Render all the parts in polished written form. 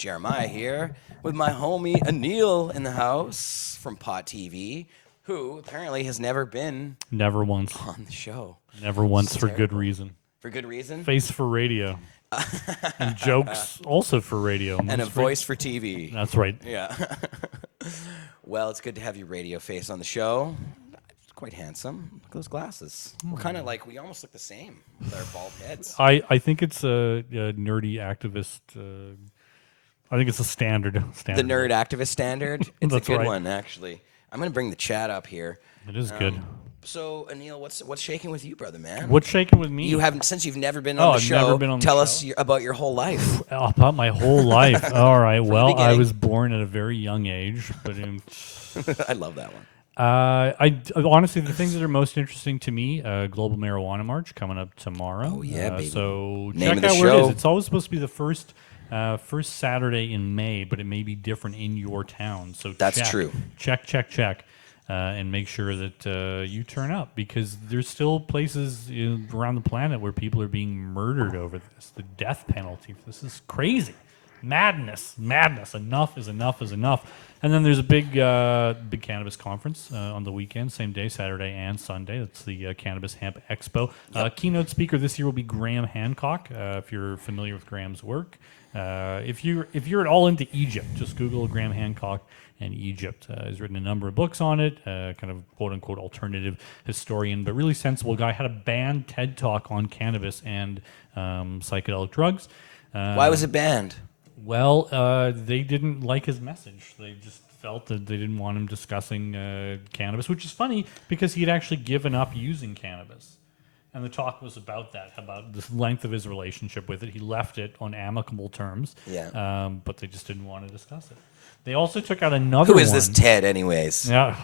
Jeremiah here with my homie Anil in the house from Pot TV, who apparently has never been Never once. on the show. Never once for good terrible. reason. For good reason? Face for radio. And jokes also for radio. And a voice for TV. That's right. Yeah. Well, it's good to have your radio face on the show. Quite handsome. Look at those glasses. We're kind of like, we almost look the same with our bald heads. I think it's a nerdy activist. I think it's a standard. The nerd activist standard. It's That's a good right. one, actually. I'm going to bring the chat up here. It is good. So, Anil, what's shaking with you, brother, man? What's shaking with me? You haven't, since you've never been on the I've show. never been on the tell show? us about your whole life. About my whole life. All right. Well, I beginning. was born at a very young age, but I love that one. I honestly, the things that are most interesting to me, Global Marijuana March coming up tomorrow. Oh, yeah, baby. So Name of check the out where it show. is. It's always supposed to be the first Saturday in May, but it may be different in your town. So That's true. Check, and make sure that you turn up, because there's still places around the planet where people are being murdered over this. The death penalty. This is crazy. Madness. Enough is enough. And then there's a big cannabis conference on the weekend, same day, Saturday and Sunday. That's the Cannabis Hemp Expo. Keynote speaker this year will be Graham Hancock, if you're familiar with Graham's work. If you're at all into Egypt, just Google Graham Hancock and Egypt. He's written a number of books on it, kind of quote-unquote alternative historian, but really sensible guy. Had a banned TED Talk on cannabis and psychedelic drugs. Why was it banned? Well, they didn't like his message. They just felt that they didn't want him discussing cannabis, which is funny because he had actually given up using cannabis. And the talk was about that, about the length of his relationship with it. He left it on amicable terms, but they just didn't want to discuss it. They also took out another Who is one. this Ted, anyways? Yeah,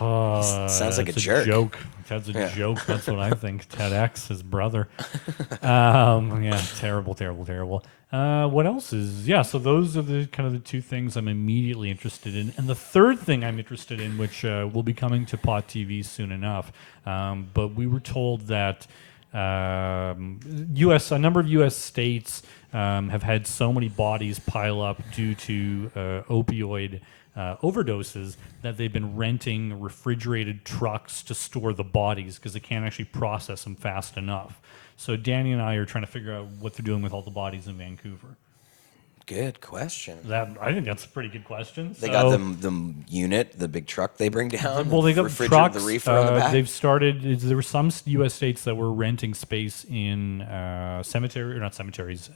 Sounds like a it's jerk. Joke. Ted's a joke. That's what I think. Ted X, his brother. Terrible. What else is? Yeah, so those are the kind of the two things I'm immediately interested in. And the third thing I'm interested in, which will be coming to Pot TV soon enough, but we were told that a number of U.S. states have had so many bodies pile up due to opioid overdoses that they've been renting refrigerated trucks to store the bodies because they can't actually process them fast enough. So Danny and I are trying to figure out what they're doing with all the bodies in Vancouver. Good question. I think that's a pretty good question. They got the unit, the big truck they bring down. Well, they got trucks. The reefer on the back. They've started. There were some U.S. states that were renting space in not cemeteries.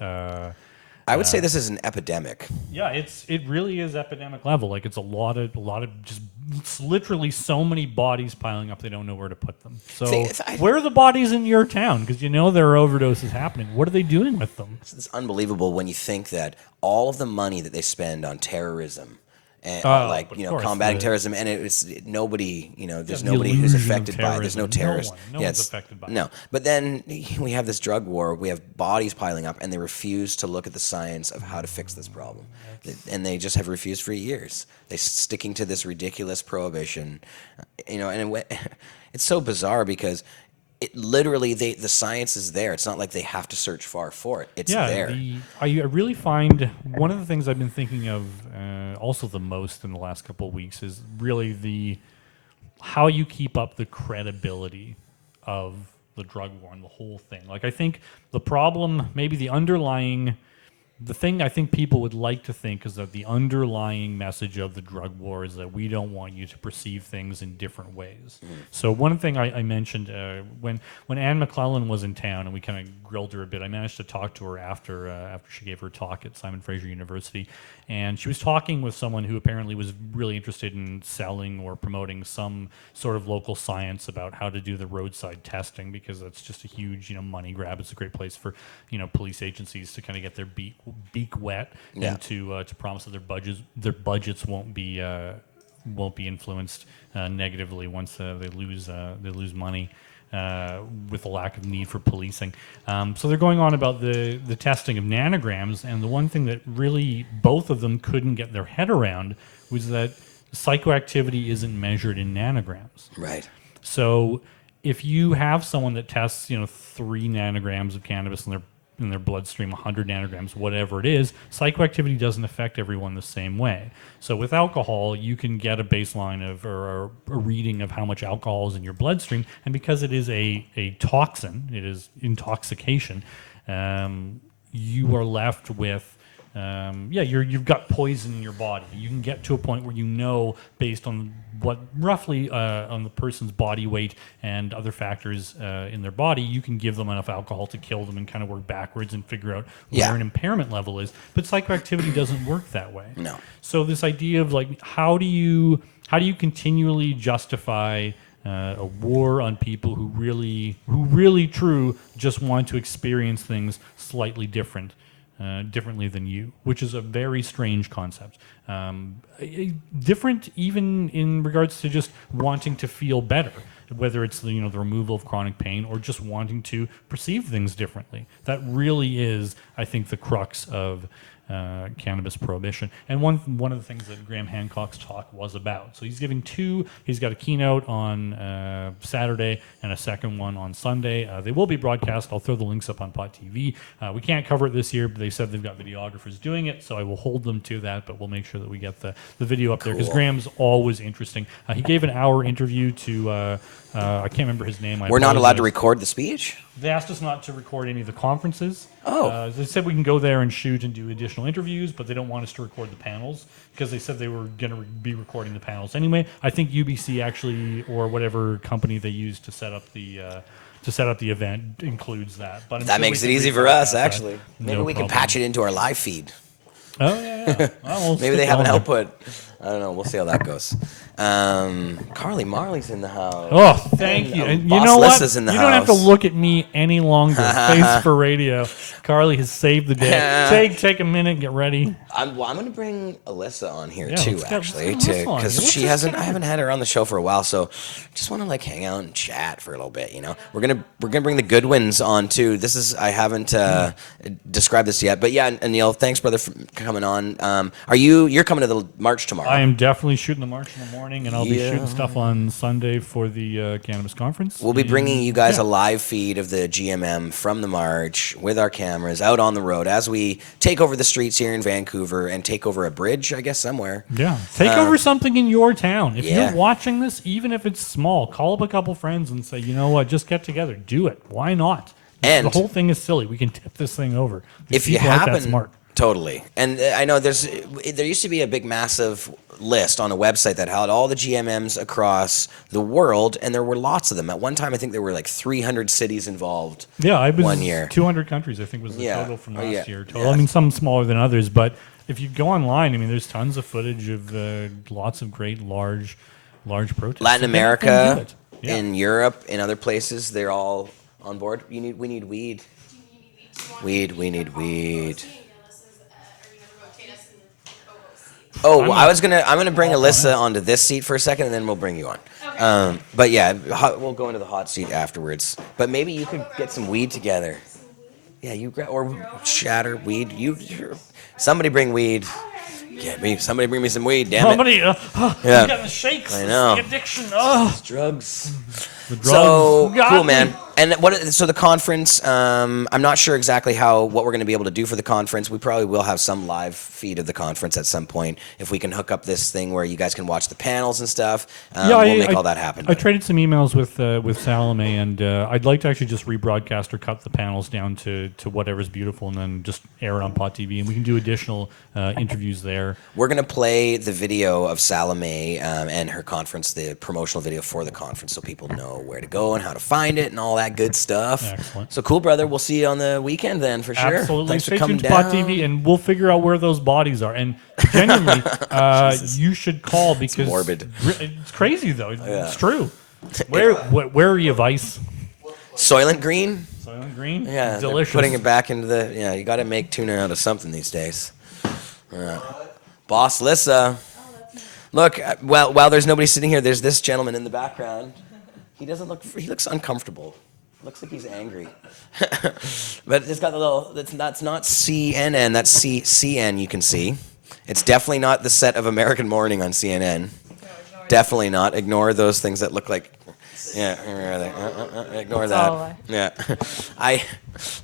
I would say this is an epidemic. Yeah, it really is epidemic level. Like it's a lot of just it's literally so many bodies piling up. They don't know where to put them. So where are the bodies in your town? Because there are overdoses happening. What are they doing with them? It's unbelievable when you think that all of the money that they spend on terrorism and combating terrorism, and it's nobody, there's nobody who's affected by it. There's no terrorists. No one's affected by it. No, but then we have this drug war. We have bodies piling up, and they refuse to look at the science of how to fix this problem. And they just have refused for years. They're sticking to this ridiculous prohibition, and it's so bizarre because it literally the science is there. It's not like they have to search far for it. It's there. I really find one of the things I've been thinking of also the most in the last couple of weeks is really how you keep up the credibility of the drug war and the whole thing. Like I think the problem, maybe the thing I think people would like to think is that the underlying message of the drug war is that we don't want you to perceive things in different ways. So one thing I mentioned when Anne McClellan was in town and we kind of grilled her a bit, I managed to talk to her after she gave her talk at Simon Fraser University, and she was talking with someone who apparently was really interested in selling or promoting some sort of local science about how to do the roadside testing, because that's just a huge money grab. It's a great place for police agencies to kind of get their beak wet and to promise that their budgets won't be influenced negatively once they lose money with a lack of need for policing. So they're going on about the testing of nanograms, and the one thing that really both of them couldn't get their head around was that psychoactivity isn't measured in nanograms. Right. So if you have someone that tests 3 nanograms of cannabis and they're in their bloodstream, 100 nanograms, whatever it is. Psychoactivity doesn't affect everyone the same way. So with alcohol, you can get a baseline of or a reading of how much alcohol is in your bloodstream, and because it is a toxin, it is intoxication. You are left with you've got poison in your body. You can get to a point where you know, based on what roughly on the person's body weight and other factors in their body, you can give them enough alcohol to kill them and kind of work backwards and figure out where an impairment level is. But psychoactivity doesn't work that way. No. So this idea of like, how do you continually justify a war on people who really true just want to experience things slightly differently than you, which is a very strange concept. Different even in regards to just wanting to feel better, whether it's the removal of chronic pain or just wanting to perceive things differently. That really is, I think, the crux of cannabis prohibition. And one of the things that Graham Hancock's talk was about. So he's giving two. He's got a keynote on Saturday and a second one on Sunday. They will be broadcast. I'll throw the links up on Pot TV. We can't cover it this year, but they said they've got videographers doing it, so I will hold them to that, but we'll make sure that we get the video up there, because Graham's always interesting. He gave an hour interview to, I can't remember his name. We're not allowed to record the speech? They asked us not to record any of the conferences. Oh. They said we can go there and shoot and do additional interviews, but they don't want us to record the panels because they said they were going to be recording the panels anyway. I think UBC actually, or whatever company they used to set up the event, includes that. But that makes it easy for us, actually. Maybe we can patch it into our live feed. Oh, yeah. Well, maybe they have an output. I don't know. We'll see how that goes. Carly Marley's in the house. Oh, thank you. And you know what? You don't have to look at me any longer. Face for radio. Carly has saved the day. Take a minute, get ready. I'm going to bring Alyssa on here too, actually, because I haven't had her on the show for a while, so just want to like hang out and chat for a little bit. We're gonna bring the Goodwins on too. I haven't described this yet, but yeah, Anil, thanks brother for coming on. You're coming to the march tomorrow? I am definitely shooting the march in the morning, and I'll be shooting stuff on Sunday for the Cannabis Conference. We'll be bringing you guys a live feed of the GMM from the march with our cameras out on the road as we take over the streets here in Vancouver and take over a bridge, I guess, somewhere. Yeah, take over something in your town. If you're watching this, even if it's small, call up a couple friends and say, you know what, just get together. Do it. Why not? And the whole thing is silly. We can tip this thing over. If you happen... That smart. Totally. And I know there used to be a big, massive list on a website that had all the GMMs across the world, and there were lots of them. At one time, I think there were like 300 cities involved. Yeah, I was 1 year. 200 countries, I think, was the total from last year. Total. I mean, some smaller than others, but if you go online, I mean, there's tons of footage of lots of great large protests. Latin America, in Europe, in other places, they're all on board. We need weed. We need weed. Oh, I'm gonna bring Alyssa onto this seat for a second, and then we'll bring you on. Okay. But yeah, we'll go into the hot seat afterwards. But maybe you could get some weed together. Yeah, or shatter weed. Somebody bring weed. Somebody bring me some weed. Damn it! Somebody, you got the shakes. I know. The addiction. It's drugs. The drugs. So cool, man. And so the conference, I'm not sure exactly what we're going to be able to do for the conference. We probably will have some live feed of the conference at some point if we can hook up this thing where you guys can watch the panels and stuff. We'll make all that happen. I traded some emails with Salome, and I'd like to actually just rebroadcast or cut the panels down to whatever's beautiful, and then just air it on Pot TV, and we can do additional interviews there. We're going to play the video of Salome and her conference, the promotional video for the conference, so people know where to go and how to find it and all that good stuff. Excellent. So cool, brother. We'll see you on the weekend then, for sure. Absolutely. Thanks Stay for coming tuned down. to Pot TV, and we'll figure out where those bodies are. And genuinely, you should call, because it's morbid. It's crazy though. It's true. Where are you, Vice? Soylent Green. Soylent Green. Yeah, delicious. Putting it back into the. Yeah, you got to make tuna out of something these days. Boss Lissa. Look, while there's nobody sitting here, there's this gentleman in the background. He looks uncomfortable. Looks like he's angry. But it's got the little, that's not CNN, that's CN, you can see. It's definitely not the set of American Morning on CNN. Definitely not. Ignore those things that look like Yeah, ignore It's all a that. lie. Yeah,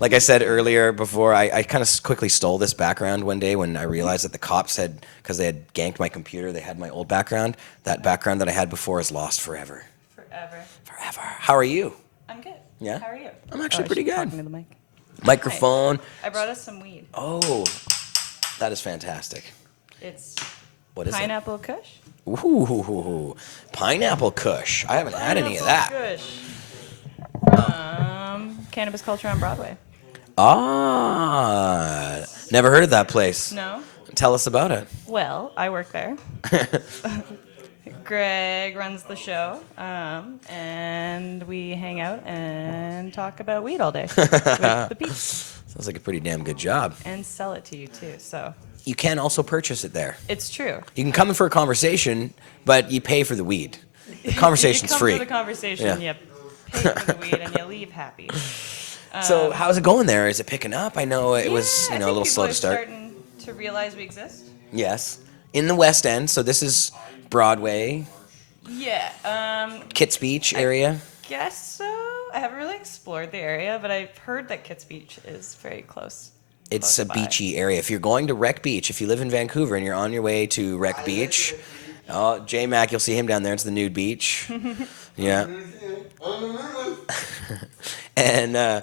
like I said earlier before, I kind of quickly stole this background one day when I realized that the cops had, because they had ganked my computer, they had my old background. That background that I had before is lost forever. Forever. Forever. How are you? I'm good. Yeah? How are you? I'm actually I pretty should be good. Talking to the mic. Microphone. I brought us some weed. Oh, that is fantastic. It's What is pineapple Kush. it? Ooh, pineapple Kush. I haven't had any of that. Cannabis Culture on Broadway. Ah, never heard of that place. No? Tell us about it. Well, I work there. Greg runs the show, and we hang out and talk about weed all day with the peeps Sounds like a pretty damn good job. and sell it to you too. So You can also purchase it there. it's true. You can come in for a conversation, but you pay for the weed. The conversation's you come free. For the conversation, Yeah. you pay for the weed and you leave happy. So how's it going there? Is it picking up? I know it was, I a think little people slow are to start. Starting to realize we exist. Yes. In the West End, so this is Broadway, Yeah. Kitts Beach area. Guess so. I haven't really explored the area, but I've heard that Kitts Beach is very close. It's close a by. beachy area. If you're going to Wreck Beach, if you live in Vancouver and you're on your way to Wreck Beach, oh, J Mac, you'll see him down there. It's the nude beach. Yeah. And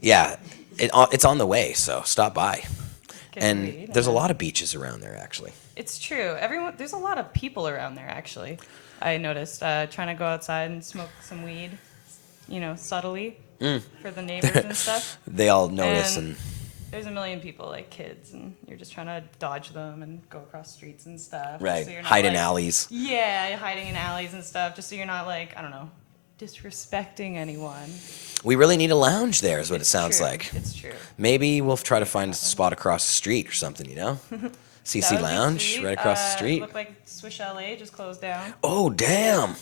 yeah, it's on the way, so stop by. Get And weed there's a and- lot of beaches around there, actually. It's true. There's a lot of people around there, actually. I noticed trying to go outside and smoke some weed, subtly for the neighbors and stuff. They all notice, And and there's a million people, like kids, and you're just trying to dodge them and go across streets and stuff. right, So you're not, hide in like- alleys. Yeah, hiding in alleys and stuff, just so you're not, like, I don't know, disrespecting anyone. We really need a lounge there, is what it sounds True. like. It's true. Maybe we'll try to find a spot across the street or something, CC That would be Lounge, sweet. right across the street. Looked like Swish LA just closed down. Oh, damn.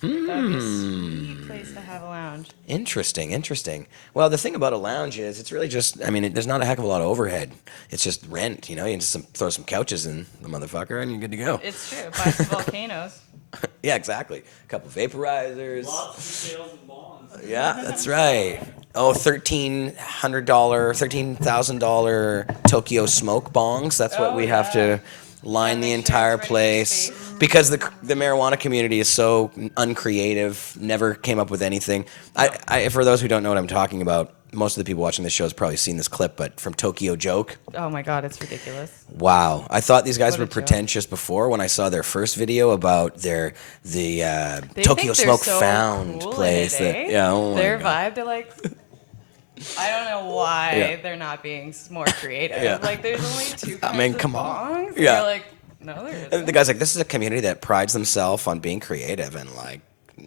That would be a sweet place to have a lounge. Interesting. Well, the thing about a lounge is it's really just, there's not a heck of a lot of overhead. It's just rent, you just throw some couches in the motherfucker and you're good to go. It's true. Buy some volcanoes. Yeah, exactly. A couple vaporizers. Lots of sales and bonds. Yeah, that's right. Oh, $1,300, $13,000 Smoke bongs. That's what Oh, we have to line Gotta the make sure entire it's ready for place. space. Because the marijuana community is so uncreative, never came up with anything. For those who don't know what I'm talking about, most of the people watching this show has probably seen this clip, but from Tokyo Joke. Oh my God, it's ridiculous. Wow, I thought these guys What a were joke. pretentious before when I saw their first video about the They Tokyo think they're Smoke so Found cool in place. it, eh? Oh my Their God. vibe, they're like, I don't know why Yeah. they're not being more creative. Yeah. Like, there's only two kinds of come on. bongs. And Yeah. you're like, no, there And isn't. the guy's like, this is a community that prides themselves on being creative and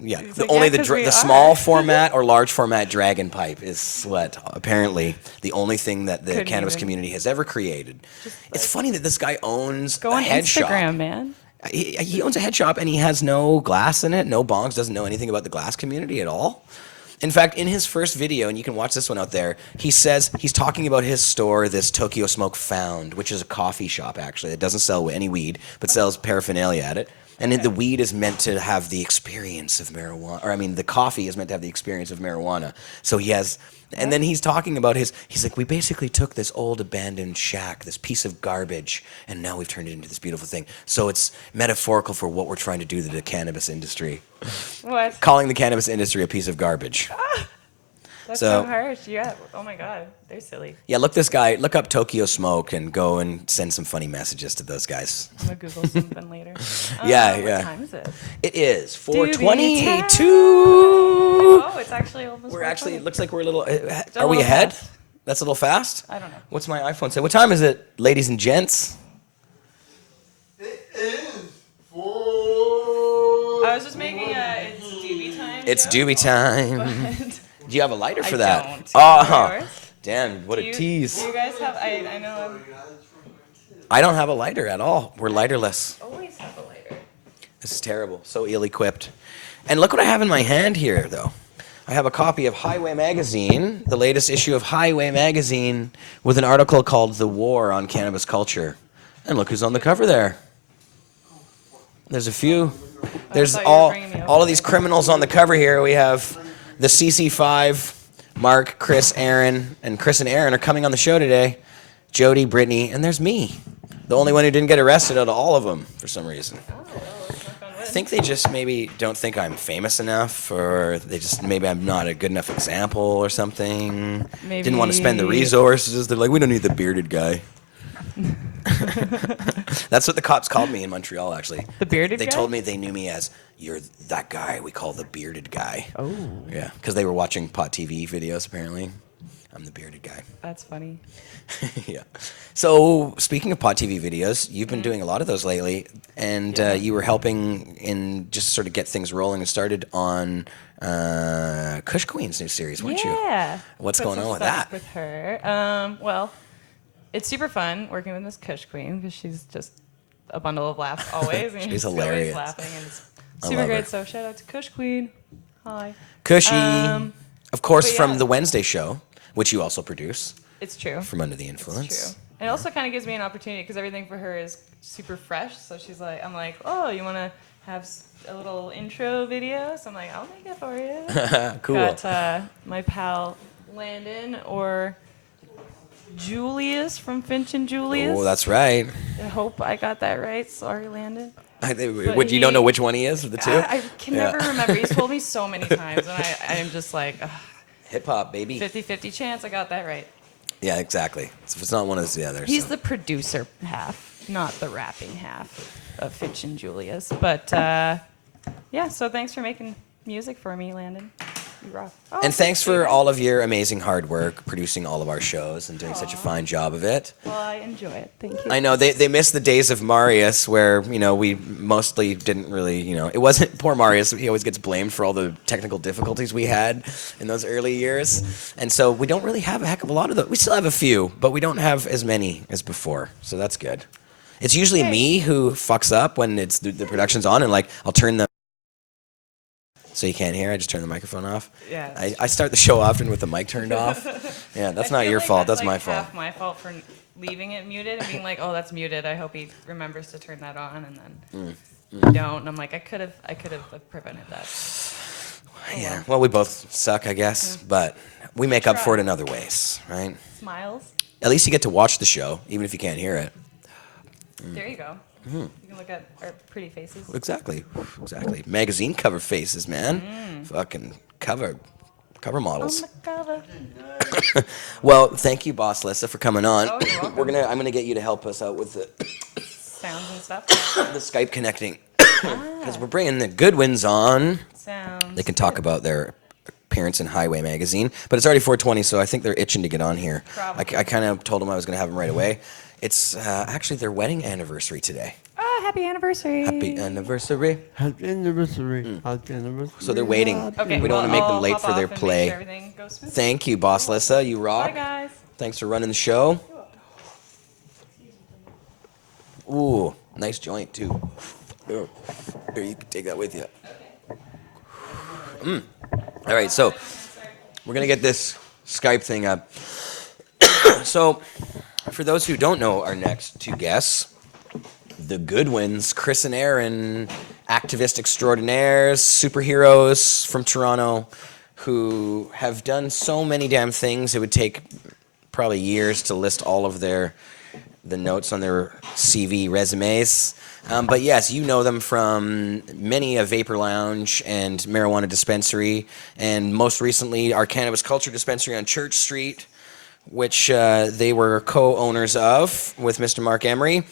yeah. He's The, like, only "Yeah, 'cause we the are." small format or large format dragon pipe is what apparently the only thing that the Couldn't cannabis even- community has ever created. It's funny that this guy owns Go a on head Instagram, shop. man. He owns a head shop and he has no glass in it, no bongs, doesn't know anything about the glass community at all. In fact, in his first video, and you can watch this one out there, he says he's talking about his store, this Tokyo Smoke Found, which is a coffee shop actually. It doesn't sell any weed, but sells paraphernalia at it. And the weed is meant to have the experience of marijuana, the coffee is meant to have the experience of marijuana. So he has, and then he's talking about he's like, we basically took this old abandoned shack, this piece of garbage, and now we've turned it into this beautiful thing. So it's metaphorical for what we're trying to do to the cannabis industry. What? Calling the cannabis industry a piece of garbage. That's So- so harsh. Yeah. Oh my God, they're silly. Yeah, look up Tokyo Smoke and go and send some funny messages to those guys. I'm gonna Google something later. Yeah, What yeah. time is it? It is Doobie 4:22. Oh, it's actually almost. We're actually, 4:20. it looks like we're a little, a are we little ahead? fast. That's a little fast? I don't know. What's my iPhone say? What time is it, ladies and gents? It is for. I was just making it's doobie time. It's joke, doobie time. but Do you have a lighter for I that? don't. Oh, Yours? damn, what Do a you, tease. Do you guys have? I know I'm I don't have a lighter at all. We're lighterless. always have a lighter. This is terrible. So ill-equipped. And look what I have in my hand here, though. I have a copy of Highway Magazine, the latest issue of Highway Magazine, with an article called "The War on Cannabis Culture." And look who's on the cover there. There's a few. There's thought you were all bringing me all over. of these criminals on the cover here. We have the CC5, Mark, Chris, Aaron, and Chris and Aaron are coming on the show today. Jody, Brittany, and there's me, the only one who didn't get arrested out of all of them for some reason. Oh, well, let's knock on I wood. think they just maybe don't think I'm famous enough, or they just maybe I'm not a good enough example or something. Didn't want to spend the Maybe- resources. They're like, we don't need the bearded guy. That's what the cops called me in Montreal, actually. The bearded They guy? told me they knew me as, you're that guy we call the bearded guy. Oh, Yeah, because they were watching Pot TV videos, apparently. I'm the bearded guy. that's funny. Yeah. So, speaking of Pot TV videos, you've been doing a lot of those lately, and you were helping in just sort of get things rolling and started on Kush Queen's new series, weren't you? Yeah. What's Put going some on with stuff that? With her. Well, it's super fun working with this Kush Queen because she's just a bundle of laughs always. And She's always hilarious. laughing and it's I super love great. her. So shout out to Kush Queen. Hi. Cushy. Of course, but from yeah. the Wednesday show, which you also produce, It's true. From Under the It's Influence. true. And it also kind of gives me an opportunity because everything for her is super fresh. So she's like, I'm like, oh, you want to have a little intro video? So I'm like, I'll make it for you. Cool. Got my pal Landon or Julius from Finch and Julius. Oh, that's right. I hope I got that right. Sorry, Landon. What, you don't know which one he is of the two? I can Yeah. never remember. He's told me so many times, and I'm just like, Hip hop, baby. 50-50 chance I got that right. Yeah, exactly. So if it's not one, it's the other. He's so. the producer half, not the rapping half of Finch and Julius. But yeah, so thanks for making music for me, Landon. You rock. Oh, And thanks for baby. all of your amazing hard work producing all of our shows and doing such a fine job of it. Well, I enjoy it. Thank you. I know they missed the days of Marius where, we mostly didn't really, it wasn't poor Marius. He always gets blamed for all the technical difficulties we had in those early years. And so we don't really have a heck of a lot of those. We still have a few, but we don't have as many as before. So that's good. It's usually me who fucks up when it's the production's on and I'll turn the so you can't hear. I just turn the microphone off. Yeah. I start the show often with the mic turned off. Yeah, that's I not feel your like fault. That's like my fault. half my fault for leaving it muted and being like, oh, that's muted. I hope he remembers to turn that on, and then you don't. And I'm like, I could have prevented that. Yeah. Well, we both suck, I guess, but we make up for it in other ways, right? Smiles. At least you get to watch the show, even if you can't hear it. There you go. You can look at our pretty faces. Exactly. Magazine cover faces, man. Fucking cover On models. the cover. Well, thank you, Boss Lissa, for coming on. Oh, you're welcome. I'm gonna get you to help us out with the Sounds and stuff. the Skype connecting because we're bringing the Goodwins on. Sounds. They can talk about their appearance in Highway magazine, but it's already 4:20, so I think they're itching to get on here. Probably. I kind of told them I was going to have them right away. It's actually their wedding anniversary today. Oh, happy anniversary. Happy anniversary. Happy anniversary. Happy anniversary. So they're waiting. Okay, We don't wanna make them I'll late hop for their off and make play. sure everything goes smooth. Thank you, Boss Lissa. You rock. Bye, guys. Thanks for running the show. Ooh, nice joint too. Here, you can take that with you. All right, so we're gonna get this Skype thing up. So, for those who don't know our next two guests, the Goodwins, Chris and Aaron, activist extraordinaires, superheroes from Toronto, who have done so many damn things. It would take probably years to list all of the notes on their CV resumes. But yes, you know them from many a vapor lounge and marijuana dispensary, and most recently our cannabis culture dispensary on Church Street, which they were co-owners of with Mr. Mark Emery,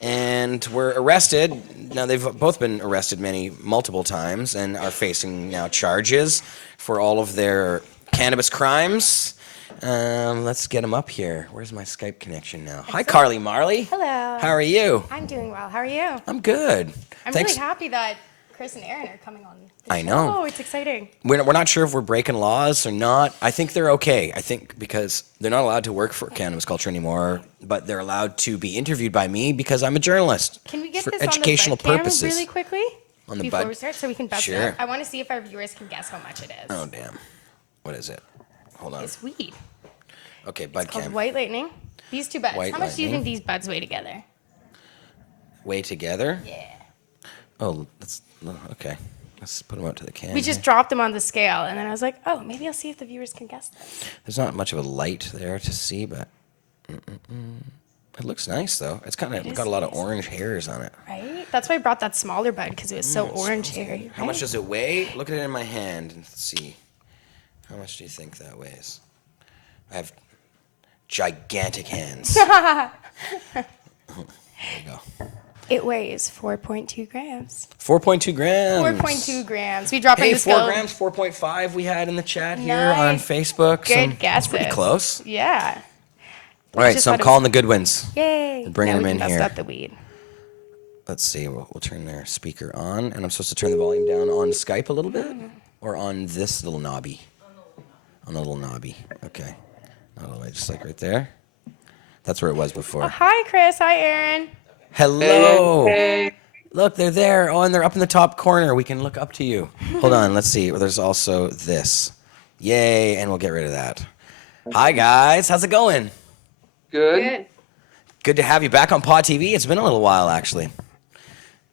and were arrested. Now they've both been arrested multiple times and are facing now charges for all of their cannabis crimes. Let's get them up here. Where's my Skype connection now? Hi, Carly Marley. Hello. How are you? I'm doing well. How are you? I'm good. I'm Thanks. really happy that Chris and Aaron are coming on. The I know. Oh, it's exciting. We're not sure if we're breaking laws or not. I think they're okay. I think because they're not allowed to work for cannabis culture anymore, but they're allowed to be interviewed by me because I'm a journalist. Can we get for this educational on the bud purposes? cam really quickly On the before bud? we start, so we can bust Sure. it up? I want to see if our viewers can guess how much it is. Oh damn! What is it? Hold on. It's weed. Okay, bud Called cam. White Lightning. These two buds. White How much do you Lightning. think these buds weigh together? Way together. Yeah. Oh, okay. Let's put them out to the can. We just here. dropped them on the scale, and then I was like, oh, maybe I'll see if the viewers can guess this. There's not much of a light there to see, but it looks nice though. It's kind of It got is a lot of nice. orange hairs on it. Right? That's why I brought that smaller bud, because it was so orange hairy. How much does it weigh? Look at it in my hand and see. How much do you think that weighs? I have gigantic hands. There you go. It weighs 4.2 grams. 4.2 grams. 4.2 grams. We dropped on Hey, the 4 scale. grams, 4.5 we had in the chat here on Nice. Facebook. Good That's pretty guesses. close. Yeah. All right, just so I'm thought it was- calling the good ones. Yay. We're bringing Now we them can in bust here. out the weed. Let's see. We'll turn their speaker on, and I'm supposed to turn the volume down on Skype a little bit, or on this little knobby. On a little knobby. Okay. All the way, just like right there. That's where it was before. Oh, hi, Chris. Hi, Aaron. Hello. Hey. Look, they're there. Oh, and they're up in the top corner. We can look up to you. Hold on. Let's see. There's also this. Yay, and we'll get rid of that. Hi, guys. How's it going? Good. Good to have you back on Pod TV. It's been a little while, actually.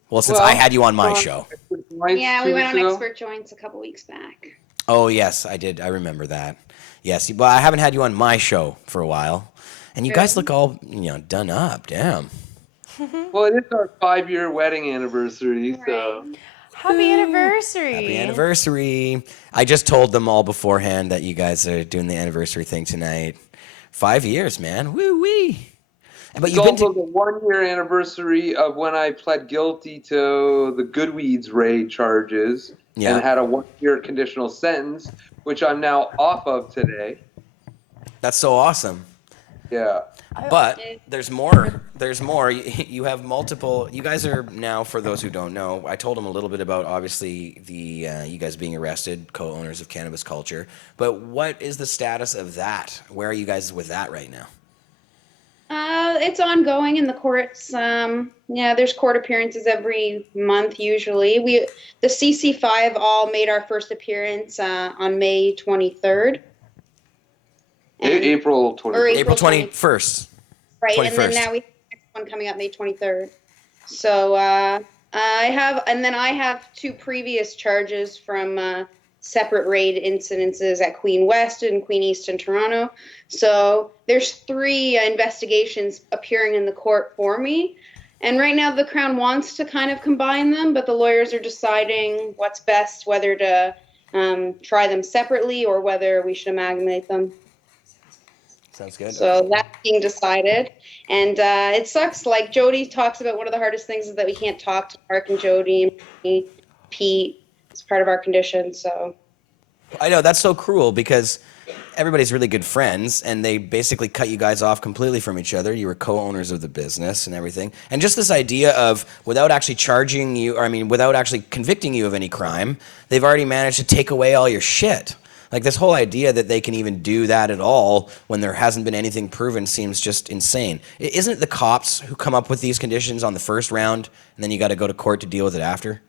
Well, since Well, I had you on my show. Yeah, we went on Expert Joints a couple weeks back. Oh, yes, I did. I remember that. Yes, but I haven't had you on my show for a while. And you guys look all, done up. Damn. Well, it is our 5-year wedding anniversary, so. Right. Happy anniversary. Happy anniversary. I just told them all beforehand that you guys are doing the anniversary thing tonight. 5 years, man. Woo-wee. But It's you've been also to... the 1-year anniversary of when I pled guilty to the Goodweeds raid charges Yeah. and had a 1-year conditional sentence, which I'm now off of today. That's so awesome. Yeah. But there's more. There's more. You have multiple. You guys are now, for those who don't know, I told them a little bit about obviously the you guys being arrested, co-owners of Cannabis Culture. But what is the status of that? Where are you guys with that right now? It's ongoing in the courts. There's court appearances every month usually. The CC5 all made our first appearance on May 23rd. April 20th. Or April April 21st. Right, and 21st. then now we have the next one coming up May 23rd. So I have 2 previous charges from separate raid incidences at Queen West and Queen East in Toronto. So there's 3 investigations appearing in the court for me. And right now the Crown wants to kind of combine them, but the lawyers are deciding what's best, whether to try them separately or whether we should amalgamate them. Sounds good. So that's being decided. And it sucks. Like Jody talks about, one of the hardest things is that we can't talk to Mark and Jody and me, Pete. It's part of our condition. So I know, that's so cruel because everybody's really good friends and they basically cut you guys off completely from each other. You were co-owners of the business and everything. And just this idea of without actually charging you, or I mean, without actually convicting you of any crime, they've already managed to take away all your shit. Like this whole idea that they can even do that at all when there hasn't been anything proven seems just insane. Isn't it the cops who come up with these conditions on the first round and then you got to go to court to deal with it after?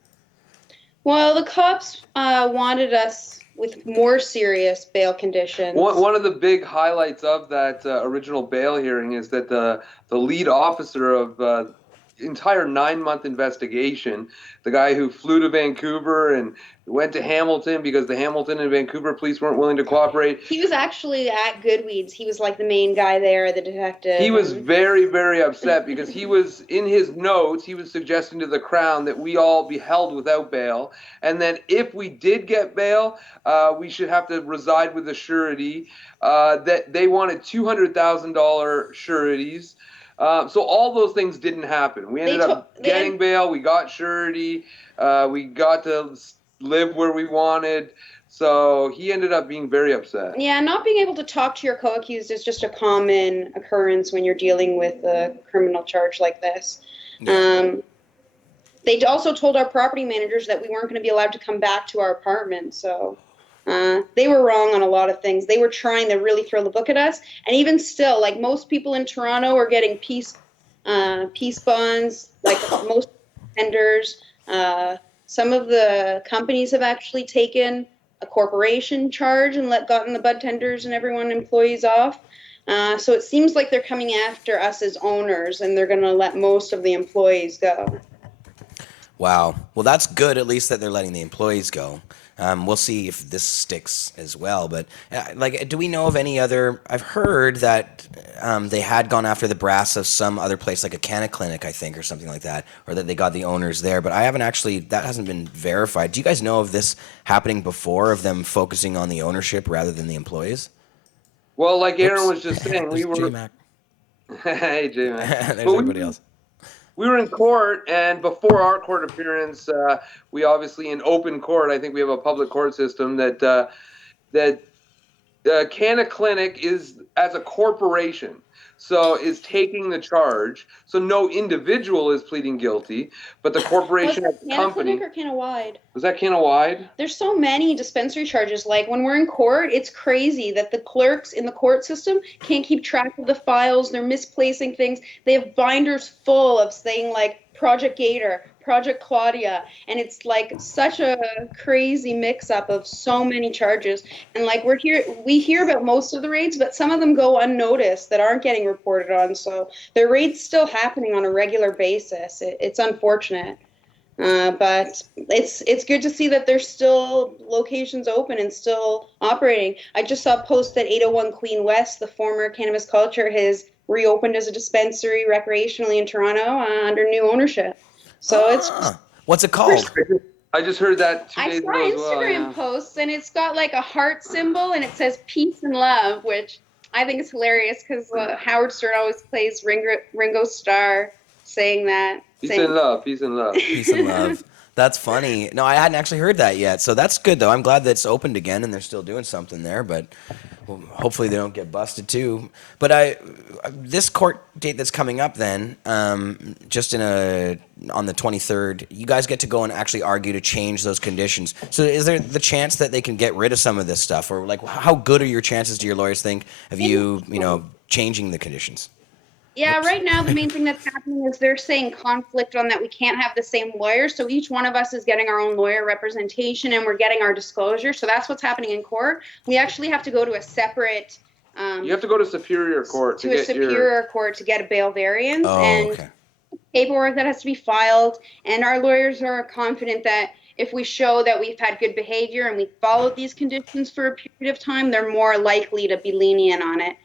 well, the cops wanted us with more serious bail conditions. One of the big highlights of that original bail hearing is that the lead officer of the entire 9-month investigation, the guy who flew to Vancouver and went to Hamilton because the Hamilton and Vancouver police weren't willing to cooperate. He was actually at Goodweeds. He was like the main guy there, the detective. He was very, very upset because he was, in his notes, he was suggesting to the Crown that we all be held without bail. And then if we did get bail, we should have to reside with a surety. That they wanted $200,000 sureties. So all those things didn't happen. We ended up getting bail. We got surety. We got to live where we wanted. So he ended up being very upset. Yeah, not being able to talk to your co-accused is just a common occurrence when you're dealing with a criminal charge like this. Yeah. They also told our property managers that we weren't going to be allowed to come back to our apartment. So they were wrong on a lot of things. They were trying to really throw the book at us. And even still, like most people in Toronto are getting peace bonds, like most tenders. Some of the companies have actually taken a corporation charge and gotten the bud tenders and everyone employees off. So it seems like they're coming after us as owners, and they're going to let most of the employees go. Wow. Well, that's good. At least that they're letting the employees go. We'll see if this sticks as well. But like, do we know of any other? I've heard that they had gone after the brass of some other place, like a Canna Clinic, I think, or something like that, or that they got the owners there. But I haven't actually. That hasn't been verified. Do you guys know of this happening before, of them focusing on the ownership rather than the employees? Well, like Aaron Oops. was just saying, we There's were. J-Mac. Hey, J-Mac. There's But everybody else. we were in court, and before our court appearance, we obviously in open court. I think we have a public court system that Canna Clinic is as a corporation, so is taking the charge. So no individual is pleading guilty, but the Was corporation that as a Canna company. Clinic or Canna Wide? Was that Canna Wide? There's so many dispensary charges. Like when we're in court, it's crazy that the clerks in the court system can't keep track of the files. They're misplacing things. They have binders full of saying like Project Gator, Project Claudia, and it's like such a crazy mix-up of so many charges. And like we hear about most of the raids, but some of them go unnoticed that aren't getting reported on. So the raids still happening on a regular basis. It's unfortunate. But it's good to see that there's still locations open and still operating. I just saw a post that 801 Queen West, the former Cannabis Culture, has reopened as a dispensary recreationally in Toronto under new ownership. So it's What's it called? I just heard that 2 I days saw ago as well. Instagram Yeah. posts and it's got like a heart symbol and it says peace and love, which I think is hilarious because Howard Stern always plays Ringo Starr saying that. Peace and love, peace and love. Peace and love. That's funny. No, I hadn't actually heard that yet. So that's good, though. I'm glad that it's opened again and they're still doing something there. But well, hopefully they don't get busted too. But this court date that's coming up, then, just on the 23rd, you guys get to go and actually argue to change those conditions. So is there the chance that they can get rid of some of this stuff, or like how good are your chances? Do your lawyers think of you changing the conditions? Yeah, Oops. right now the main thing that's happening is they're saying conflict on that we can't have the same lawyer. So each one of us is getting our own lawyer representation and we're getting our disclosure. So that's what's happening in court. We actually have to go to a separate You have to go to Superior Court to a superior court to get a bail variance and Okay. paperwork that has to be filed. And our lawyers are confident that if we show that we've had good behavior and we followed these conditions for a period of time, they're more likely to be lenient on it.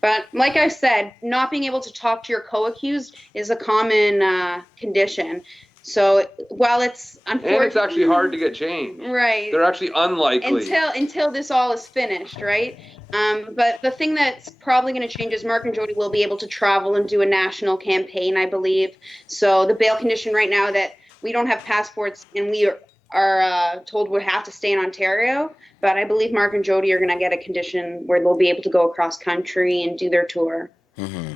But like I said, not being able to talk to your co-accused is a common condition. So while it's unfortunate, And it's actually hard to get changed. right? They're actually unlikely. Until this all is finished, right? But the thing that's probably going to change is Mark and Jody will be able to travel and do a national campaign, I believe. So the bail condition right now that we don't have passports and we are told we have to stay in Ontario. But I believe Mark and Jody are going to get a condition where they'll be able to go across country and do their tour. Mm-hmm.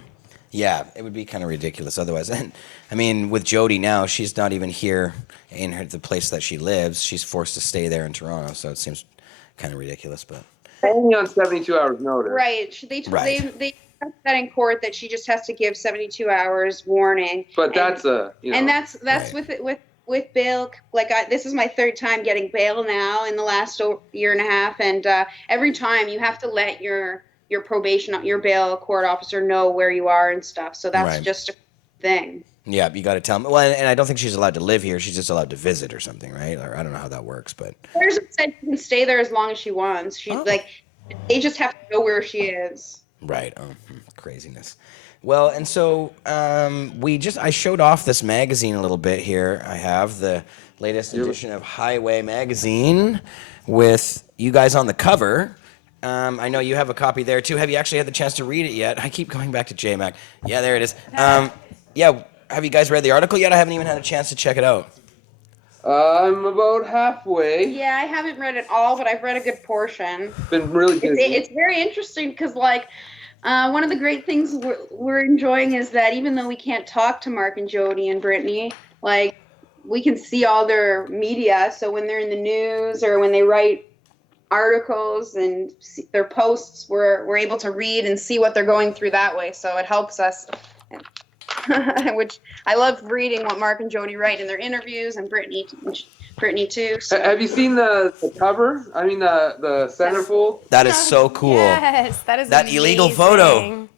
Yeah, it would be kind of ridiculous otherwise. And I mean, with Jody now, she's not even here in the place that she lives. She's forced to stay there in Toronto, so it seems kind of ridiculous. But only on 72 hours notice. Right. They said that in court that she just has to give 72 hours warning. But that's and that's Right. with bail. Like this is my third time getting bail now in the last year and a half, and every time you have to let your probation, your bail court officer know where you are and stuff. So that's Right. just a thing. yeah, you got to tell them. Well, and I don't think she's allowed to live here. She's just allowed to visit or something, right? Or I don't know how that works, but Lawyers have said she can stay there as long as she wants. She's like, they just have to know where she is. right. Craziness. Well, and so I showed off this magazine a little bit here. I have the latest edition of Highway Magazine with you guys on the cover. I know you have a copy there too. Have you actually had the chance to read it yet? I keep going back to JMac. Yeah, there it is. Yeah, have you guys read the article yet? I haven't even had a chance to check it out. I'm about halfway. Yeah, I haven't read it all, but I've read a good portion. Been really busy. It's very interesting because, like, one of the great things we're enjoying is that even though we can't talk to Mark and Jody and Brittany, like, we can see all their media. So when they're in the news or when they write articles and their posts, we're able to read and see what they're going through that way. So it helps us. Which I love reading what Mark and Jody write in their interviews, and Brittany too. So. Have you seen the cover? I mean the centerfold? That is so cool. Yes, that is That illegal photo. amazing.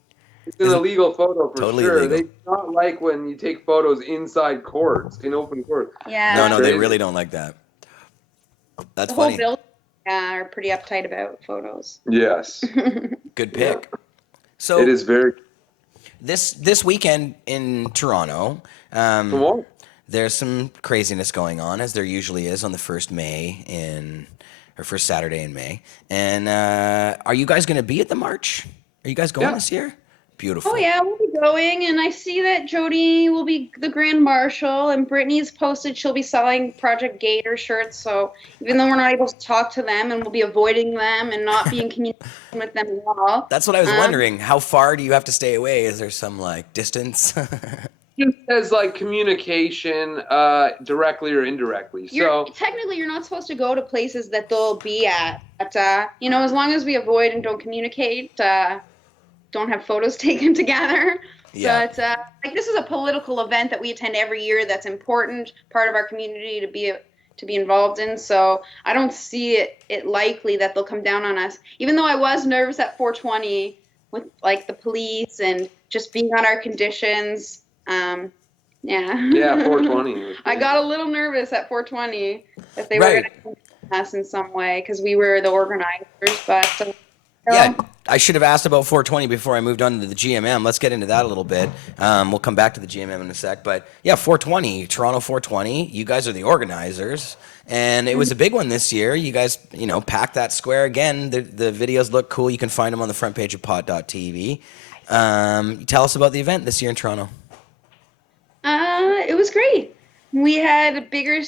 It's an illegal photo for Totally sure. illegal. They do not like when you take photos inside courts, in open courts. Yeah. No, they crazy. really don't like that. That's The whole funny. building are pretty uptight about photos. Yes, Good pick. it So is very. this weekend in Toronto, Tomorrow. there's some craziness going on, as there usually is on the first Saturday in May. And are you guys going to be at the march? Are you guys going Yeah. this year? Beautiful. Oh yeah, we'll be going, and I see that Jody will be the grand marshal, and Brittany's posted she'll be selling Project Gator shirts. So even though we're not able to talk to them, and we'll be avoiding them and not be in communication with them at all. That's what I was wondering. How far do you have to stay away? Is there some like distance? It says like communication, directly or indirectly. Technically, you're not supposed to go to places that they'll be at. But as long as we avoid and don't communicate, don't have photos taken together. Yeah. But like this is a political event that we attend every year. That's important part of our community to be involved in. So I don't see it likely that they'll come down on us. Even though I was nervous at 420 with like the police and just being on our conditions. Yeah. Yeah, 420. I got a little nervous at 420 if they were Right. going to come us in some way because we were the organizers. But Yeah, I should have asked about 420 before I moved on to the GMM. Let's get into that a little bit. We'll come back to the GMM in a sec. But yeah, 420, Toronto 420. You guys are the organizers. And it was a big one this year. You guys, packed that square again. The videos look cool. You can find them on the front page of pot.tv. Tell us about the event this year in Toronto. It was great. We had a bigger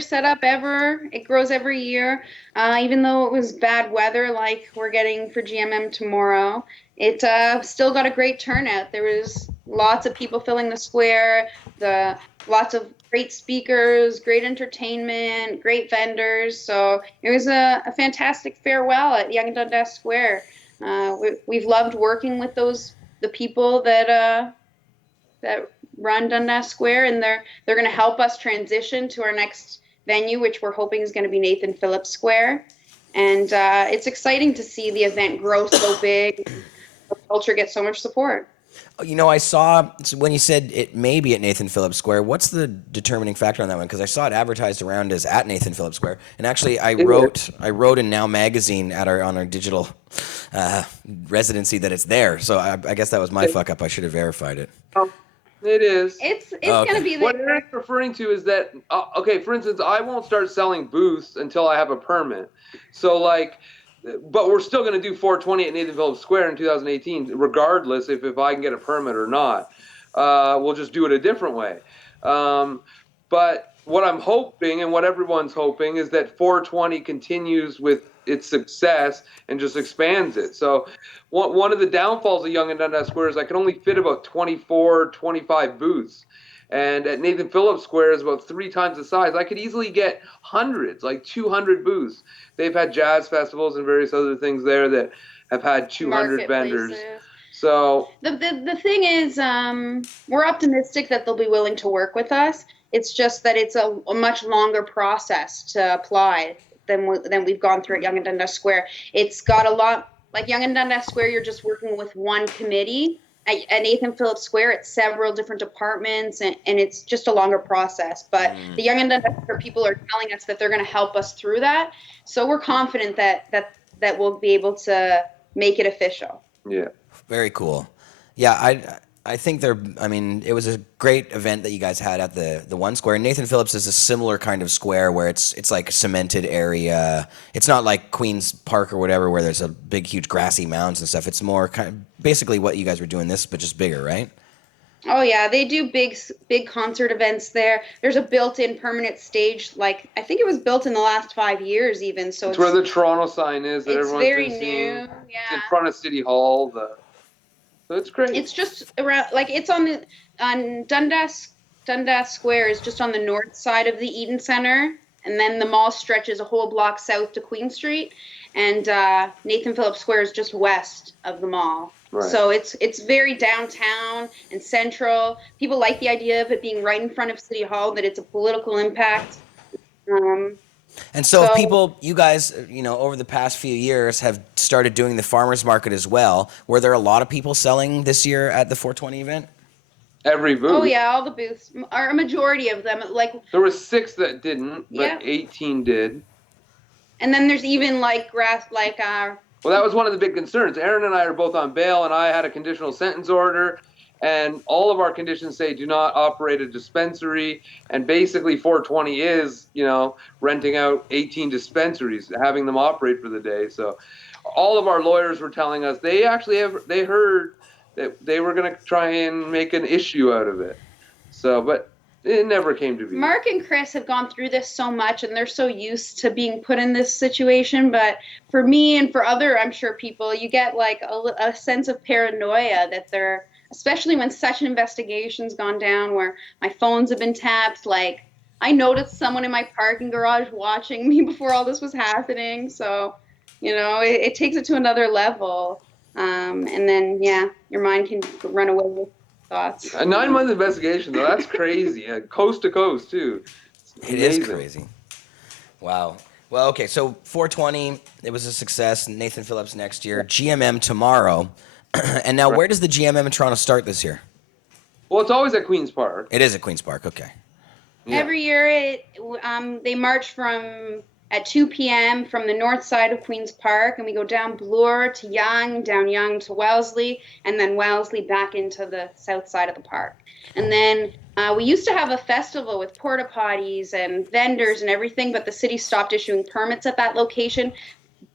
setup ever. It grows every year. Even though it was bad weather like we're getting for GMM tomorrow, it still got a great turnout. There was lots of people filling the square, lots of great speakers, great entertainment, great vendors. So it was a fantastic farewell at Yonge and Dundas Square. We've loved working with the people that run Dundas Square, and they're going to help us transition to our next venue, which we're hoping is going to be Nathan Phillips Square. And it's exciting to see the event grow so big, the culture gets so much support. I saw when you said it may be at Nathan Phillips Square. What's the determining factor on that one? Because I saw it advertised around as at Nathan Phillips Square, and actually I wrote in Now Magazine on our digital residency that it's there. So I guess that was my fuck up. I should have verified it. It is. It's Okay. going to be What there. Eric's referring to is that, for instance, I won't start selling booths until I have a permit. So, but we're still going to do 420 at Nathan Phillips Square in 2018, regardless if I can get a permit or not. We'll just do it a different way. But what I'm hoping and what everyone's hoping is that 420 continues with its success and just expands it. So one of the downfalls of Yonge and Dundas Square is I can only fit about 24, 25 booths. And at Nathan Phillips Square is about 3 times the size. I could easily get hundreds, like 200 booths. They've had jazz festivals and various other things there that have had 200 vendors. Marketplaces. So The thing is, we're optimistic that they'll be willing to work with us. It's just that it's a much longer process to apply than we've gone through at Yonge and Dundas Square. It's got a lot, like Yonge and Dundas Square, you're just working with one committee. At Nathan Phillips Square, it's several different departments, and it's just a longer process. But the Yonge and Dundas Square people are telling us that they're going to help us through that. So we're confident that we'll be able to make it official. yeah. Very cool. Yeah, I think it was a great event that you guys had at the one square. Nathan Phillips is a similar kind of square where it's like a cemented area. It's not like Queen's Park or whatever where there's a big, huge grassy mounds and stuff. It's more kind of basically what you guys were doing this, but just bigger, right? Oh yeah, they do big concert events there. There's a built-in permanent stage. Like I think it was built in the last 5 years, even. So It's where the Toronto sign is that it's everyone's very been new. seeing. It's in Yeah. front of City Hall. So it's great. It's just around, like it's on Dundas Square is just on the north side of the Eden Center, and then the mall stretches a whole block south to Queen Street, and Nathan Phillips Square is just west of the mall. Right. So it's very downtown and central. People like the idea of it being right in front of City Hall, that it's a political impact. And so, if people, you guys, over the past few years have started doing the farmers market as well, were there a lot of people selling this year at the 420 event? Every booth. Oh yeah, all the booths, or a majority of them. Like There were 6 that didn't, but Yeah. 18 did. And then there's even like Well, that was one of the big concerns. Aaron and I are both on bail, and I had a conditional sentence order, and all of our conditions say do not operate a dispensary. And basically, 420 is, renting out 18 dispensaries, having them operate for the day. So, all of our lawyers were telling us they heard that they were going to try and make an issue out of it. So, but it never came to be. Mark and Chris have gone through this so much, and they're so used to being put in this situation. But for me and for other, I'm sure people, you get like a sense of paranoia that they're, especially when such an investigation's gone down where my phones have been tapped. Like I noticed someone in my parking garage watching me before all this was happening. So, it takes it to another level. And then, your mind can run away with thoughts. A 9-month investigation, though, that's crazy. Coast to coast, too. It is crazy. Wow. Well, okay, so 420, it was a success. Nathan Phillips next year. GMM tomorrow. And now, where does the GMM in Toronto start this year? Well, it's always at Queen's Park. It is at Queen's Park, okay. Yeah. Every year, they march at 2 p.m. from the north side of Queen's Park, and we go down Bloor to Yonge, down Yonge to Wellesley, and then Wellesley back into the south side of the park. And then we used to have a festival with porta potties and vendors and everything, but the city stopped issuing permits at that location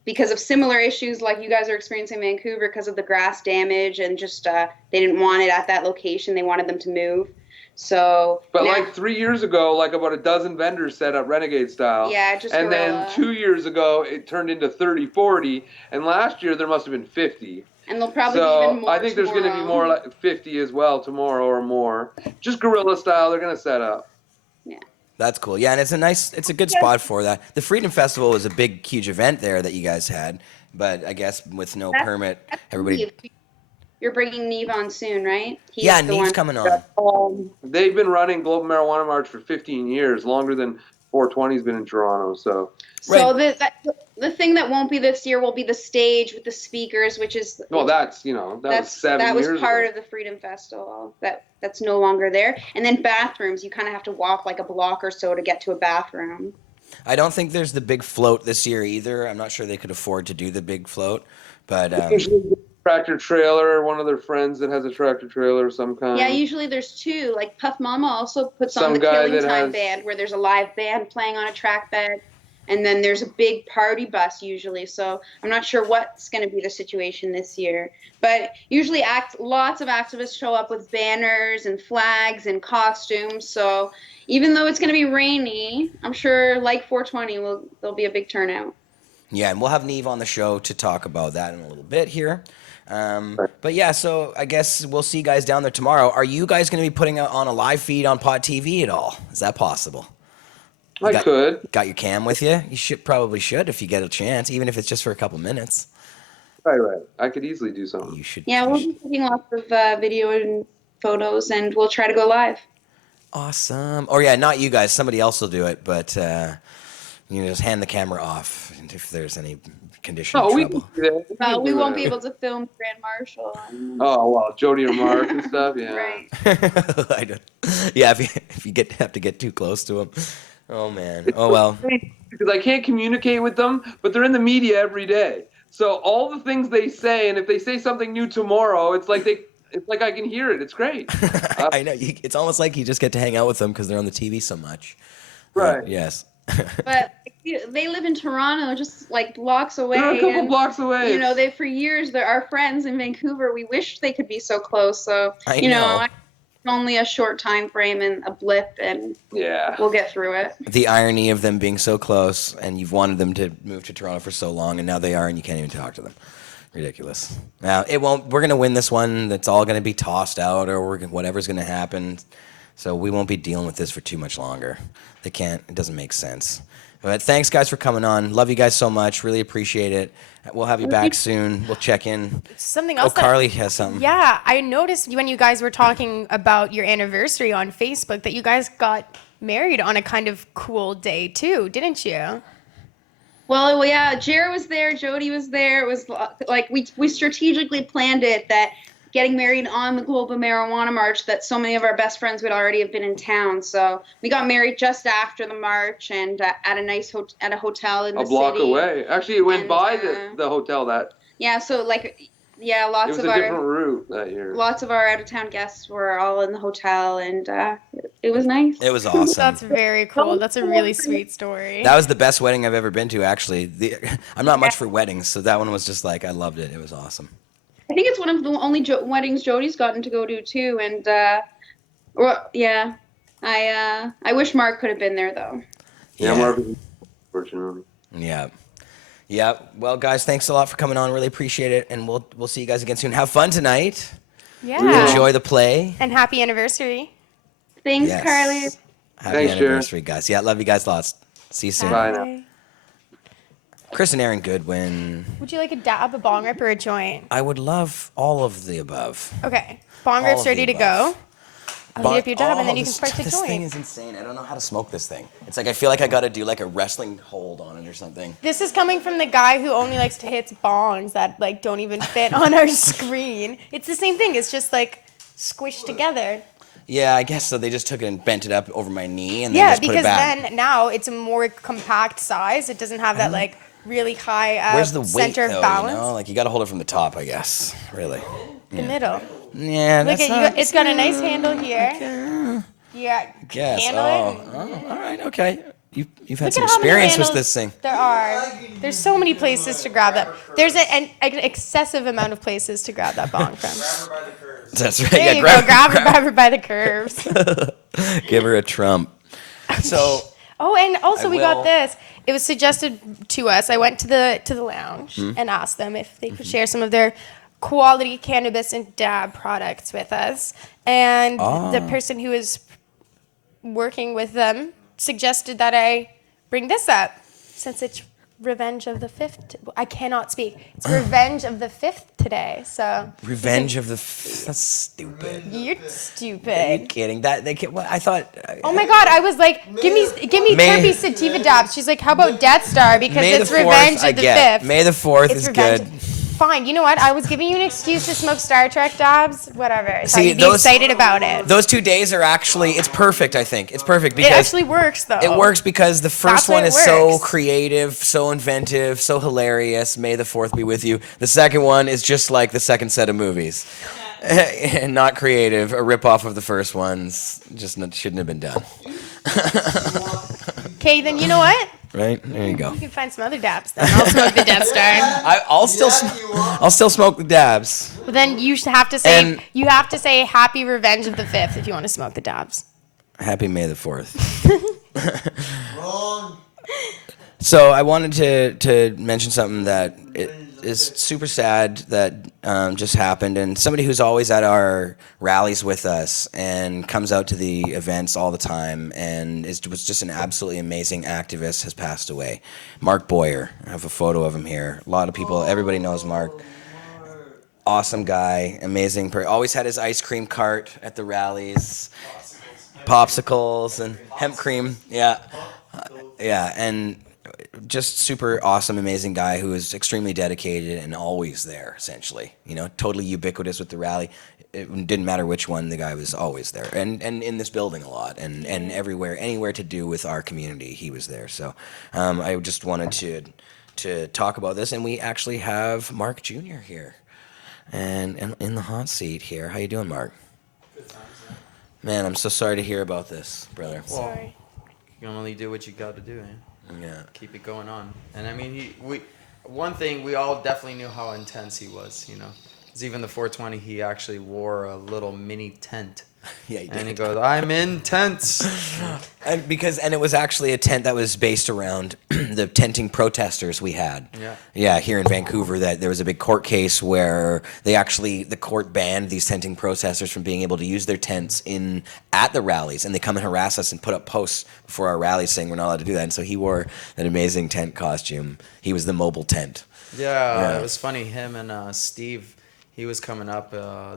because of similar issues like you guys are experiencing in Vancouver because of the grass damage, and just they didn't want it at that location. They wanted them to move. So, but like 3 years ago, like about a dozen vendors set up Renegade style. Yeah, just and guerrilla. then 2 years ago, it turned into 30, 40, and last year there must have been 50. And there'll probably be even more. I think there's going to be more like 50 as well tomorrow or more. Just guerrilla style, they're going to set up. Yeah. That's cool. Yeah, and it's a good spot for that. The Freedom Festival was a big, huge event there that you guys had, but I guess with no permit, everybody. You're bringing Neve on soon, right? Yeah, Neve's coming on. They've been running Global Marijuana March for 15 years, longer than 420's been in Toronto. So the thing that won't be this year will be the stage with the speakers, which is well, that was 7 that was years part ago. of the Freedom Festival. That's no longer there. And then bathrooms, you kind of have to walk like a block or so to get to a bathroom. I don't think there's the big float this year either. I'm not sure they could afford to do the big float, but tractor trailer, one of their friends that has a tractor trailer of some kind. Yeah, usually there's two. Like Puff Mama also puts Some on the guy Killing that Time has- band, where there's a live band playing on a track bed, and then there's a big party bus usually. So I'm not sure what's going to be the situation this year, but usually lots of activists show up with banners and flags and costumes. So even though it's going to be rainy, I'm sure like 420 there'll be a big turnout. yeah, and we'll have Neve on the show to talk about that in a little bit here. But yeah, so I guess we'll see you guys down there tomorrow. Are you guys going to be putting on a live feed on Pod TV at all? Is that possible? I could. Got your cam with you? You probably should if you get a chance, even if it's just for a couple minutes. Right. I could easily do something. You should. Yeah, you we'll should- be taking lots of video and photos, and we'll try to go live. Awesome. Or yeah, not you guys. Somebody else will do it, but just hand the camera off if there's any condition Oh, we trouble. can do that. Well, we do won't that. be able to film Grand Marshal. Oh well, Jody or Mark and stuff. Yeah. Right. I don't. Yeah, if you have to get too close to them. Oh man. Oh well. Because I can't communicate with them, but they're in the media every day. So all the things they say, and if they say something new tomorrow, it's like I can hear it. It's great. I know. It's almost like you just get to hang out with them because they're on the TV so much. Right. Yes. But they live in Toronto, just like blocks away. They're a couple and, blocks away. they for years they're our friends in Vancouver. We wish they could be so close. So I know. it's only a short time frame and a blip, and Yeah. we'll get through it. The irony of them being so close, and you've wanted them to move to Toronto for so long, and now they are, and you can't even talk to them. Ridiculous. Now it won't. We're gonna win this one. That's all gonna be tossed out, or whatever's gonna happen. So we won't be dealing with this for too much longer. They can't. It doesn't make sense. But thanks, guys, for coming on. Love you guys so much. Really appreciate it. We'll have you back soon. We'll check in. Something Oh, else. Carly has something. Yeah, I noticed when you guys were talking about your anniversary on Facebook that you guys got married on a kind of cool day too, didn't you? Well, yeah, Jared was there, Jody was there. It was like we strategically planned it that getting married on the Global Marijuana March, that so many of our best friends would already have been in town. So we got married just after the march and at a nice at a hotel in the city. A block away. Actually, it went by the hotel that. Yeah, so like, yeah, It was a different route that year. Lots of our out of town guests were all in the hotel, and it was nice. It was awesome. That's very cool. That's a really sweet story. That was the best wedding I've ever been to, actually. I'm not much for weddings, so that one was just like, I loved it. It was awesome. I think it's one of the only weddings Jody's gotten to go to too, and yeah, I wish Mark could have been there though. Yeah, Mark, fortunately. Yeah. Yeah. Well, guys, thanks a lot for coming on. Really appreciate it, and we'll see you guys again soon. Have fun tonight. Yeah. Enjoy the play. And happy anniversary. Thanks, Yes. Carly. Happy Thanks, anniversary, guys. Yeah, love you guys lots. See you soon. Bye now. Chris and Aaron Goodwin. Would you like a dab, a bong rip, or a joint? I would love all of the above. Okay. Bong All rip's of the ready to above. go. I'll heat up your dab, and then you can this- spark the This thing joint. is insane. I don't know how to smoke this thing. It's like I feel like I got to do like a wrestling hold on it or something. This is coming from the guy who only likes to hit bongs that like don't even fit on our screen. It's the same thing. It's just like squished together. Yeah, I guess so. They just took it and bent it up over my knee and then Yeah, just put it because back. then now it's a more compact size. It doesn't have that like really high Where's the weight center though? of balance. You know, like you got to hold it from the top, I guess. Really. The middle. Yeah, Look that's at not. you. It's got a nice handle here. Yeah. Guess. Handle it. Oh, all right, okay. You've had Look some at how many experience with handles this thing. There are. There's so many places to grab that. There's an excessive amount of places to grab that bong from. That's right. There yeah, you go. Grab her by the curves. Give her a trump. So. Oh, and also I we will- got this. It was suggested to us. I went to the lounge Hmm? and asked them if they could share some of their quality cannabis and dab products with us. And the person who is working with them suggested that I bring this up since it's Revenge of the 5th. I cannot speak. It's Revenge of the 5th today. So Revenge of the. That's stupid. you're Are you stupid. kidding? That they can. What I thought. Oh my God! I was like, give me May- Terpy Sativa dabs. She's like, how about Death Star because May it's the 4th, Revenge I of the get. 5th. May the 4th It's is Revenge. good. Fine. You know what? I was giving you an excuse to smoke Star Trek dabs. Whatever. So See, you'd be those- excited about it. Those 2 days are actually. It's perfect. I think it's perfect It because actually works though. it works because the first That's why one it is so works. creative, so inventive, so hilarious. May the 4th be with you. The second one is just like the second set of movies. And not creative, a ripoff of the first ones. Shouldn't have been done. Okay, then you know what? Right? There you go. You can find some other dabs. Then I'll smoke the Death Star. I'll still smoke the dabs. But then you should have to say And- Happy Revenge of the 5th if you want to smoke the dabs. Happy May the 4th. So I wanted to mention something that is super sad that just happened, and somebody who's always at our rallies with us and comes out to the events all the time and was just an absolutely amazing activist has passed away. Mark Boyer. I have a photo of him here. A lot of people, everybody knows Mark. Awesome guy, amazing. Always had his ice cream cart at the rallies. Popsicles and hemp cream. Yeah. Yeah, and just super awesome, amazing guy who is extremely dedicated and always there, essentially. You know, totally ubiquitous with the rally. It didn't matter which one, the guy was always there. And in this building a lot, and everywhere, anywhere to do with our community, he was there. So I just wanted to talk about this, and we actually have Mark Jr. here, and in the hot seat here. How you doing, Mark? Man, I'm so sorry to hear about this, brother. Sorry. You can only do what you got to do, man. Yeah. Keep it going on. And I mean, one thing we all definitely knew how intense he was, you know. 'Cause even the 420, he actually wore a little mini tent. Yeah, he did. And he goes, "I'm intense." And it was actually a tent that was based around the tenting protesters we had. Yeah. Yeah, here in Vancouver, that there was a big court case where the court banned these tenting protesters from being able to use their tents at the rallies, and they come and harass us and put up posts before our rallies saying we're not allowed to do that. And so he wore that amazing tent costume. He was the mobile tent. Yeah, it was funny. Him and Steve, he was coming up,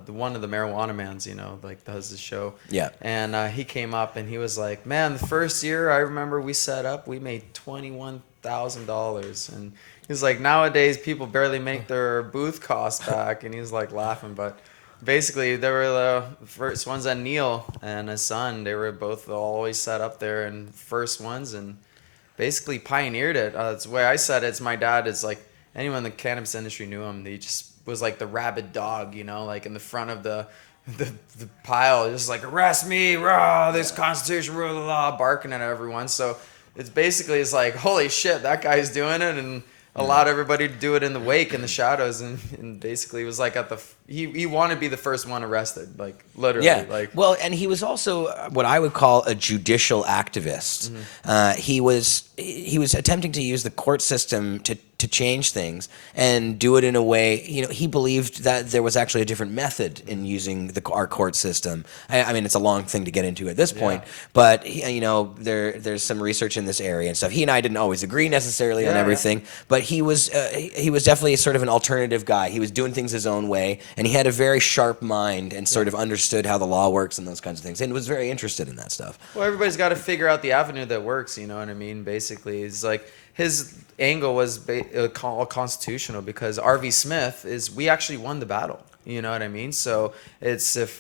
one of the marijuana mans, like does the show. Yeah. And he came up and he was like, man, the first year I remember we set up, we made $21,000. And he's like, nowadays people barely make their booth costs back. And he's like laughing, but basically they were the first ones that Neil and his son, they were both always set up there and first ones and basically pioneered it. That's the way I said it. It's my dad is like, anyone in the cannabis industry knew him. He just was like the rabid dog, like in the front of the pile, just like, arrest me, rah, this Constitution, rule of law, barking at everyone. So it's like, holy shit, that guy's doing it, and allowed everybody to do it in the wake, in the shadows, and basically it was like he wanted to be the first one arrested, like literally. Yeah. Like, Well, and he was also what I would call a judicial activist. He was attempting to use the court system to change things and do it in a way. He believed that there was actually a different method in using our court system. I mean, it's a long thing to get into at this point, but there's some research in this area and stuff. He and I didn't always agree necessarily on everything, but he was definitely sort of an alternative guy. He was doing things his own way, and he had a very sharp mind and sort of understood how the law works and those kinds of things, and was very interested in that stuff. well, everybody's got to figure out the avenue that works. You know what I mean? Basically, it's like his angle was constitutional because R.V. Smith we actually won the battle. You know what I mean? So it's if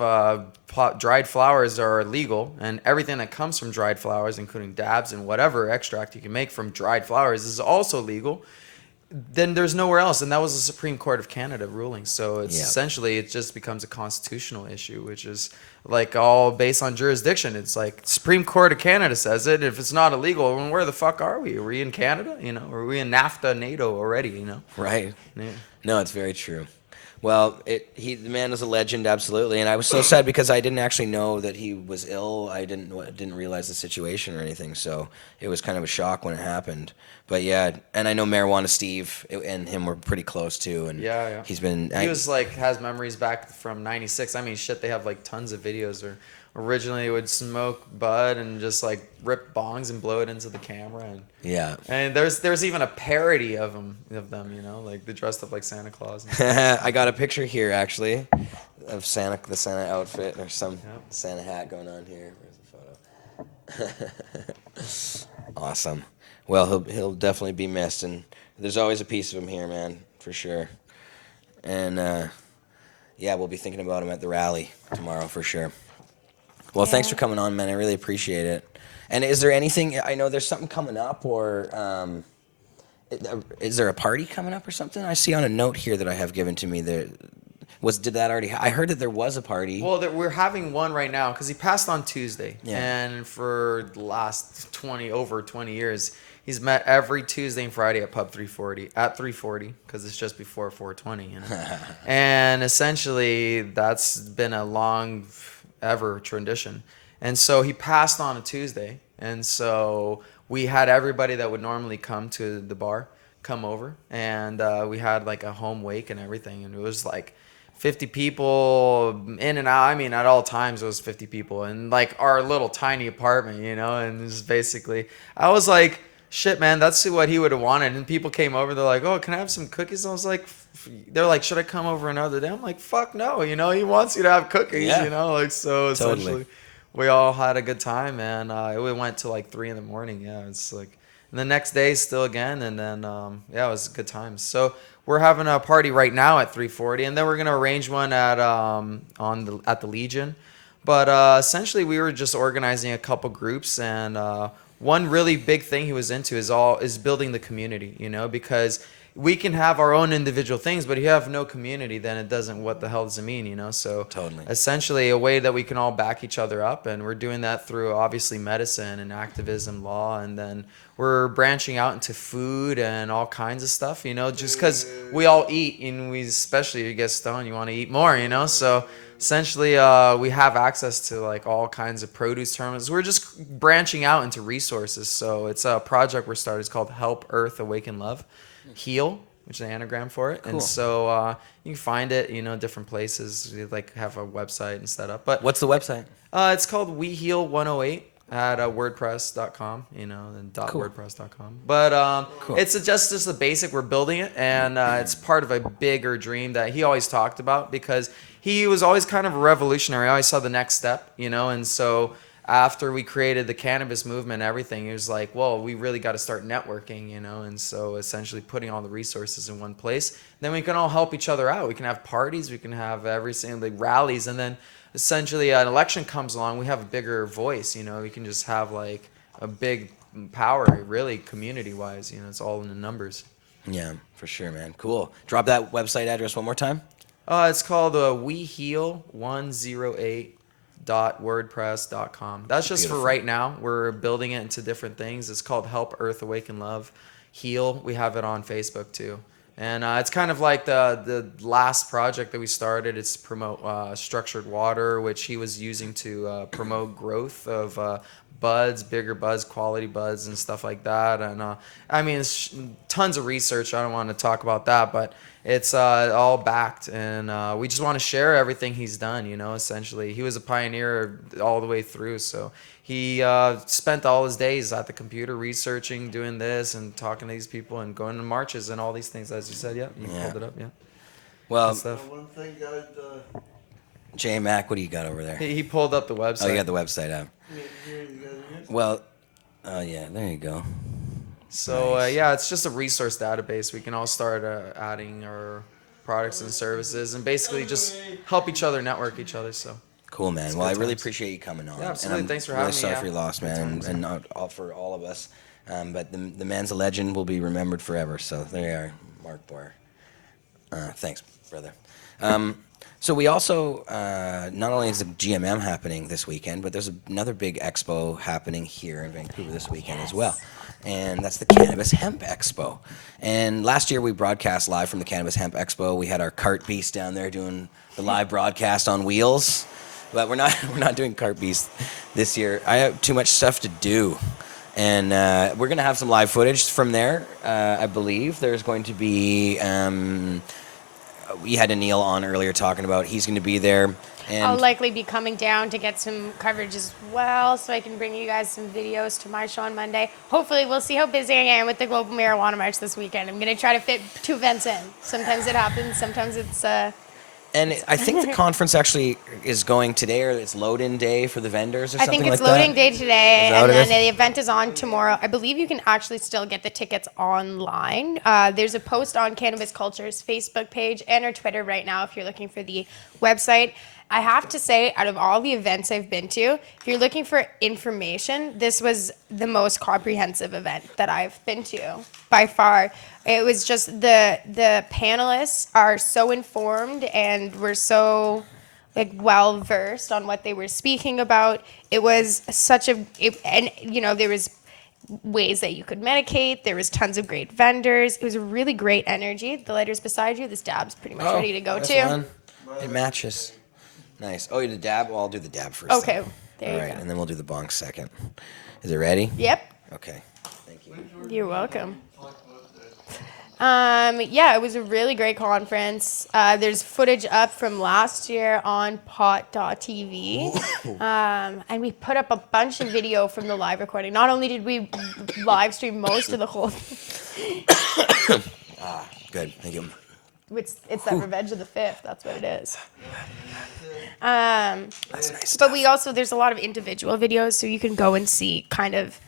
dried flowers are legal and everything that comes from dried flowers, including dabs and whatever extract you can make from dried flowers, is also legal, then there's nowhere else. And that was the Supreme Court of Canada ruling. So it's essentially, it just becomes a constitutional issue, which is like all based on jurisdiction. It's like Supreme Court of Canada says it. If it's not illegal, then where the fuck are we? Are we in Canada? Are we in NAFTA, NATO already? Right. Yeah. No, it's very true. Well, the man was a legend, absolutely, and I was so sad because I didn't actually know that he was ill. I didn't realize the situation or anything, so it was kind of a shock when it happened. But yeah, and I know Marijuana Steve and him were pretty close too, and Yeah. he's been. He was like, has memories back from '96. I mean, shit, they have like tons of videos where originally would smoke bud and just like rip bongs and blow it into the camera, and there's even a parody of them, like they dressed up like Santa Claus. I got a picture here actually of the Santa outfit or some Santa hat going on here. Where's the photo? Awesome. Well, he'll definitely be missed, and there's always a piece of him here, man, for sure. And we'll be thinking about him at the rally tomorrow for sure. Well, thanks for coming on, man. I really appreciate it. And is there anything? I know there's something coming up, or is there a party coming up or something? I see on a note here that I have given to me there. Did that already? I heard that there was a party. Well, we're having one right now because he passed on Tuesday, Yeah. and for the last over 20 years, he's met every Tuesday and Friday at Pub 340 because it's just before 420, and essentially that's been a long ever tradition. And so he passed on a Tuesday, and so we had everybody that would normally come to the bar come over, and we had like a home wake and everything, and it was like 50 people in and out. I mean, at all times it was 50 people in like our little tiny apartment, and it was basically, I was like, shit, man, that's what he would have wanted. And people came over, they're like, oh, can I have some cookies? And I was like, they're like, should I come over another day? I'm like, fuck no, he wants you to have cookies, like, so essentially Totally. we all had a good time, and we went to like 3 a.m. It's like, and the next day still again, and then it was good times. So we're having a party right now at 340, and then we're gonna arrange one at the Legion. But essentially, we were just organizing a couple groups, and one really big thing he was into is building the community, because we can have our own individual things, but if you have no community, then it doesn't, what the hell does it mean, So Totally. essentially a way that we can all back each other up, and we're doing that through obviously medicine and activism, law, and then we're branching out into food and all kinds of stuff, just because we all eat, and especially you get stoned, you want to eat more, so essentially we have access to like all kinds of produce terminals. We're just branching out into resources. So it's a project we're starting. It's called Help Earth Awaken Love Heal, which is an anagram for it. Cool. And so you can find it, different places. We like have a website and set up. But what's the website? it's called We Heal 108. at wordpress.com, you know, and Cool. .wordpress.com. But Cool. it's just a basic. We're building it, and it's part of a bigger dream that he always talked about, because he was always kind of a revolutionary. I always saw the next step, you know, and so after we created the cannabis movement and everything, he was like, well, we really got to start networking, you know, and so essentially putting all the resources in one place. Then we can all help each other out. We can have parties, we can have every single like, rallies, and then essentially an election comes along, we have a bigger voice, you know, we can just have like a big power, really, community-wise, you know, it's all in the numbers. Yeah, for sure, man. Cool. Drop that website address one more time. It's called weheal108.wordpress.com. That's just Beautiful. for right now. We're building it into different things. It's called Help Earth Awaken Love Heal. We have it on Facebook too. And it's kind of like the last project that we started. It's to promote structured water, which he was using to promote growth of buds, bigger buds, quality buds, and stuff like that. And I mean, it's tons of research. I don't want to talk about that, but it's all backed, and we just want to share everything he's done. You know, essentially, he was a pioneer all the way through. So he spent all his days at the computer researching, doing this, and talking to these people, and going to marches and all these things. As you said, yeah, you Yeah. pulled it up, yeah. Well, Good stuff. One thing, guys, J Mac, what do you got over there? He pulled up the website. Oh, you got the website up. here, you guys here? Well, oh yeah, there you go. So Nice. yeah, it's just a resource database. We can all start adding our products and services, and basically just help each other, network each other. So Cool, man. It's Well, I good really times. appreciate you coming on. Yeah, absolutely. And I'm Thanks for really having me, sorry yeah. for your loss, Good man, times. and all for all of us. But the man's a legend, will be remembered forever. So there you are, Mark Boyer. Thanks, brother. So we also, not only is the GMM happening this weekend, but there's another big expo happening here in Vancouver this weekend as well. And that's the Cannabis Hemp Expo. And last year we broadcast live from the Cannabis Hemp Expo. We had our cart beast down there doing the live broadcast on wheels. But we're not doing cart beast this year. I have too much stuff to do. And we're going to have some live footage from there, I believe. There's going to be... we had Anil on earlier talking about he's going to be there. And I'll likely be coming down to get some coverage as well, so I can bring you guys some videos to my show on Monday. Hopefully, we'll see how busy I am with the Global Marijuana March this weekend. I'm going to try to fit 2 events in. Sometimes it happens, sometimes it's... and I think the conference actually is going today, or it's load-in day for the vendors or I something think it's like that. loading day today, Is that what and it then is? the event is on tomorrow. I believe you can actually still get the tickets online. There's a post on Cannabis Culture's Facebook page and our Twitter right now if you're looking for the website. I have to say, out of all the events I've been to, if you're looking for information, this was the most comprehensive event that I've been to by far. It was just the panelists are so informed and were so well versed on what they were speaking about. It was such a and there was ways that you could medicate. There was tons of great vendors. It was a really great energy. The lighter's beside you. This dab's pretty much ready to go this too. one. It matches. Nice. Oh, you the dab? Well, I'll do the dab first. Okay, then. there All you right, go. and then we'll do the bonk second. Is it ready? Yep. Okay. Thank you. You're welcome. Yeah, it was a really great conference. There's footage up from last year on pot.tv. And we put up a bunch of video from the live recording. Not only did we live stream most of the whole Good. Thank you. it's that Revenge of the Fifth. That's what it is. That's nice. But we also, there's a lot of individual videos, so you can go and see kind of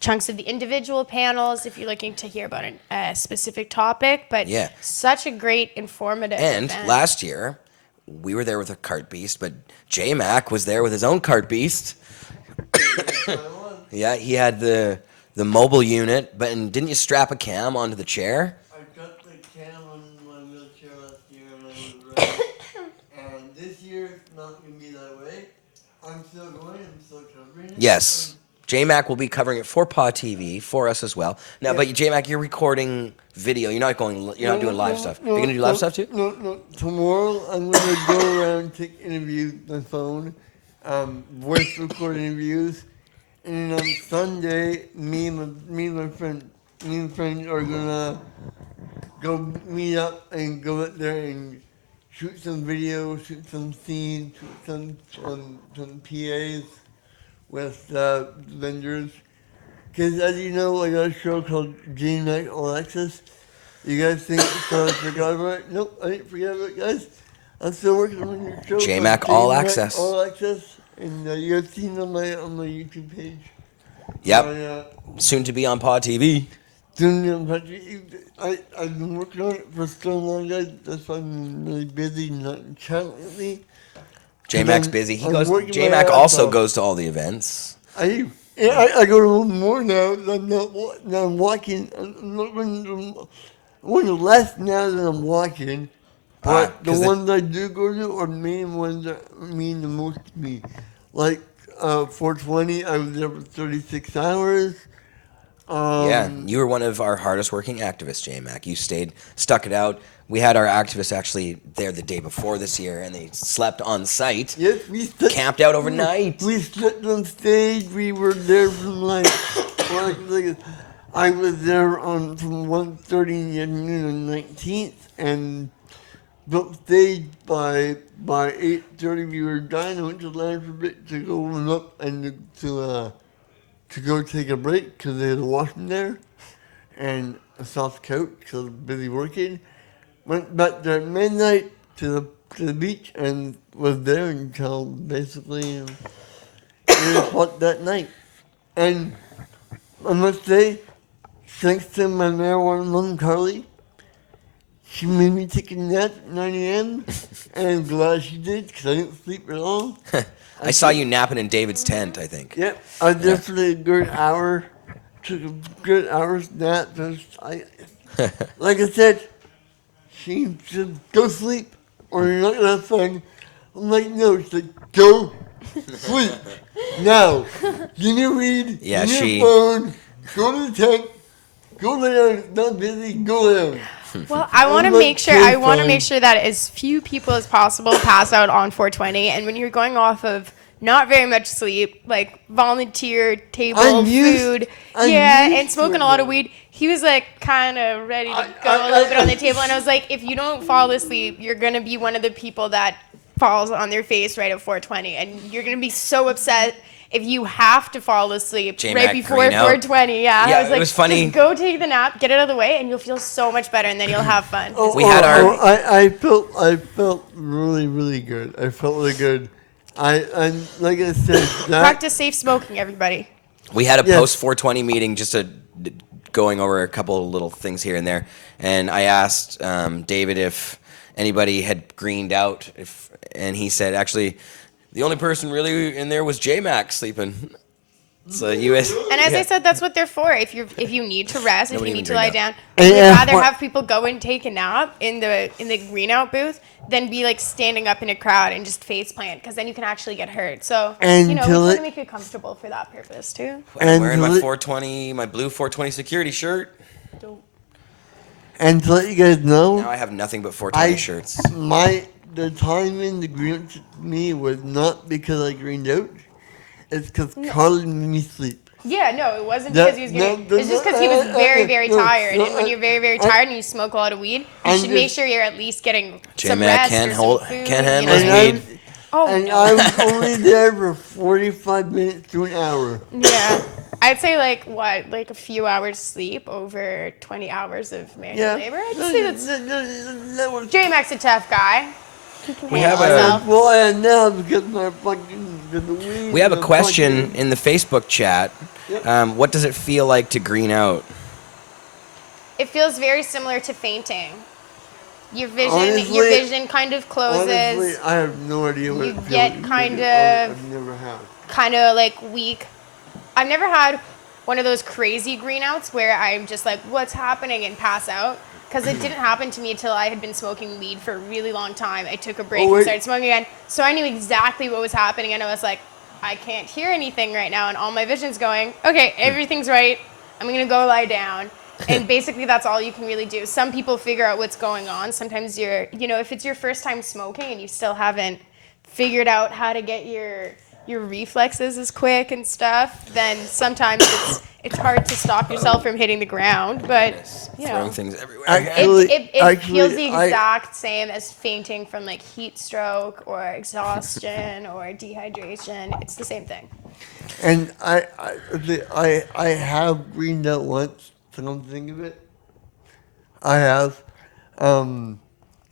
chunks of the individual panels if you're looking to hear about a specific topic. But Yeah. such a great informative And event. last year, we were there with a cart beast, but J Mac was there with his own cart beast. Yeah, he had the mobile unit, but and didn't you strap a cam onto the chair? I got the cam on my wheelchair last year when I was riding. And this year it's not going to be that way. I'm still going, I'm still covering it. Yes. J Mac will be covering it for Pod TV for us as well. Now, Yeah. but J Mac, you're recording video. You're not doing live stuff. You're gonna do live stuff too. No. Tomorrow I'm going to go around and take interviews on phone, voice record interviews. And on Sunday, me and my friend are gonna go meet up and go out there and shoot some videos, shoot some scenes, shoot some PAs with vendors. Because as you know, I got a show called G-Night All Access. You guys think I forgot about it? Nope, I didn't forget about it, guys. I'm still working on your show. J-Mac called All J-Mac Access. All Access. And you guys seen on my YouTube page. Yep. My, Soon to be on Pod TV. I've been working on it for so long, guys. That's why I'm really busy, not in chat lately. J-Mac's I'm- busy. He I'm goes. working my J-Mac ass also off. goes to all the events. I go to a little more now. Now I'm walking. I'm not going less now than I'm walking. But the 'Cause ones I do go to are the main ones that mean the most to me. Like 420, I was there for 36 hours. Yeah, you were one of our hardest working activists, J-Mac. You stuck it out. We had our activists actually there the day before this year, and they slept on site, Yes, camped out overnight. We slept on stage. We were there from I was there from 1:30 in the afternoon on 19th, and built stage by 8:30. We were done. I went to land for a bit to go warm up and to go take a break because they had a washroom there and a soft couch because I was busy working. Went back there at midnight to the beach and was there until basically 8 o'clock that night. And I must say, thanks to my marijuana mom, Carly, she made me take a nap at 9 a.m. and I'm glad she did because I didn't sleep at all. I saw you napping in David's tent, I think. Yep, I was there for a good hour, took a good hour's nap. Like I said, she said, go sleep or you're not going to have fun. I'm like, no, she's like, go sleep now. Give me weed, Yeah, give me she- a phone, go to the tent, go lay down, it's not busy, go lay down. Well, I want to like, make sure. I want to fine. make sure that as few people as possible pass out on 420. And when you're going off of not very much sleep, like volunteer table I'm used- food, I'm yeah, used and to smoking it, a lot of though. weed, he was like kind of ready to go I- a little bit on I- the table. And I was like, if you don't fall asleep, you're gonna be one of the people that falls on their face right at 420, and you're gonna be so upset. If you have to fall asleep J-Mac right before green out. 420, Yeah, I was like, it was funny. just go take the nap, get it out of the way, and you'll feel so much better, and then you'll have fun. We had our- I felt really, really good. I felt really good. I like I said, that, Practice safe smoking, everybody. We had a Yes. post 420 meeting, just going over a couple of little things here and there, and I asked David if anybody had greened out, and he said actually the only person really in there was J-Mac sleeping. So US. And as I said, that's what they're for. If you need to rest, Nobody if you even need to lie greened down, And- we'd and rather what- have people go and take a nap in the green out booth than be like standing up in a crowd and just face plant, because then you can actually get hurt. So And we till want it- to make it comfortable for that purpose too. I'm wearing my And- 420, my blue 420 security shirt. and to let you guys know, Now I have nothing but 420 I- shirts. the time in the green out to me was not because I greened out. It's because Carly made me sleep. Yeah, no, it wasn't That- because he was getting. no, It's just because he was very, very no, tired. no, And when you're very, very I- tired and you smoke a lot of weed, you I'm should make just- sure you're at least getting some J-Mac rest can't or hold- some food. can't you handle his know? weed. Oh, and no. I was only there for 45 minutes to an hour. Yeah. I'd say like a few hours sleep over 20 hours of manual Yeah. labor. I'd say that's That was. J-Mac's a tough guy. He can We handle have a- himself. Well, I am now because my fucking because the weed. We have a and the question fucking- in the Facebook chat. Yep. What does it feel like to green out? It feels very similar to fainting. Your Honestly- vision kind of closes. Honestly, I have no idea what You it feels get like. kind I've of- never had. Kind of like weak. I've never had one of those crazy greenouts where I'm just like, what's happening, and pass out. Because it didn't happen to me until I had been smoking weed for a really long time. I took a break and wait. started smoking again. So I knew exactly what was happening, and I was like, I can't hear anything right now. And all my vision's going, okay, everything's right. I'm going to go lie down. And basically that's all you can really do. Some people figure out what's going on. Sometimes if it's your first time smoking and you still haven't figured out how to get your reflexes as quick and stuff, then sometimes it's hard to stop yourself from hitting the ground. But Throwing things everywhere. Actually- it feels the I- exact same as fainting from like heat stroke or exhaustion or dehydration. It's the same thing. And I have greened out once. So don't think of it. I have.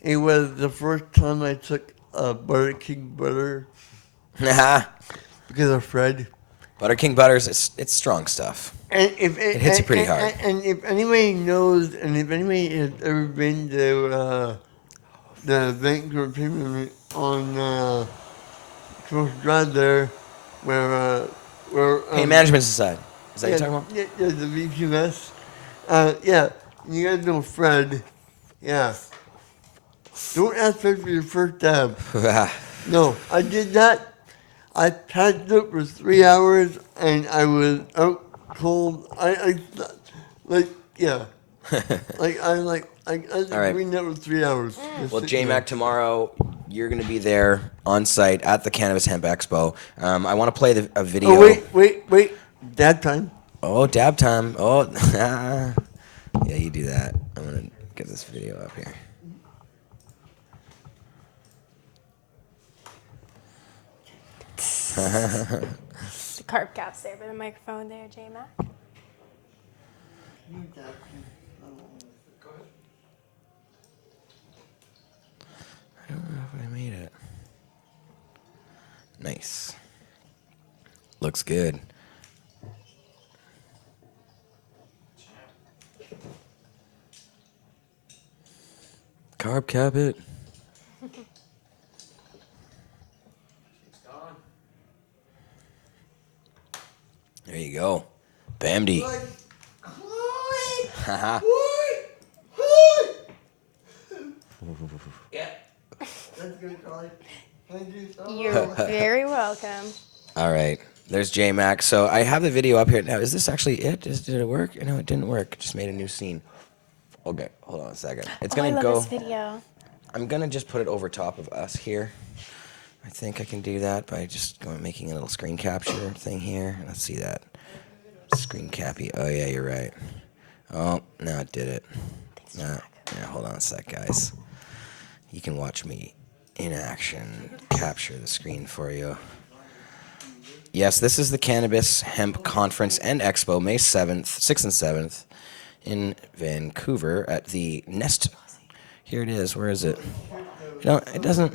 It was the first time I took Butter King butter because of Fred. Butter King butters, it's strong stuff. And if It hits you pretty hard. And if anybody knows, and if anybody has ever been to the Vancouver Pavement on Coast Drive there, where Pain Management Society. Is that what you're talking yeah, the VQS. Yeah, you guys know Fred. Yeah. Don't ask Fred for your first dab. about? No, I did that. I passed it for 3 hours, and I was out cold. Like, yeah. I just All right. greened out for 3 hours. Well, J-Mac, tomorrow you're going to be there on site at the Cannabis Hemp Expo. I want to play a video. Oh, wait. Dab time. Oh, dab time. Oh, yeah, you do that. I'm going to get this video up here. The carb caps there by the microphone there, J-Mac. I don't know if I made it. Nice. Looks good. Carb cap it. There you go. Bamdi. Haha. Yeah. That's good, Charlie. Thank you so much. You're very welcome. All right. There's J-Mac. So I have the video up here. Now, is this actually it? Did it work? No, it didn't work. It just made a new scene. Okay, hold on a second. It's I going to love go. this video. I'm going to just put it over top of us here. I think I can do that by just making a little screen capture thing here. Let's see that. Screen cappy. Oh, yeah, you're right. Oh, now it did it. Yeah, hold on a sec, guys. You can watch me in action capture the screen for you. Yes, this is the Cannabis Hemp Conference and Expo, May 7th, 6th and 7th in Vancouver at the Nest. Here it is. Where is it? No, it doesn't.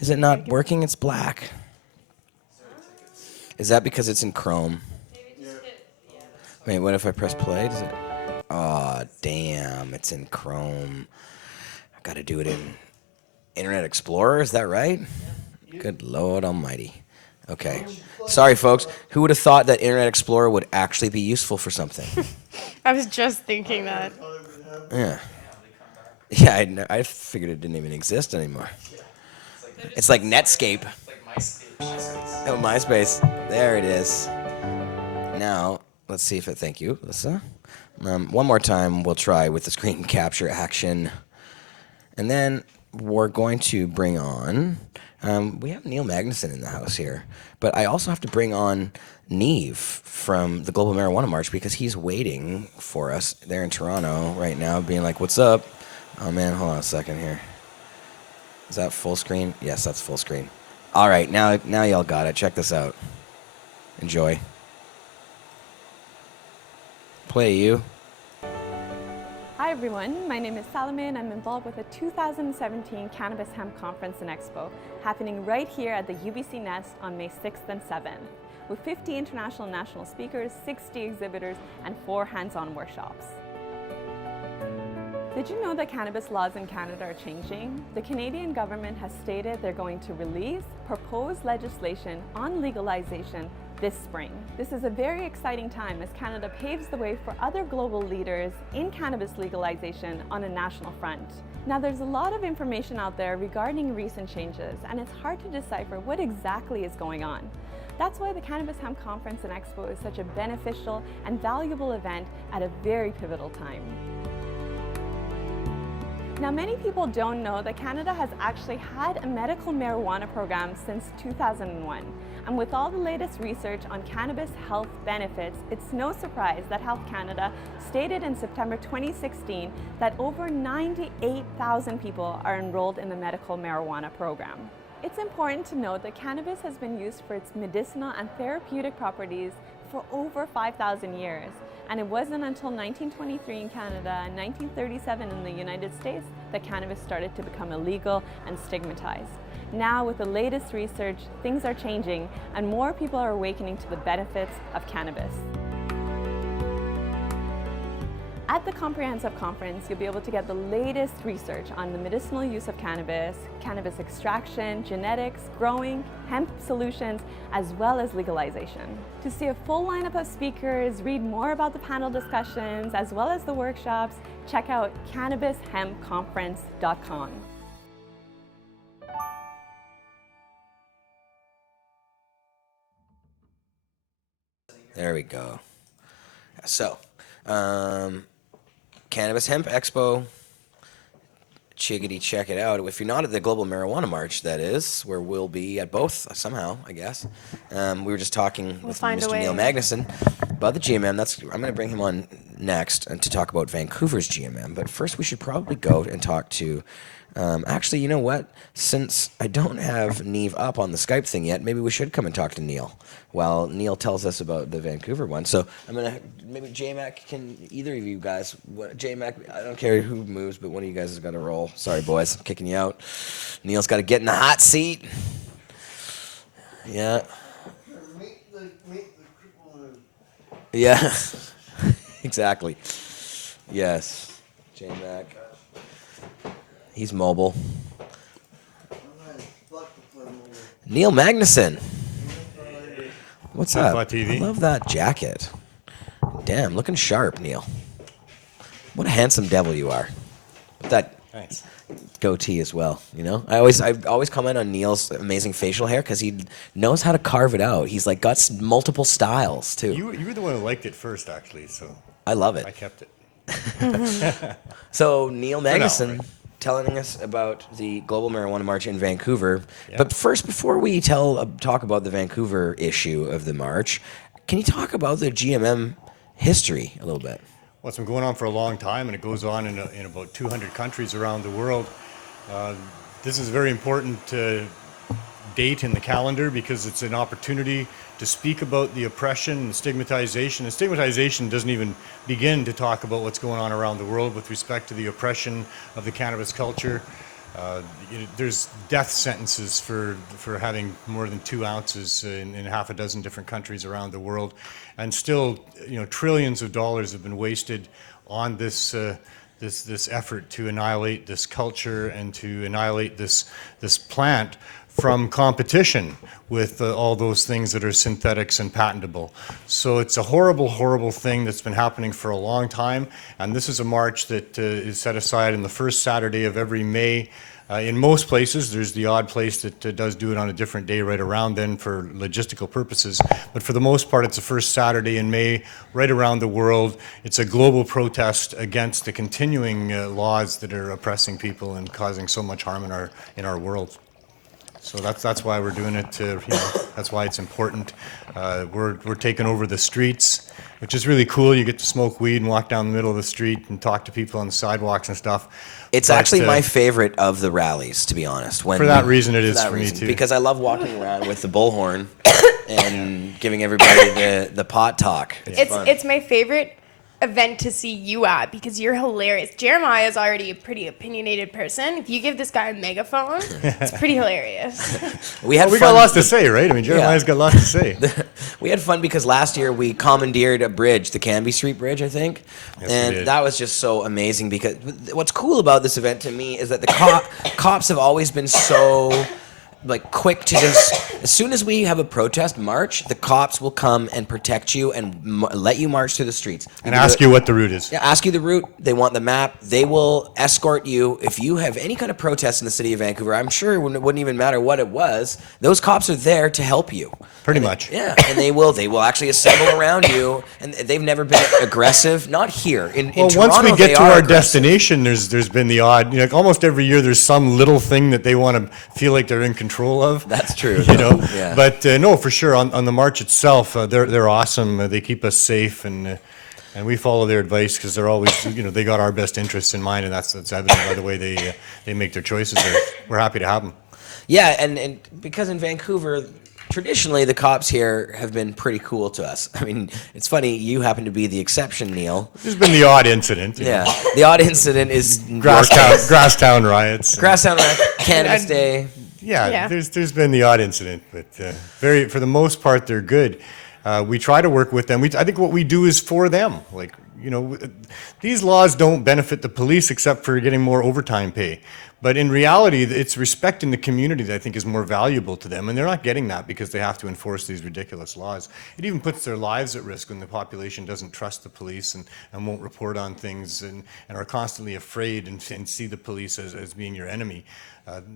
Is it not working? It's black. Is that because it's in Chrome? Wait, what if I press play? Does it? Oh, damn. It's in Chrome. I got to do it in Internet Explorer. Is that right? Good Lord Almighty. Okay. Sorry, folks. Who would have thought that Internet Explorer would actually be useful for something? I was just thinking that. Yeah. Yeah, I figured it didn't even exist anymore. It's like Netscape. Oh, MySpace. There it is. Now, let's see if it. Thank you, Alyssa. One more time, we'll try with the screen capture action. And then we're going to bring on. We have Neil Magnuson in the house here. But I also have to bring on Neve from the Global Marijuana March because he's waiting for us there in Toronto right now, being like, what's up? Oh, man, hold on a second here. Is that full screen? Yes, that's full screen. All right, now y'all got it. Check this out. Enjoy. Play you. Hi everyone, my name is Salome and I'm involved with the 2017 Cannabis Hemp Conference and Expo happening right here at the UBC Nest on May 6th and 7th with 50 international and national speakers, 60 exhibitors, and 4 hands-on workshops. Did you know that cannabis laws in Canada are changing? The Canadian government has stated they're going to release proposed legislation on legalization this spring. This is a very exciting time as Canada paves the way for other global leaders in cannabis legalization on a national front. Now there's a lot of information out there regarding recent changes and it's hard to decipher what exactly is going on. That's why the Cannabis Hemp Conference and Expo is such a beneficial and valuable event at a very pivotal time. Now, many people don't know that Canada has actually had a medical marijuana program since 2001. And with all the latest research on cannabis health benefits, it's no surprise that Health Canada stated in September 2016 that over 98,000 people are enrolled in the medical marijuana program. It's important to note that cannabis has been used for its medicinal and therapeutic properties for over 5,000 years. And it wasn't until 1923 in Canada and 1937 in the United States that cannabis started to become illegal and stigmatized. Now, with the latest research, things are changing and more people are awakening to the benefits of cannabis. At the Comprehensive Conference, you'll be able to get the latest research on the medicinal use of cannabis, cannabis extraction, genetics, growing, hemp solutions, as well as legalization. To see a full lineup of speakers, read more about the panel discussions, as well as the workshops, check out cannabishempconference.com. There we go. So, Cannabis Hemp Expo. Chiggity, check it out. If you're not at the Global Marijuana March, that is, where we'll be at both somehow, I guess. We were just talking with find a Mr. way. Neil Magnuson about the GMM. I'm going to bring him on next and to talk about Vancouver's GMM. But first, we should probably go and talk to. Actually, you know what? Since I don't have Neve up on the Skype thing yet, maybe we should come and talk to Neil while Neil tells us about the Vancouver one. So I'm gonna maybe J-Mac, can either of you guys? J-Mac, I don't care who moves, but one of you guys has got to roll. Sorry, boys, I'm kicking you out. Neil's got to get in the hot seat. Yeah. Yeah. Exactly. Yes. J-Mac. He's mobile. Neil Magnuson. What's up? TV. I love that jacket. Damn, looking sharp, Neil. What a handsome devil you are. With that Thanks. goatee as well, you know? I always comment on Neil's amazing facial hair because he knows how to carve it out. He's like got multiple styles too. You were the one who liked it first, actually, so I love it. I kept it. So Neil now, Magnuson right. telling us about the Global Marijuana March in Vancouver. Yeah. But first, before we talk about the Vancouver issue of the march, can you talk about the GMM history a little bit? Well, it's been going on for a long time, and it goes on in about 200 countries around the world. This is a very important date in the calendar because it's an opportunity to speak about the oppression and stigmatization. And stigmatization doesn't even begin to talk about what's going on around the world with respect to the oppression of the cannabis culture. There's death sentences for having more than 2 ounces in half a dozen different countries around the world, and still, trillions of dollars have been wasted on this this effort to annihilate this culture and to annihilate this plant from competition with all those things that are synthetics and patentable. So it's a horrible, horrible thing that's been happening for a long time, and this is a march that is set aside on the first Saturday of every May. In most places, there's the odd place that does do it on a different day right around then for logistical purposes, but for the most part, it's the first Saturday in May right around the world. It's a global protest against the continuing laws that are oppressing people and causing so much harm in our world. So that's why we're doing it. That's why it's important. We're taking over the streets, which is really cool. You get to smoke weed and walk down the middle of the street and talk to people on the sidewalks and stuff. It's But, actually my favorite of the rallies, to be honest. For that reason, it is for me too. Because I love walking around with the bullhorn and giving everybody the pot talk. Fun. It's my favorite event to see you at because you're hilarious. Jeremiah is already a pretty opinionated person. If you give this guy a megaphone, it's pretty hilarious. We had we fun. got lots to say, right? I mean, Jeremiah's got lots to say. We had fun because last year we commandeered a bridge, the Canby Street Bridge, I think. Yes, we And did. that was just so amazing because what's cool about this event to me is that the cops have always been so quick to just, as soon as we have a protest march, the cops will come and protect you and let you march through the streets. And ask you what the route is. Yeah, ask you the route. They want the map. They will escort you. If you have any kind of protest in the city of Vancouver, I'm sure it wouldn't even matter what it was. Those cops are there to help you. Pretty much. Yeah, and they will actually assemble around you, and they've never been aggressive. Not here in Toronto. Once we they get to are our aggressive. destination, there's been the odd, almost every year there's some little thing that they want to feel like they're in control of. That's true. Yeah. But no, for sure on the march itself, they're awesome. They keep us safe, and we follow their advice because they're always, they got our best interests in mind, and that's evident by the way they make their choices. We're happy to have them. Yeah, and because in Vancouver, traditionally the cops here have been pretty cool to us. I mean, it's funny, you happen to be the exception, Neil. There's been the odd incident. Yeah, the odd incident is Grasstown riots. Grasstown Riot, Cannabis Day. Yeah, there's been the odd incident, but for the most part, they're good. We try to work with them. I think what we do is for them. Like, these laws don't benefit the police except for getting more overtime pay. But in reality, it's respecting the community that I think is more valuable to them, and they're not getting that because they have to enforce these ridiculous laws. It even puts their lives at risk when the population doesn't trust the police and won't report on things and are constantly afraid and see the police as being your enemy.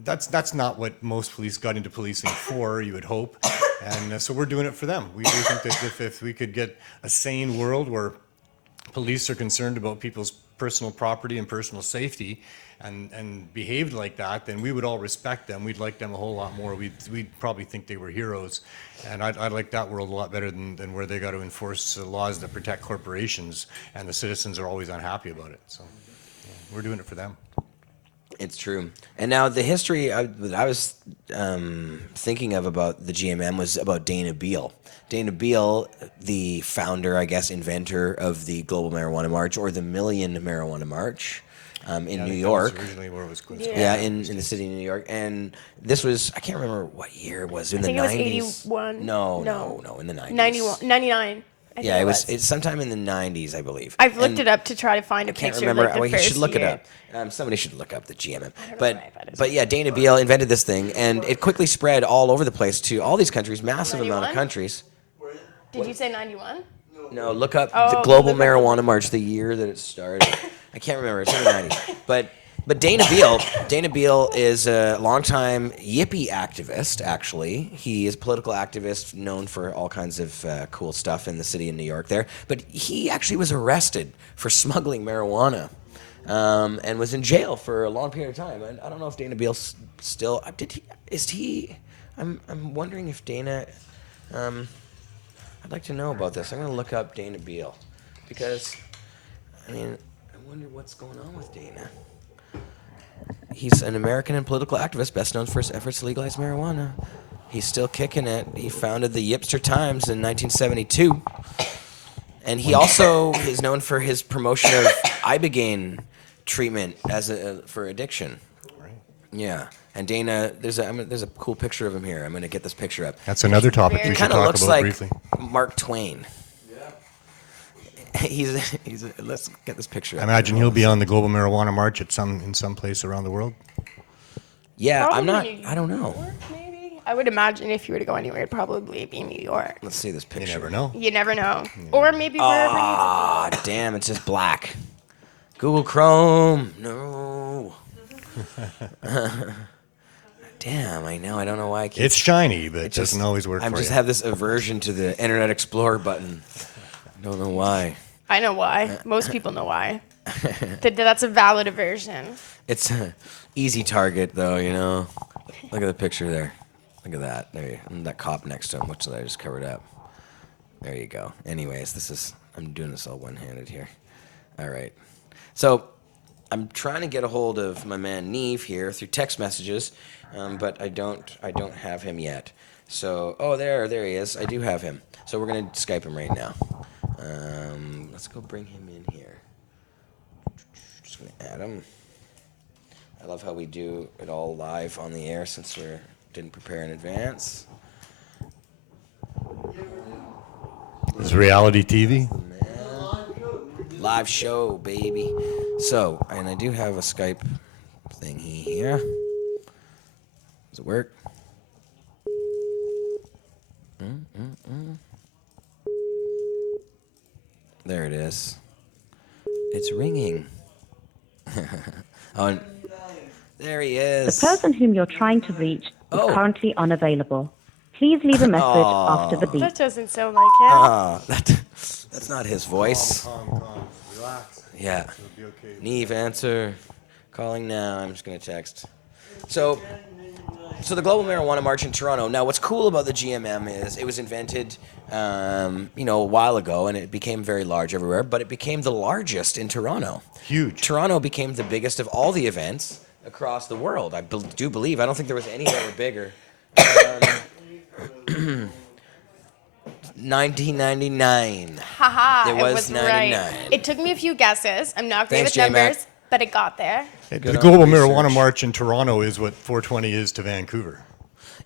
That's not what most police got into policing for, you would hope, and so we're doing it for them. We do think that if we could get a sane world where police are concerned about people's personal property and personal safety and behaved like that, then we would all respect them. We'd like them a whole lot more. We'd probably think they were heroes. And I'd like that world a lot better than where they got to enforce laws that protect corporations and the citizens are always unhappy about it. So we're doing it for them. It's true. And now the history that I was thinking of about the GMM was about Dana Beal. Dana Beal, the founder, I guess, inventor of the Global Marijuana March or the Million Marijuana March in New York. That was originally where it was going. Yeah, in the city of New York. And this was, I can't remember what year it was. In the 90s. I think it was 81. No, in the 90s. 99. Yeah, it's sometime in the 90s, I believe. I've looked it up to try to find a Can't picture. remember. Like the You first should look year. it up. Somebody should look up the GMM. why that is. But yeah, Dana Beal invented this thing, and it quickly spread all over the place to all these countries, massive amount of 91? countries. Did you say 91? No, look up Oh, the Global look up- Marijuana March, the year that it started. I can't remember. It's in the 90s. But Dana Beal is a longtime Yippie activist, actually. He is a political activist known for all kinds of cool stuff in the city of New York there. But he actually was arrested for smuggling marijuana and was in jail for a long period of time. I don't know if Dana Beal still... I'm wondering if Dana... I'd like to know about this. I'm going to look up Dana Beal because, I wonder what's going on with Dana. He's an American and political activist, best known for his efforts to legalize marijuana. He's still kicking it. He founded the Yipster Times in 1972. And he also is known for his promotion of Ibogaine treatment for addiction. Right. Yeah. And Dana, there's a cool picture of him here. I'm going to get this picture up. That's another topic we He should kind of talk looks about like briefly. Mark Twain. Yeah. Let's get this picture I up. imagine he'll be on the Global Marijuana March in some place around the world. Yeah, Probably I don't know. New York, maybe? I would imagine if you were to go anywhere, it'd probably be New York. Let's see this You picture. never know. You never know. Or maybe wherever he's Ah, damn, it's just black. Google Chrome. No. Damn, I know. I don't know why I keep... It's shiny, but it just- doesn't always work I for just you. have this aversion to the Internet Explorer button. Don't know why. I know why. Most people know why. That's a valid aversion. It's an easy target, though, Look at the picture there. Look at that. And that cop next to him, which I just covered up. There you go. Anyways, I'm doing this all one-handed here. All right. So I'm trying to get a hold of my man Neve here through text messages, but I don't have him yet. So, there he is. I do have him. So we're going to Skype him right now. Let's go bring him in here. Just going to add him. I love how we do it all live on the air since we didn't prepare in advance. It's reality TV. Live show, baby. So, and I do have a Skype thingy here. Does it work? There it is. It's ringing. And there he is. The person whom you're trying to reach is currently unavailable. Please leave a message after the beep. That doesn't sound like him. That's not his voice. Calm. Relax. Yeah. It'll be okay. Neve, answer. Calling now. I'm just going to text. So the Global Marijuana March in Toronto. Now, what's cool about the GMM is it was invented, a while ago, and it became very large everywhere, but it became the largest in Toronto. Huge. Toronto became the biggest of all the events across the world. I do believe. I don't think there was any that were bigger. 1999. Haha, It was 99. right. It took me a few guesses. I'm not great Thanks, with J-Mac. numbers, but it got there. The Good on Global the Marijuana research. March in Toronto is what 420 is to Vancouver.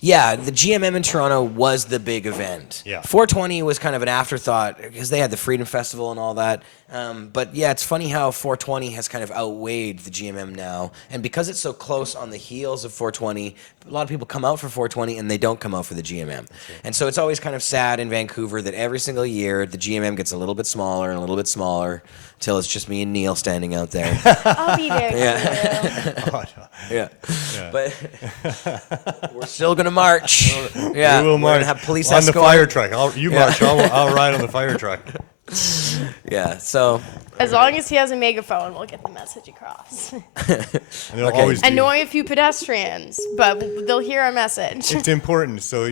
Yeah, the GMM in Toronto was the big event. Yeah. 420 was kind of an afterthought because they had the Freedom Festival and all that. But yeah, it's funny how 420 has kind of outweighed the GMM now. And because it's so close on the heels of 420, a lot of people come out for 420 and they don't come out for the GMM. And so it's always kind of sad in Vancouver that every single year the GMM gets a little bit smaller and a little bit smaller till it's just me and Neil standing out there. I'll be there too. Oh, Yeah. But we're still going to march. Yeah. we will we're march gonna have police on the escort. fire truck. You march. I'll ride on the fire truck. Yeah. So As long as he has a megaphone, we'll get the message across. And they'll Okay. always do. Annoy a few pedestrians, but they'll hear our message. It's important. So,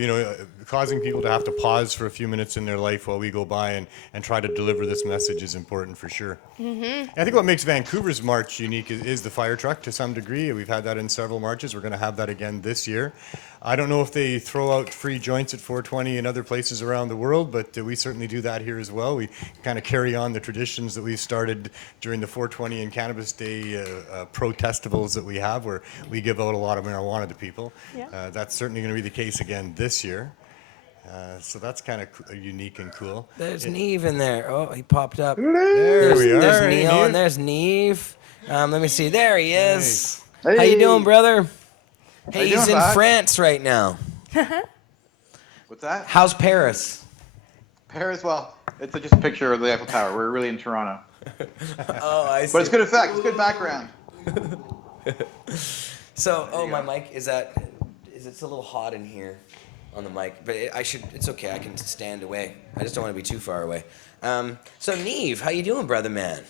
causing people to have to pause for a few minutes in their life while we go by and try to deliver this message is important for sure. Mm-hmm. I think what makes Vancouver's march unique is the fire truck to some degree. We've had that in several marches. We're going to have that again this year. I don't know if they throw out free joints at 420 in other places around the world, but we certainly do that here as well. We kind of carry on the traditions that we started during the 420 and Cannabis Day protestivals that we have, where we give out a lot of marijuana to people. Yeah. That's certainly going to be the case again this year. So that's kind of unique and cool. there's Neve in there. Oh, he popped up. There we are. There's Hey, Neil Neve. and there's Neve. Let me see. There he is. Hey. How you doing, brother? Hey, you he's doing, in bud? France right now. What's that? How's Paris? Paris? Well, it's just a picture of the Eiffel Tower. We're really in Toronto. Oh, I see. But it's good effect. It's good background. So, my mic is it's a little hot in here on the mic, but it's okay. I can stand away. I just don't want to be too far away. So Neve, how you doing, brother man?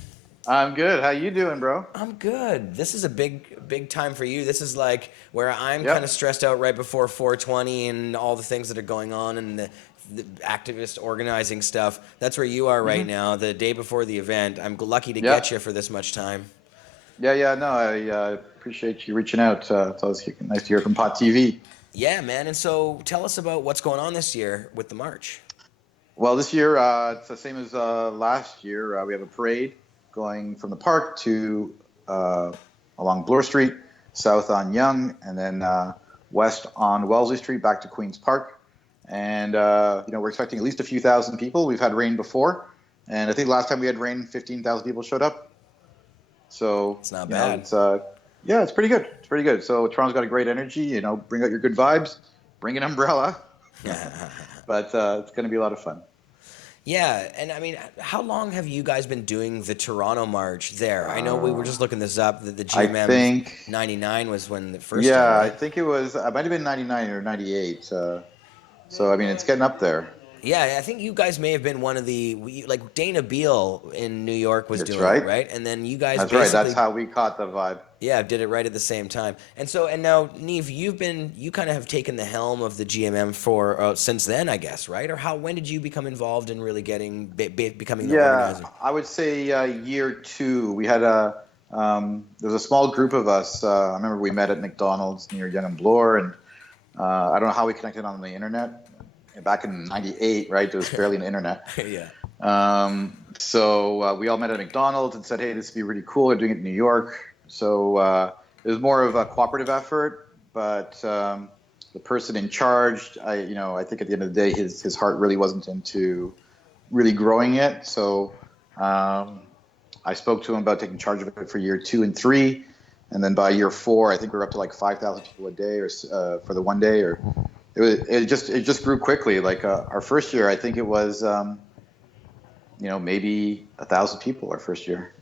I'm good. How you doing, bro? I'm good. This is a big time for you. This is like where I'm Yep. kind of stressed out right before 420 and all the things that are going on and the activist organizing stuff. That's where you are right now, the day before the event. I'm lucky to Yep. get you for this much time. Yeah. No, I appreciate you reaching out. It's always nice to hear from Pot TV. Yeah, man. And so tell us about what's going on this year with the march. Well, this year it's the same as last year. We have a parade going from the park to along Bloor Street, south on Yonge, and then west on Wellesley Street back to Queen's Park. And we're expecting at least a few thousand people. We've had rain before, and I think last time we had rain, 15,000 people showed up. So It's not you know, bad. it's pretty good. It's pretty good. So Toronto's got a great energy. Bring out your good vibes. Bring an umbrella. But it's going to be a lot of fun. Yeah, and I mean, how long have you guys been doing the Toronto March there? I know we were just looking this up. The I GMM think 99 was when the first. Yeah, time, I right? think it was. It might have been 99 or 98. So I mean, it's getting up there. Yeah, I think you guys may have been one of like Dana Beal in New York was That's doing right. it, right? And then you guys That's right. basically That's how we caught the vibe. did it right at the same time. And now Neve, you kind of have taken the helm of the GMM for since then, I guess, right? Or when did you become involved in really becoming the organizer? I would say year 2. We had there was a small group of us. I remember we met at McDonald's near Yonge and Bloor, and I don't know how we connected on the internet. Back in '98, right? There was barely an internet. Yeah. So we all met at McDonald's and said, "Hey, this would be really cool. We're doing it in New York." So it was more of a cooperative effort, but the person in charge, I think at the end of the day, his heart really wasn't into really growing it. So I spoke to him about taking charge of it for year 2 and 3, and then by year 4, I think we were up to like 5,000 people a day, or for the one day, or it just grew quickly. Like our first year, I think it was maybe 1,000 people our first year.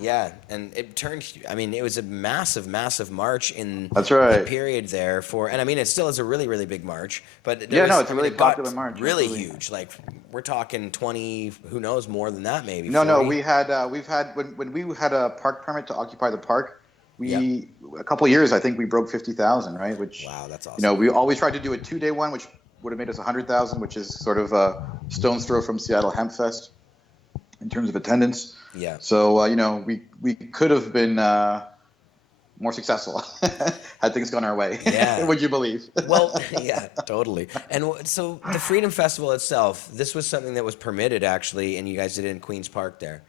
Yeah, and it turned. I mean, it was a massive march in That's right. the period there and I mean, it still is a really, really big march. But It's a really it got popular march. really absolutely. huge. Like we're talking 20. Who knows, more than that maybe. No, 40. we've had when we had a park permit to occupy the park. A couple of years, I think we broke 50,000, right? Which Wow, that's awesome. we always tried to do a 2-day one, which would have made us 100,000, which is sort of a stone's throw from Seattle Hemp Fest in terms of attendance. Yeah. So we could have been more successful had things gone our way. Yeah. Would you believe? Well, yeah, totally. And so the Freedom Festival itself, this was something that was permitted actually, and you guys did it in Queen's Park there.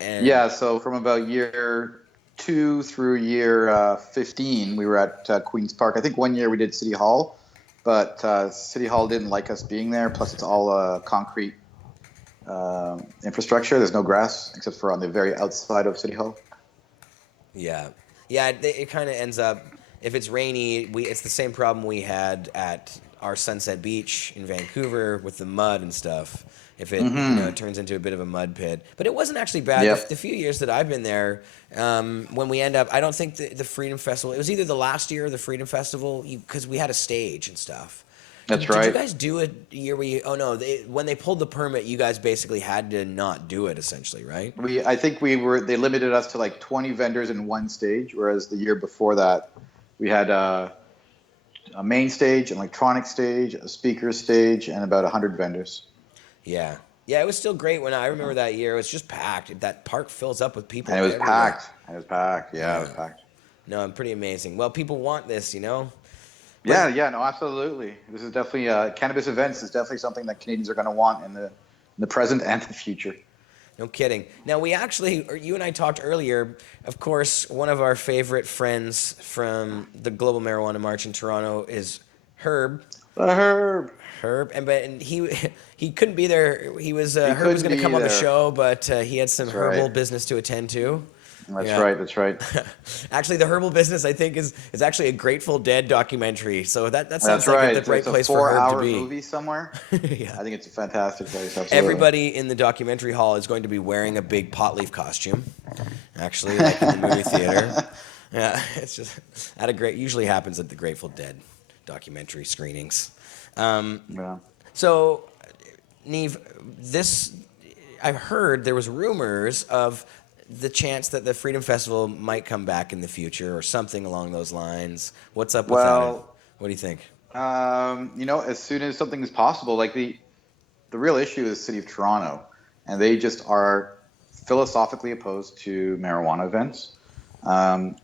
And Yeah, so from about year 2 through year 15, we were at Queen's Park. I think one year we did City Hall, but City Hall didn't like us being there. Plus, it's all concrete infrastructure. There's no grass except for on the very outside of City Hall. yeah, yeah, it kind of ends up, if it's rainy, it's the same problem we had at our Sunset Beach in Vancouver with the mud and stuff. If it, it turns into a bit of a mud pit. But it wasn't actually bad. Yep. The few years that I've been there, when we end up, I don't think the Freedom Festival, it was either the last year of the Freedom Festival, because we had a stage and stuff. That's Did right. you guys do a year where you, when they pulled the permit, you guys basically had to not do it essentially, right? I think they limited us to like 20 vendors in one stage, whereas the year before that, we had a main stage, an electronic stage, a speaker stage, and about 100 vendors. Yeah. Yeah, it was still great when I remember that year. It was just packed. That park fills up with people. And it was everywhere. packed. It was packed. Yeah, it was packed. No, pretty amazing. Well, people want this, No, absolutely. This is definitely cannabis events is definitely something that Canadians are going to want in the present and the future. No kidding. Now, you and I talked earlier, of course, one of our favorite friends from the Global Marijuana March in Toronto is Herb. Herb, and he couldn't be there. Herb was going to come on the show, but he had some herbal business to attend to. That's right. Actually, the herbal business, I think, is actually a Grateful Dead documentary. So that sounds right. like the right place for for Herb to 4-hour be. movie somewhere. Yeah. I think it's a fantastic place. Absolutely. Everybody in the documentary hall is going to be wearing a big pot leaf costume. Actually, like in the movie theater. Yeah, it's just usually happens at the Grateful Dead documentary screenings. So, Neve, I've heard there was rumors of the chance that the Freedom Festival might come back in the future or something along those lines. What's up with that? What do you think? As soon as something is possible, like the real issue is the City of Toronto, and they just are philosophically opposed to marijuana events.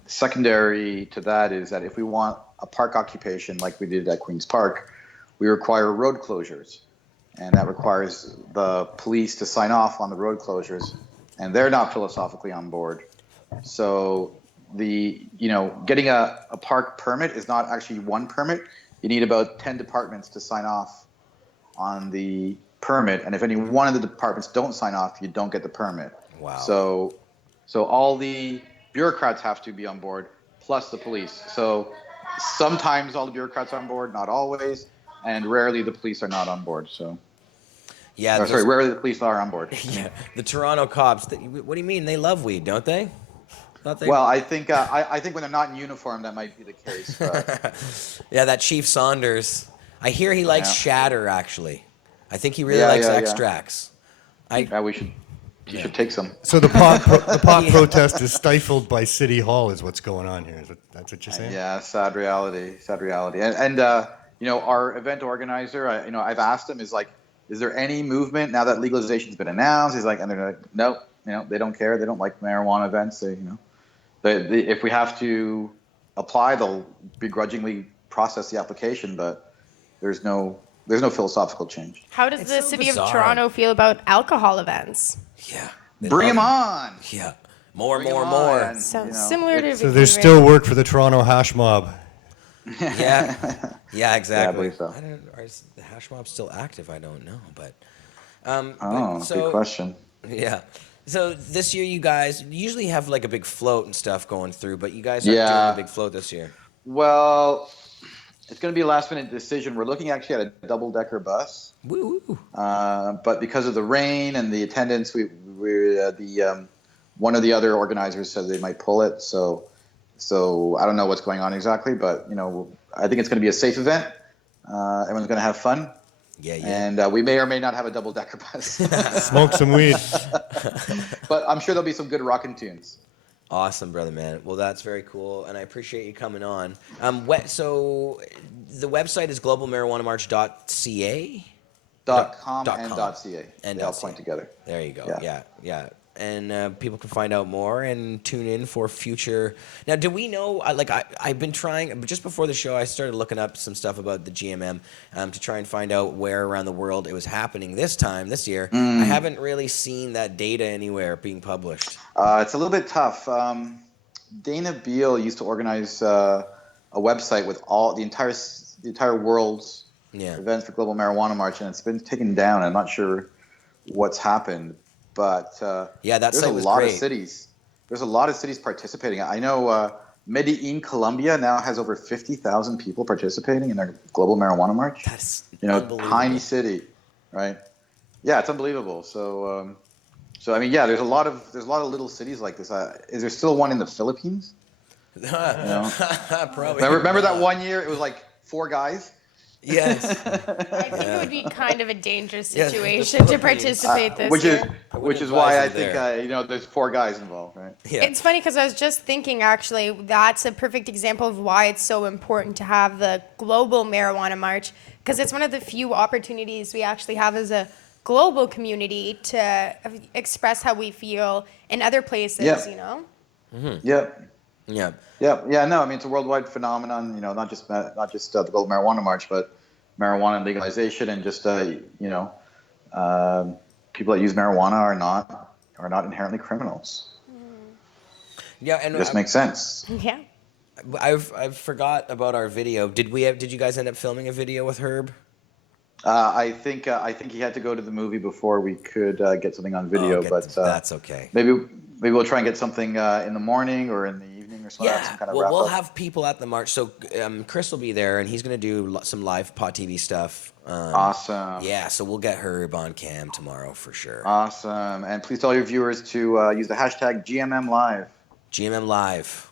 Secondary to that is that if we want a park occupation like we did at Queen's Park, we require road closures, and that requires the police to sign off on the road closures, and they're not philosophically on board. So getting a park permit is not actually one permit. You need about 10 departments to sign off on the permit, and if any one of the departments don't sign off, you don't get the permit. Wow. So all the bureaucrats have to be on board, plus the police. So sometimes all the bureaucrats are on board, not always, and rarely the police are not on board. So. Yeah. Rarely the police are on board. Yeah, the Toronto cops. What do you mean? They love weed, don't they? Well, I think when they're not in uniform, that might be the case. But. Yeah, that Chief Saunders. I hear he likes shatter. Actually, I think he really likes extracts. You should take some. So the pot protest is stifled by City Hall, is what's going on here. That's what you're saying? Yeah, sad reality. And our event organizer, I've asked him, is there any movement now that legalization's been announced? He's like, and they're like, nope, they don't care. They don't like marijuana events. If we have to apply, they'll begrudgingly process the application, but there's no philosophical change. How does the City of Toronto feel about alcohol events? Yeah. Bring them on. Yeah. More. Sounds similar to. So there's still work for the Toronto hash mob. Yeah, exactly. Yeah, I believe so. Is the hash mob still active? I don't know, but. Good question. Yeah. So this year, you guys usually have like a big float and stuff going through, but you guys aren't doing a big float this year. Well, it's going to be a last-minute decision. We're looking actually at a double-decker bus. Woo! But because of the rain and the attendance, one of the other organizers said they might pull it. So I don't know what's going on exactly, but I think it's going to be a safe event. Everyone's going to have fun. Yeah. And we may or may not have a double-decker bus. Smoke some weed. But I'm sure there'll be some good rockin' tunes. Awesome, brother, man. Well, that's very cool, and I appreciate you coming on. So the website is globalmarijuanamarch.ca? .com and .ca. And they all point together. There you go. Yeah. and people can find out more and tune in for future. Now, do we know? I've been trying just before the show. I started looking up some stuff about the GMM to try and find out where around the world it was happening this year. I haven't really seen that data anywhere being published. It's a little bit tough. Dana Beal used to organize a website with all the entire world's events for Global Marijuana March, and it's been taken down. I'm not sure what's happened, but there's a lot of cities. There's a lot of cities participating. I know Medellin, Colombia now has over 50,000 people participating in their Global Marijuana March. That's tiny city, right? Yeah, it's unbelievable. So I mean, there's a lot of little cities like this. Is there still one in the Philippines? Probably. Remember that one year? It was like 4 guys. Yes. I think it would be kind of a dangerous situation to participate this year. Which is why I think there's 4 guys involved, right? Yeah. It's funny because I was just thinking, actually, that's a perfect example of why it's so important to have the Global Marijuana March, because it's one of the few opportunities we actually have as a global community to express how we feel in other places. Mm-hmm. Yeah. No, I mean, it's a worldwide phenomenon. Not just the Global Marijuana March, but marijuana legalization, and just people that use marijuana are not inherently criminals. Yeah, and it just makes sense. Yeah. I've forgot about our video. Did you guys end up filming a video with Herb? I think he had to go to the movie before we could get something on video, but that's okay. Maybe we'll try and get something in the morning or in the evening or something. Yeah, Some kind of we'll have people at the march. So Chris will be there, and he's going to do some live Pot TV stuff. Awesome. Yeah, so we'll get Herb on cam tomorrow for sure. Awesome. And please tell your viewers to use the hashtag GMM Live. GMM Live.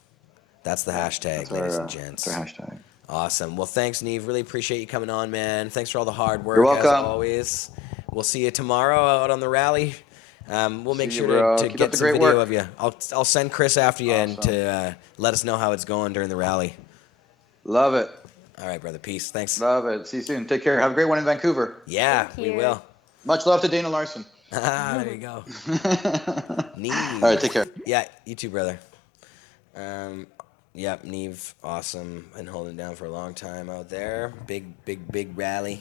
That's the hashtag, ladies and gents. That's our hashtag. Awesome. Well, thanks, Neve. Really appreciate you coming on, man. Thanks for all the hard work. You're welcome. As always. We'll see you tomorrow out on the rally. We'll make sure to get some video work. of you. I'll send Chris after you and to let us know how it's going during the rally. Love it. All right, brother. Peace. Thanks. Love it. See you soon. Take care. Have a great one in Vancouver. Yeah, we will. Much love to Dana Larson. There you go. Neve. All right, take care. Yeah, you too, brother. Yep, Neve, awesome, and holding it down for a long time out there. Big rally.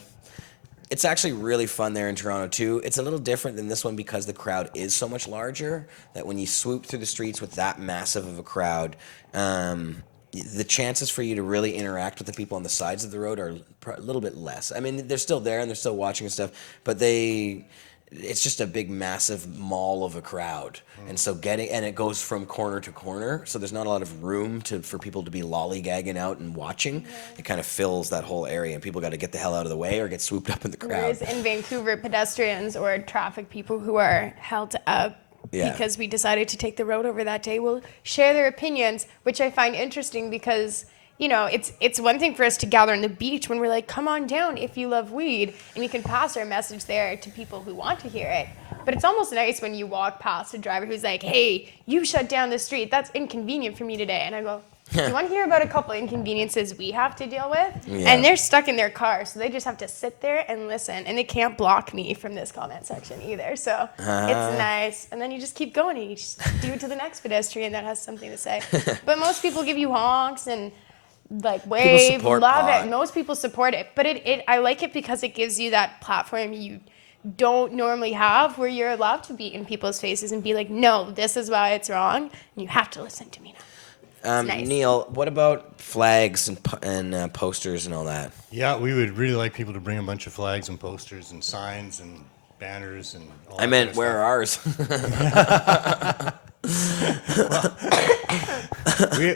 It's actually really fun there in Toronto, too. It's a little different than this one because the crowd is so much larger that when you swoop through the streets with that massive of a crowd, the chances for you to really interact with the people on the sides of the road are a little bit less. I mean, they're still there and they're still watching and stuff, but it's just a big, massive mall of a crowd. And so it goes from corner to corner, so there's not a lot of room for people to be lollygagging out and watching. Yeah. It kind of fills that whole area, and people got to get the hell out of the way or get swooped up in the crowd. Whereas in Vancouver, pedestrians or traffic people who are held up because we decided to take the road over that day will share their opinions, which I find interesting because it's one thing for us to gather on the beach when we're like, come on down if you love weed, and you can pass our message there to people who want to hear it. But it's almost nice when you walk past a driver who's like, hey, you shut down the street. That's inconvenient for me today. And I go, do you want to hear about a couple inconveniences we have to deal with? Yeah. And they're stuck in their car, so they just have to sit there and listen. And they can't block me from this comment section either. So it's nice. And then you just keep going and you just do it to the next pedestrian that has something to say. But most people give you honks and wave, love it. Most people support it, but I like it because it gives you that platform you don't normally have, where you're allowed to be in people's faces and be like, no, this is why it's wrong, and you have to listen to me now. Nice. Neil, what about flags and posters and all that? Yeah, we would really like people to bring a bunch of flags and posters and signs and banners and all that. I meant, where are ours?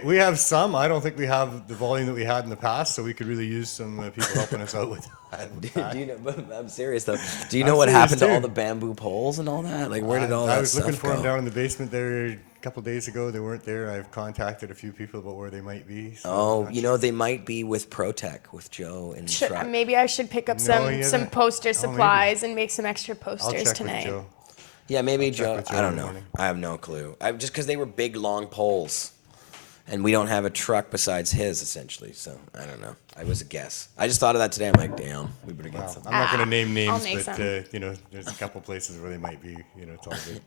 We have some. I don't think we have the volume that we had in the past, so we could really use some people helping us out with that. Do you know, I'm serious though. Do you know what happened to all the bamboo poles and all that? Like, where did all that I was stuff looking for go? them down in the basement there a couple of days ago. They weren't there. I've contacted a few people about where they might be. So they might be with ProTech, with Joe and truck. Maybe I should pick up some poster supplies and make some extra posters tonight. With Joe. Yeah, maybe Joe. I don't know. I have no clue. Just because they were big, long poles. and we don't have a truck besides his, essentially. So I don't know. I was a guess. I just thought of that today. I'm like, damn, we better get something. I'm not going to name names, make but some. you know, there's a couple places where they might be. You know, it's all good.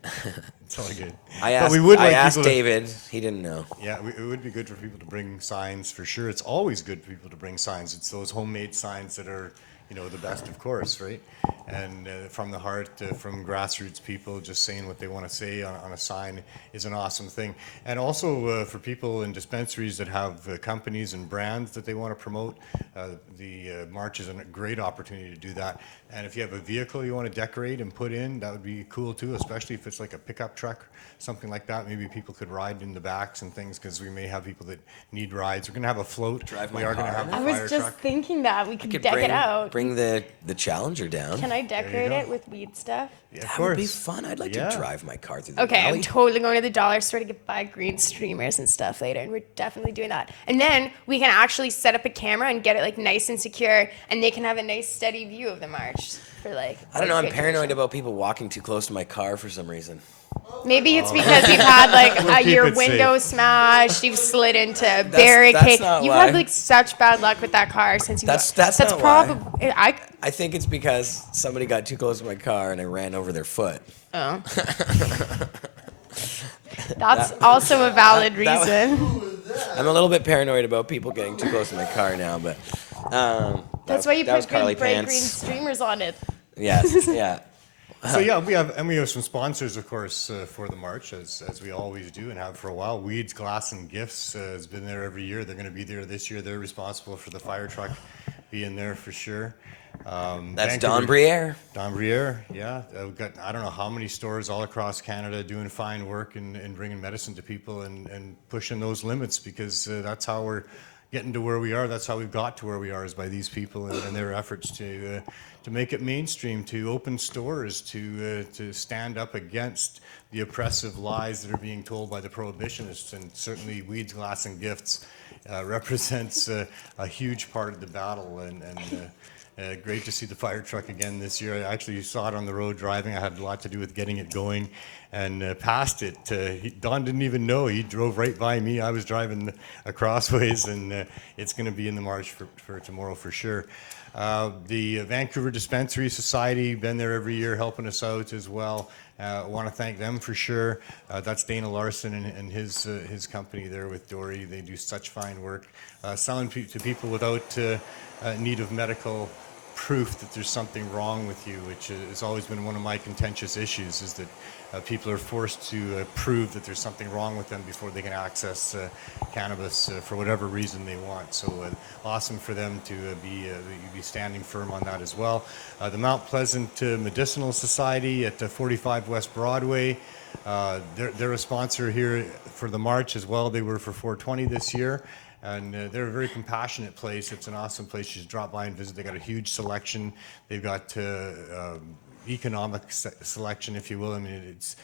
It's all good. I But asked, we would I like asked people to- David. He didn't know. Yeah, it would be good for people to bring signs for sure. It's always good for people to bring signs. It's those homemade signs that are, you know, the best, of course, right? And from the heart, from grassroots people just saying what they want to say on a sign is an awesome thing. And also for people in dispensaries that have companies and brands that they want to promote, the March is a great opportunity to do that. And if you have a vehicle you want to decorate and put in, that would be cool too, especially if it's like a pickup truck, something like that. Maybe people could ride in the backs and things, because we may have people that need rides. We're going to have a float. Drive we my are going to car. have a I fire was just truck. thinking that we could Could deck it out. Bring the Challenger down. Can I decorate go. it with weed stuff? Yeah, of That course. would be fun. I'd like Yeah. to drive my car through the Okay, valley. I'm totally going to the dollar store to buy green streamers and stuff later, and we're definitely doing that. And then we can actually set up a camera and get it like nice and secure, and they can have a nice steady view of the march for like. I don't know. I'm good paranoid duration. about people walking too close to my car for some reason. Maybe it's because you've had like keep your it window safe. smashed, you've slid into a barricade. not You've why. had like such bad luck with that car since you. That's not why. probably. I think it's because somebody got too close to my car and I ran over their foot. Oh. That's also a valid that- reason. I'm a little bit paranoid about people getting too close to my car now, but That's why you that was put Carly good bright Pants. green streamers on it. Yes, yeah. So yeah, we have some sponsors, of course, for the march, as we always do and have for a while. Weeds, Glass, and Gifts has been there every year. They're going to be there this year. They're responsible for the fire truck being there for sure. That's Vancouver- Don Briere. Don Briere, yeah. We've got I don't know how many stores all across Canada doing fine work and bringing medicine to people and pushing those limits, because that's how we're getting to where we are. That's how we've got to where we are, is by these people and their efforts to make it mainstream, to open stores, to stand up against the oppressive lies that are being told by the prohibitionists. And certainly Weeds, Glass, and Gifts represents a huge part of the battle. And great to see the fire truck again this year. I actually saw it on the road driving. I had a lot to do with getting it going, and passed it. Don didn't even know. He drove right by me. I was driving across ways, and it's going to be in the march for tomorrow for sure. The Vancouver Dispensary Society, been there every year helping us out as well. I want to thank them for sure. That's Dana Larson and his company there with Dory. They do such fine work. Selling to people without need of medical proof that there's something wrong with you, which has always been one of my contentious issues, is that people are forced to prove that there's something wrong with them before they can access cannabis for whatever reason they want. So awesome for them to be standing firm on that as well. The Mount Pleasant Medicinal Society at 45 West Broadway, they're a sponsor here for the march as well. They were for 420 this year. And they're a very compassionate place. It's an awesome place. You should drop by and visit. They got a huge selection. They've got economic selection, if you will. I mean, it's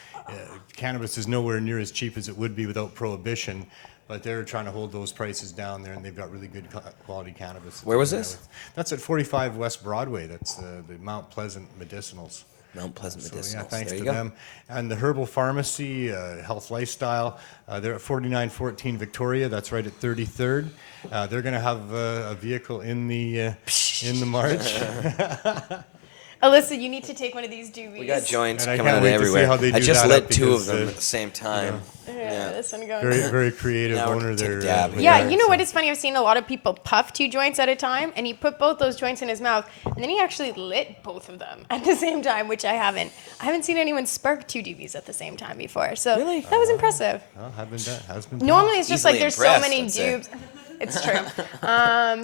cannabis is nowhere near as cheap as it would be without prohibition, but they're trying to hold those prices down there, and they've got really good quality cannabis. Where was this? That's at 45 West Broadway. That's the Mount Pleasant Medicinals. Mount Pleasant So, Medicinals. yeah, thanks there to you go. them. And the Herbal Pharmacy, Health Lifestyle, they're at 4914 Victoria. That's right at 33rd. They're going to have a vehicle in the march. Alyssa, you need to take one of these doobies. We got joints And I coming can't out wait to see everywhere. how they I do just that lit up two of because, them at the same time. Yeah, this one going. Very, very creative Now we're owner gonna take a there. dab here. Yeah, you know what is funny? I've seen a lot of people puff 2 joints at a time, and he put both those joints in his mouth, and then he actually lit both of them at the same time, which I haven't. I haven't seen anyone spark 2 doobies at the same time before, so Really? that was impressive. Well, has been done. Normally, it's just like Easily there's so impressed, many I'd say. dupes. It's true.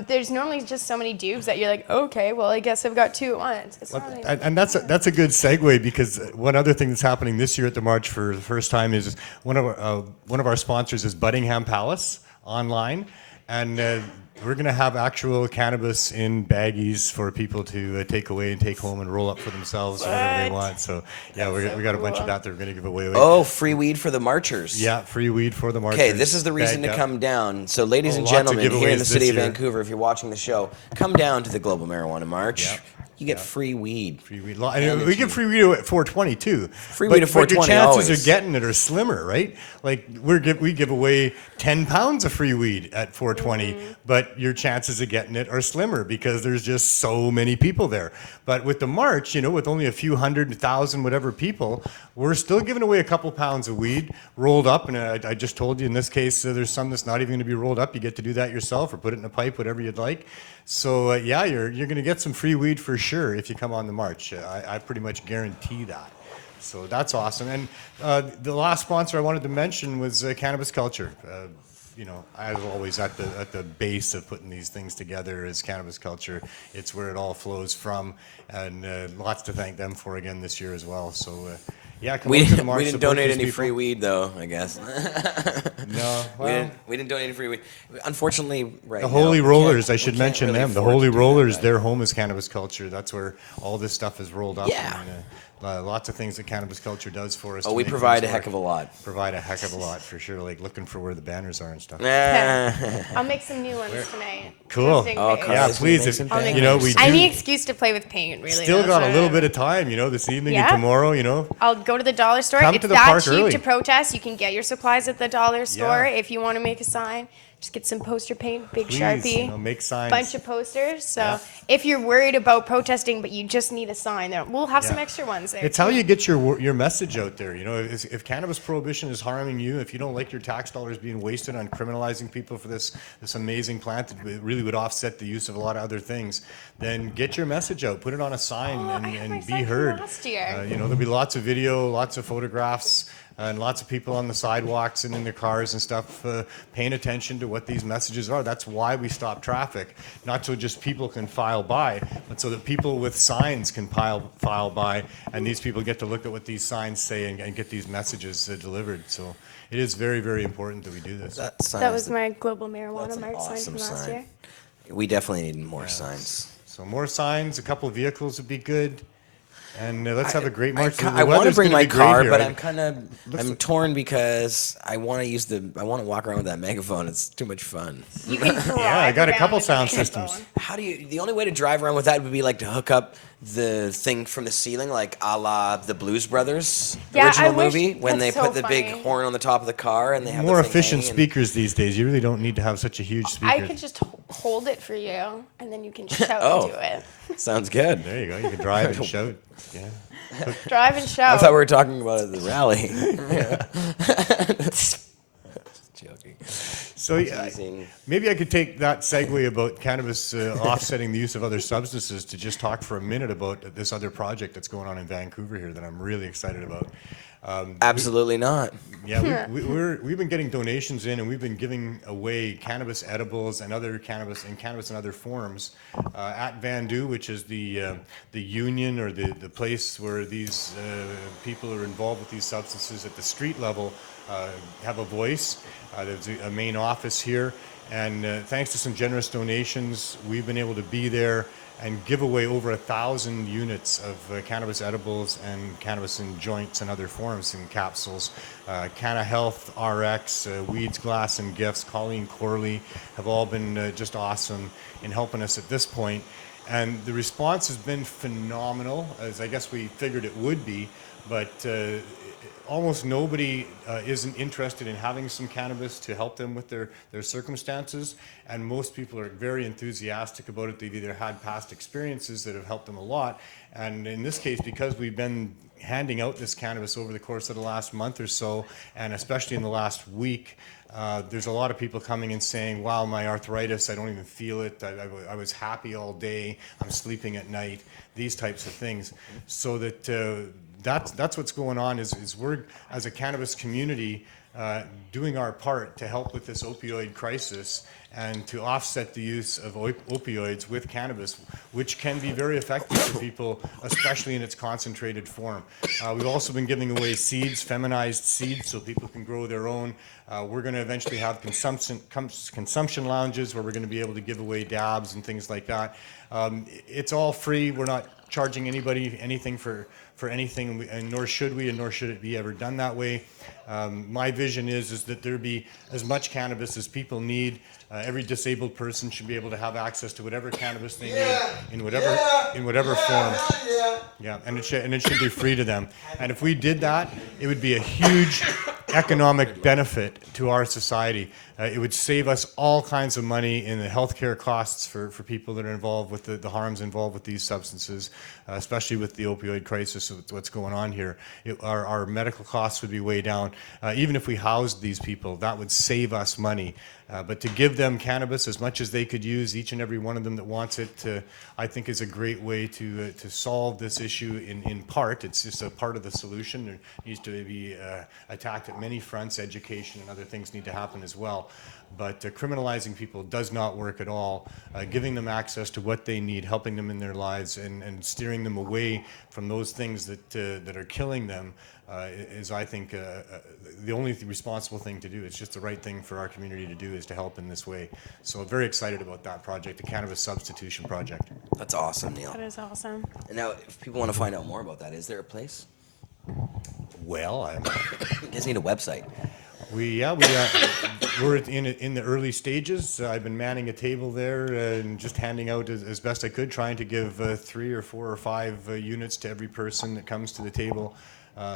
There's normally just so many dupes that you're like, okay, well, I guess I've got 2 at once. It's not really- And that's a good segue, because one other thing that's happening this year at the March for the first time is one of our sponsors is Buddingham Palace online, and we're going to have actual cannabis in baggies for people to take away and take home and roll up for themselves or whatever they What? want. So yeah, we got a bunch of that that we're going to give away. Oh, free weed for the marchers. Yeah, free weed for the marchers. Okay, this is the reason bagged to up. come down. So, ladies and Lots of gentlemen, here in giveaways the city this of year. Vancouver, if you're watching the show, come down to the Global Marijuana March. Yep. You get free weed. Free weed. And we get free weed at 420 too. Free weed at 420 But your chances always. of getting it are slimmer, right? Like we give away 10 pounds of free weed at 420, but your chances of getting it are slimmer because there's just so many people there. But with the march, with only a few 100,000, whatever people, we're still giving away a couple pounds of weed rolled up. And I just told you in this case, there's some that's not even going to be rolled up. You get to do that yourself or put it in a pipe, whatever you'd like. So you're going to get some free weed for sure if you come on the march. I pretty much guarantee that. So that's awesome. And the last sponsor I wanted to mention was Cannabis Culture. As always, at the base of putting these things together is Cannabis Culture. It's where it all flows from, and lots to thank them for again this year as well. So. Come We to the march, didn't support donate these any people. free weed though, I guess. No, well, we didn't donate any free weed. Unfortunately, right the now, Holy we Rollers, can't- I should we can't mention really them. The afford to Holy do that, Rollers, right? their home is Cannabis Culture. That's where all this stuff is rolled up. Yeah. And, lots of things that Cannabis Culture does for us. Oh, to we make provide things a heck work. of a lot. Provide a heck of a lot for sure. Like looking for where the banners are and stuff. I'll make some new ones tonight. Cool. just in Oh, case. Carl, Yeah, Let's please. make If, some I'll make we I do need an excuse to play with paint, really. still that's got a what little I- bit of time, this evening Yeah. and tomorrow, I'll go to the dollar store. Come It's to the that park cheap early. to protest. You can get your supplies at the dollar store. Yeah. If you want to make a sign, just get some poster paint, big Please, Sharpie, make signs. bunch of posters. So Yeah. if you're worried about protesting, but you just need a sign, we'll have some Yeah. extra ones there. It's how you get your message out there. If cannabis prohibition is harming you, if you don't like your tax dollars being wasted on criminalizing people for this amazing plant that really would offset the use of a lot of other things, then get your message out. Put it on a sign I have my and be sign from heard. last year. There'll be lots of video, lots of photographs, and lots of people on the sidewalks and in their cars and stuff paying attention to what these messages are. That's why we stop traffic, not so just people can file by, but so that people with signs can file by, and these people get to look at what these signs say and get these messages delivered. So it is very, very important that we do this. That was my global marijuana That's an march sign awesome from last sign. year. We definitely need more signs. So more signs, a couple of vehicles would be good. And let's have a great march. The I want to weather's bring gonna my be great car, here. but I- I'm torn because I want to walk around with that megaphone. It's too much fun. You can Yeah, I got a drive couple around with sound the systems. megaphone. The only way to drive around with that would be like to hook up the thing from the ceiling, like a la the Blues Brothers Yeah, original I wish- movie, when they that's so put the big funny. horn on the top of the car and they have More the thing efficient hanging and- speakers these days. You really don't need to have such a huge speaker. I could just hold it for you, and then you can shout Oh. into it. Sounds good. There you go. You can drive and shout. Yeah. Drive and I shout. thought we were talking about it at the rally. Joking. So yeah, Teasing. maybe I could take that segue about cannabis offsetting the use of other substances to just talk for a minute about this other project that's going on in Vancouver here that I'm really excited about. Absolutely not. Yeah, we've been getting donations in, and we've been giving away cannabis edibles and other cannabis and other forms at Vandu, which is the union or the place where these people are involved with these substances at the street level have a voice. There's a main office here, and thanks to some generous donations, we've been able to be there and give away over 1,000 units of cannabis edibles and cannabis in joints and other forms in capsules. Canna Health, RX, Weeds, Glass, and Gifts, Colleen Corley have all been just awesome in helping us at this point. And the response has been phenomenal, as I guess we figured it would be, but almost nobody isn't interested in having some cannabis to help them with their circumstances, and most people are very enthusiastic about it. They've either had past experiences that have helped them a lot, and in this case, because we've been handing out this cannabis over the course of the last month or so, and especially in the last week, there's a lot of people coming and saying, wow, my arthritis, I don't even feel it. I was happy all day. I'm sleeping at night. These types of things. So that's what's going on is we're, as a cannabis community, doing our part to help with this opioid crisis and to offset the use of opioids with cannabis, which can be very effective for people, especially in its concentrated form. We've also been giving away seeds, feminized seeds, so people can grow their own. We're going to eventually have consumption lounges where we're going to be able to give away dabs and things like that. It's all free. We're not charging anybody anything for anything, and nor should we, and nor should it be ever done that way. My vision is that there be as much cannabis as people need. Every disabled person should be able to have access to whatever cannabis they need in whatever form. Yeah, and it should be free to them. And if we did that, it would be a huge economic benefit to our society. It would save us all kinds of money in the healthcare costs for people that are involved with the harms involved with these substances, especially with the opioid crisis, what's going on here. Our medical costs would be way down. Even if we housed these people, that would save us money. But to give them cannabis as much as they could use, each and every one of them that wants it, I think is a great way to solve this issue in part. It's just a part of the solution. There needs to be attacked at many fronts. Education and other things need to happen as well. But criminalizing people does not work at all. Giving them access to what they need, helping them in their lives, and steering them away from those things that are killing them is, I think, the only responsible thing to do. It's just the right thing for our community to do, is to help in this way. So I'm very excited about that project, the Cannabis Substitution Project. That's awesome, Neil. That is awesome. And now, if people want to find out more about that, is there a place? Well, You guys need a website. We're in the early stages. I've been manning a table there and just handing out as best I could, trying to give 3 or 4 or 5 units to every person that comes to the table.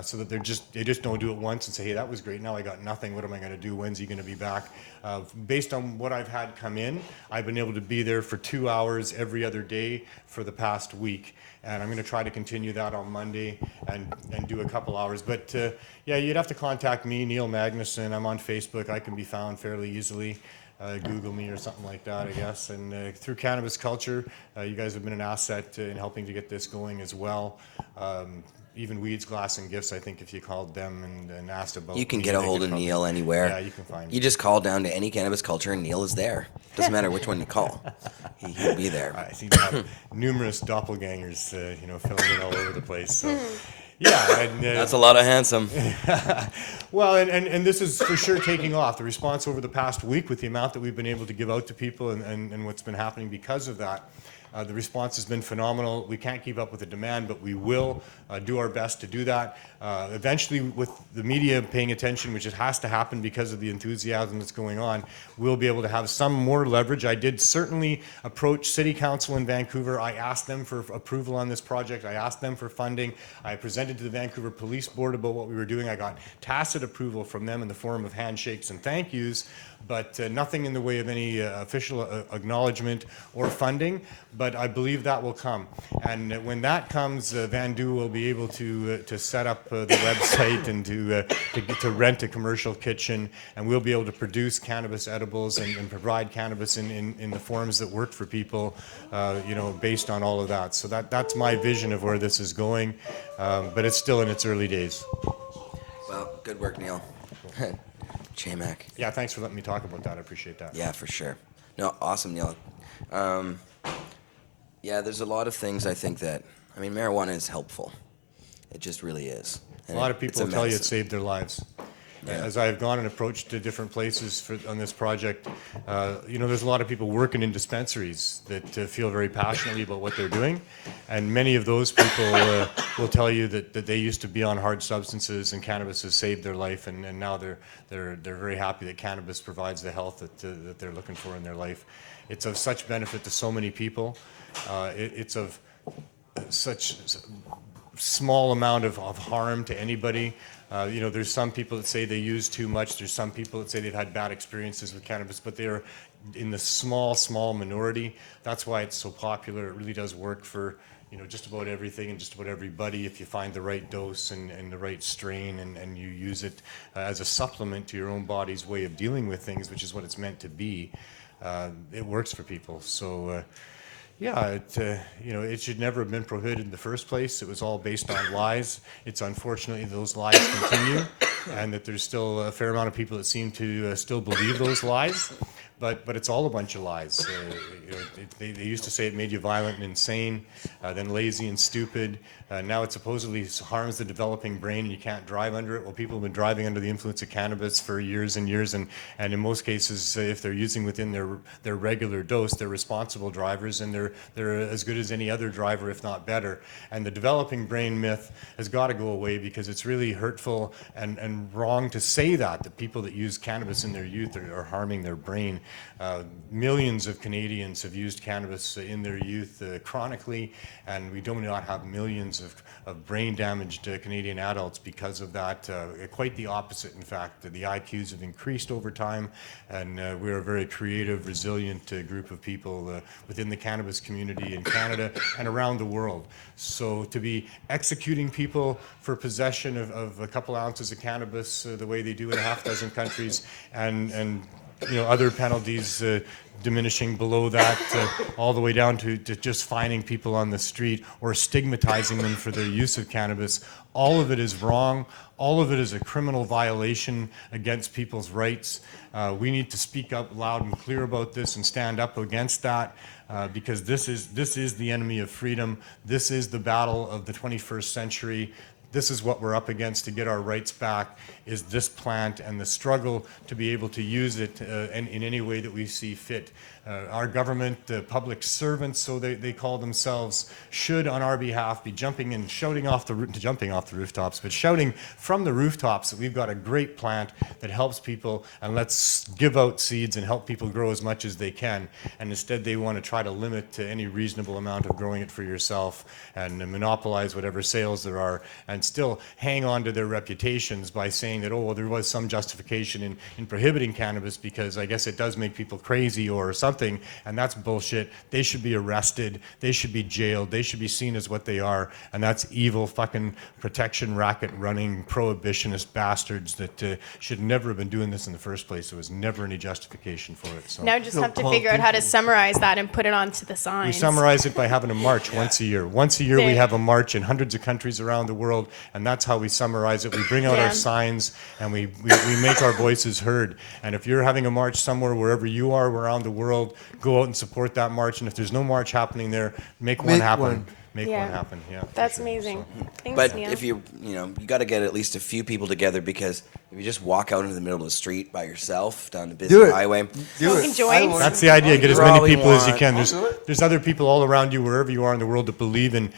So that they just don't do it once and say, hey, that was great, now I got nothing, what am I going to do, when's he going to be back? Based on what I've had come in, I've been able to be there for 2 hours every other day for the past week, and I'm going to try to continue that on Monday and do a couple hours. But yeah, you'd have to contact me, Neil Magnuson. I'm on Facebook. I can be found fairly easily. Google me or something like that, I guess. And through Cannabis Culture, you guys have been an asset in helping to get this going as well. Even Weeds, Glass, and Gifts, I think if you called them and asked about... You can get a hold of Neil anywhere. Yeah, you can find You just call down to any Cannabis Culture and Neil is there. Doesn't matter which one you call. He'll be there. I seem to have numerous doppelgangers, filling in all over the place. So. Yeah, and, that's a lot of handsome. Well, and this is for sure taking off. The response over the past week with the amount that we've been able to give out to people and what's been happening because of that, the response has been phenomenal. We can't keep up with the demand, but we will do our best to do that. Eventually, with the media paying attention, which it has to happen because of the enthusiasm that's going on, we'll be able to have some more leverage. I did certainly approach City Council in Vancouver. I asked them for approval on this project. I asked them for funding. I presented to the Vancouver Police Board about what we were doing. I got tacit approval from them in the form of handshakes and thank yous, but nothing in the way of any official acknowledgement or funding. But I believe that will come. And when that comes, Vandu will be able to set up the website and to rent a commercial kitchen, and we'll be able to produce cannabis edibles and provide cannabis in the forms that work for people, based on all of that. So that's my vision of where this is going, but it's still in its early days. Well, good work, Neil. J-Mac. Yeah, thanks for letting me talk about that. I appreciate that. Yeah, for sure. No, awesome, Neil. Yeah, there's a lot of things I think that, marijuana is helpful. It just really is. And a lot of people will tell you it medicine. saved their lives. Yeah. As I've gone and approached to different places on this project, there's a lot of people working in dispensaries that feel very passionately about what they're doing, and many of those people will tell you that they used to be on hard substances and cannabis has saved their life, and now they're very happy that cannabis provides the health that they're looking for in their life. It's of such benefit to so many people. It's of such small amount of harm to anybody. There's some people that say they use too much. There's some people that say they've had bad experiences with cannabis, but they're in the small minority. That's why it's so popular. It really does work for just about everything and just about everybody if you find the right dose and the right strain and you use it as a supplement to your own body's way of dealing with things, which is what it's meant to be. It works for people. So. Yeah, it should never have been prohibited in the first place. It was all based on lies. It's unfortunately those lies continue, and that there's still a fair amount of people that seem to still believe those lies. but it's all a bunch of lies. They used to say it made you violent and insane, then lazy and stupid. Now it supposedly harms the developing brain and you can't drive under it. Well, people have been driving under the influence of cannabis for years and years, and in most cases, if they're using within their regular dose, they're responsible drivers, and they're as good as any other driver, if not better. And the developing brain myth has got to go away, because it's really hurtful and wrong to say that people that use cannabis in their youth are harming their brain. Millions of Canadians have used cannabis in their youth chronically, and we do not have millions of brain-damaged Canadian adults because of that. Quite the opposite, in fact. The IQs have increased over time, and we're a very creative, resilient group of people within the cannabis community in Canada and around the world. So to be executing people for possession of a couple ounces of cannabis the way they do in a half dozen countries, and other penalties diminishing below that, all the way down to just fining people on the street or stigmatizing them for their use of cannabis. All of it is wrong. All of it is a criminal violation against people's rights. We need to speak up loud and clear about this and stand up against that, because this is the enemy of freedom. This is the battle of the 21st century. This is what we're up against to get our rights back, is this plant and the struggle to be able to use it in any way that we see fit. Our government, public servants, so they call themselves, should on our behalf be jumping off the rooftops, but shouting from the rooftops that we've got a great plant that helps people, and let's give out seeds and help people grow as much as they can. And instead they want to try to limit any reasonable amount of growing it for yourself and monopolize whatever sales there are, and still hang on to their reputations by saying that, oh, well, there was some justification in prohibiting cannabis because I guess it does make people crazy or something. And that's bullshit. They should be arrested. They should be jailed. They should be seen as what they are, and that's evil fucking protection racket running prohibitionist bastards that should never have been doing this in the first place. There was never any justification for it. So Now just have to figure out how to summarize that and put it onto the signs. we summarize it by having a march once a year. Once a year we have a march in hundreds of countries around the world, and that's how we summarize it. We bring out our signs and we make our voices heard. And if you're having a march somewhere, wherever you are around the world, go out and support that march. And if there's no march happening there, make one happen. Make one happen. Yeah. That's amazing. Thanks, But Neil. if you got to get at least a few people together, because if you just walk out into the middle of the street by yourself down the busy highway, Smoking joints. That's the idea. Get as many Probably people as you want- can. There's other people all around you, wherever you are in the world, that believe in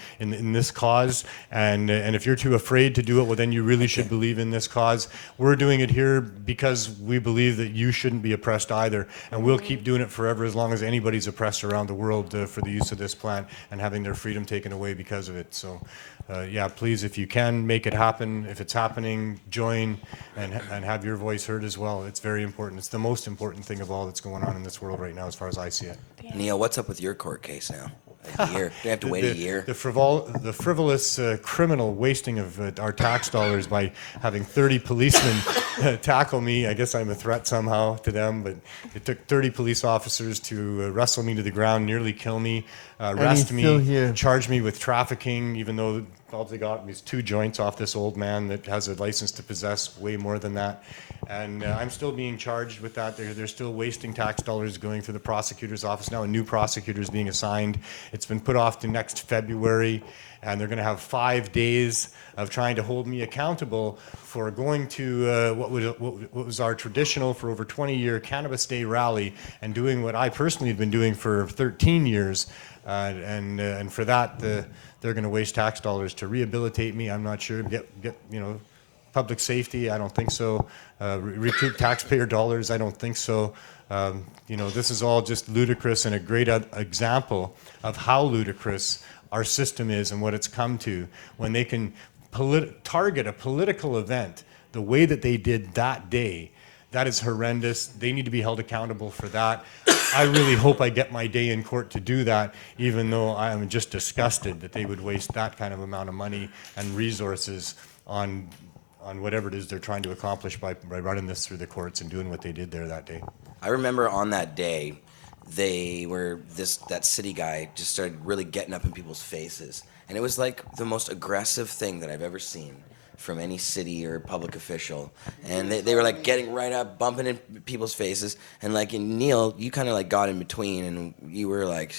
this cause. And if you're too afraid to do it, well, then you really should believe in this cause. We're doing it here because we believe that you shouldn't be oppressed either. And we'll keep doing it forever as long as anybody's oppressed around the world for the use of this plant and having their freedom taken away because of it. So, please, if you can, make it happen. If it's happening, join and have your voice heard as well. It's very important. It's the most important thing of all that's going on in this world right now, as far as I see it. Neil, what's up with your court case now? A year. Do you have to wait a year? The frivolous criminal wasting of our tax dollars by having 30 policemen tackle me. I guess I'm a threat somehow to them, but it took 30 police officers to wrestle me to the ground, nearly kill me, arrest me, charge me with trafficking, even though all they got was 2 joints off this old man that has a license to possess way more than that. And I'm still being charged with that. They're still wasting tax dollars going through the prosecutor's office now. A new prosecutor is being assigned. It's been put off to next February, and they're going to have 5 days of trying to hold me accountable for going to what was our traditional for over 20-year Cannabis Day rally and doing what I personally had been doing for 13 years. And for that, they're going to waste tax dollars to rehabilitate me. I'm not sure. Get public safety. I don't think so. Recoup taxpayer dollars. I don't think so. This is all just ludicrous and a great example of how ludicrous our system is and what it's come to when they can target a political event the way that they did that day. That is horrendous. They need to be held accountable for that. I really hope I get my day in court to do that, even though I am just disgusted that they would waste that kind of amount of money and resources on whatever it is they're trying to accomplish by running this through the courts and doing what they did there that day. I remember on that day, that city guy just started really getting up in people's faces. And it was like the most aggressive thing that I've ever seen from any city or public official, and they were like getting right up, bumping in people's faces, and like Neil, you kind of like got in between, and you were like,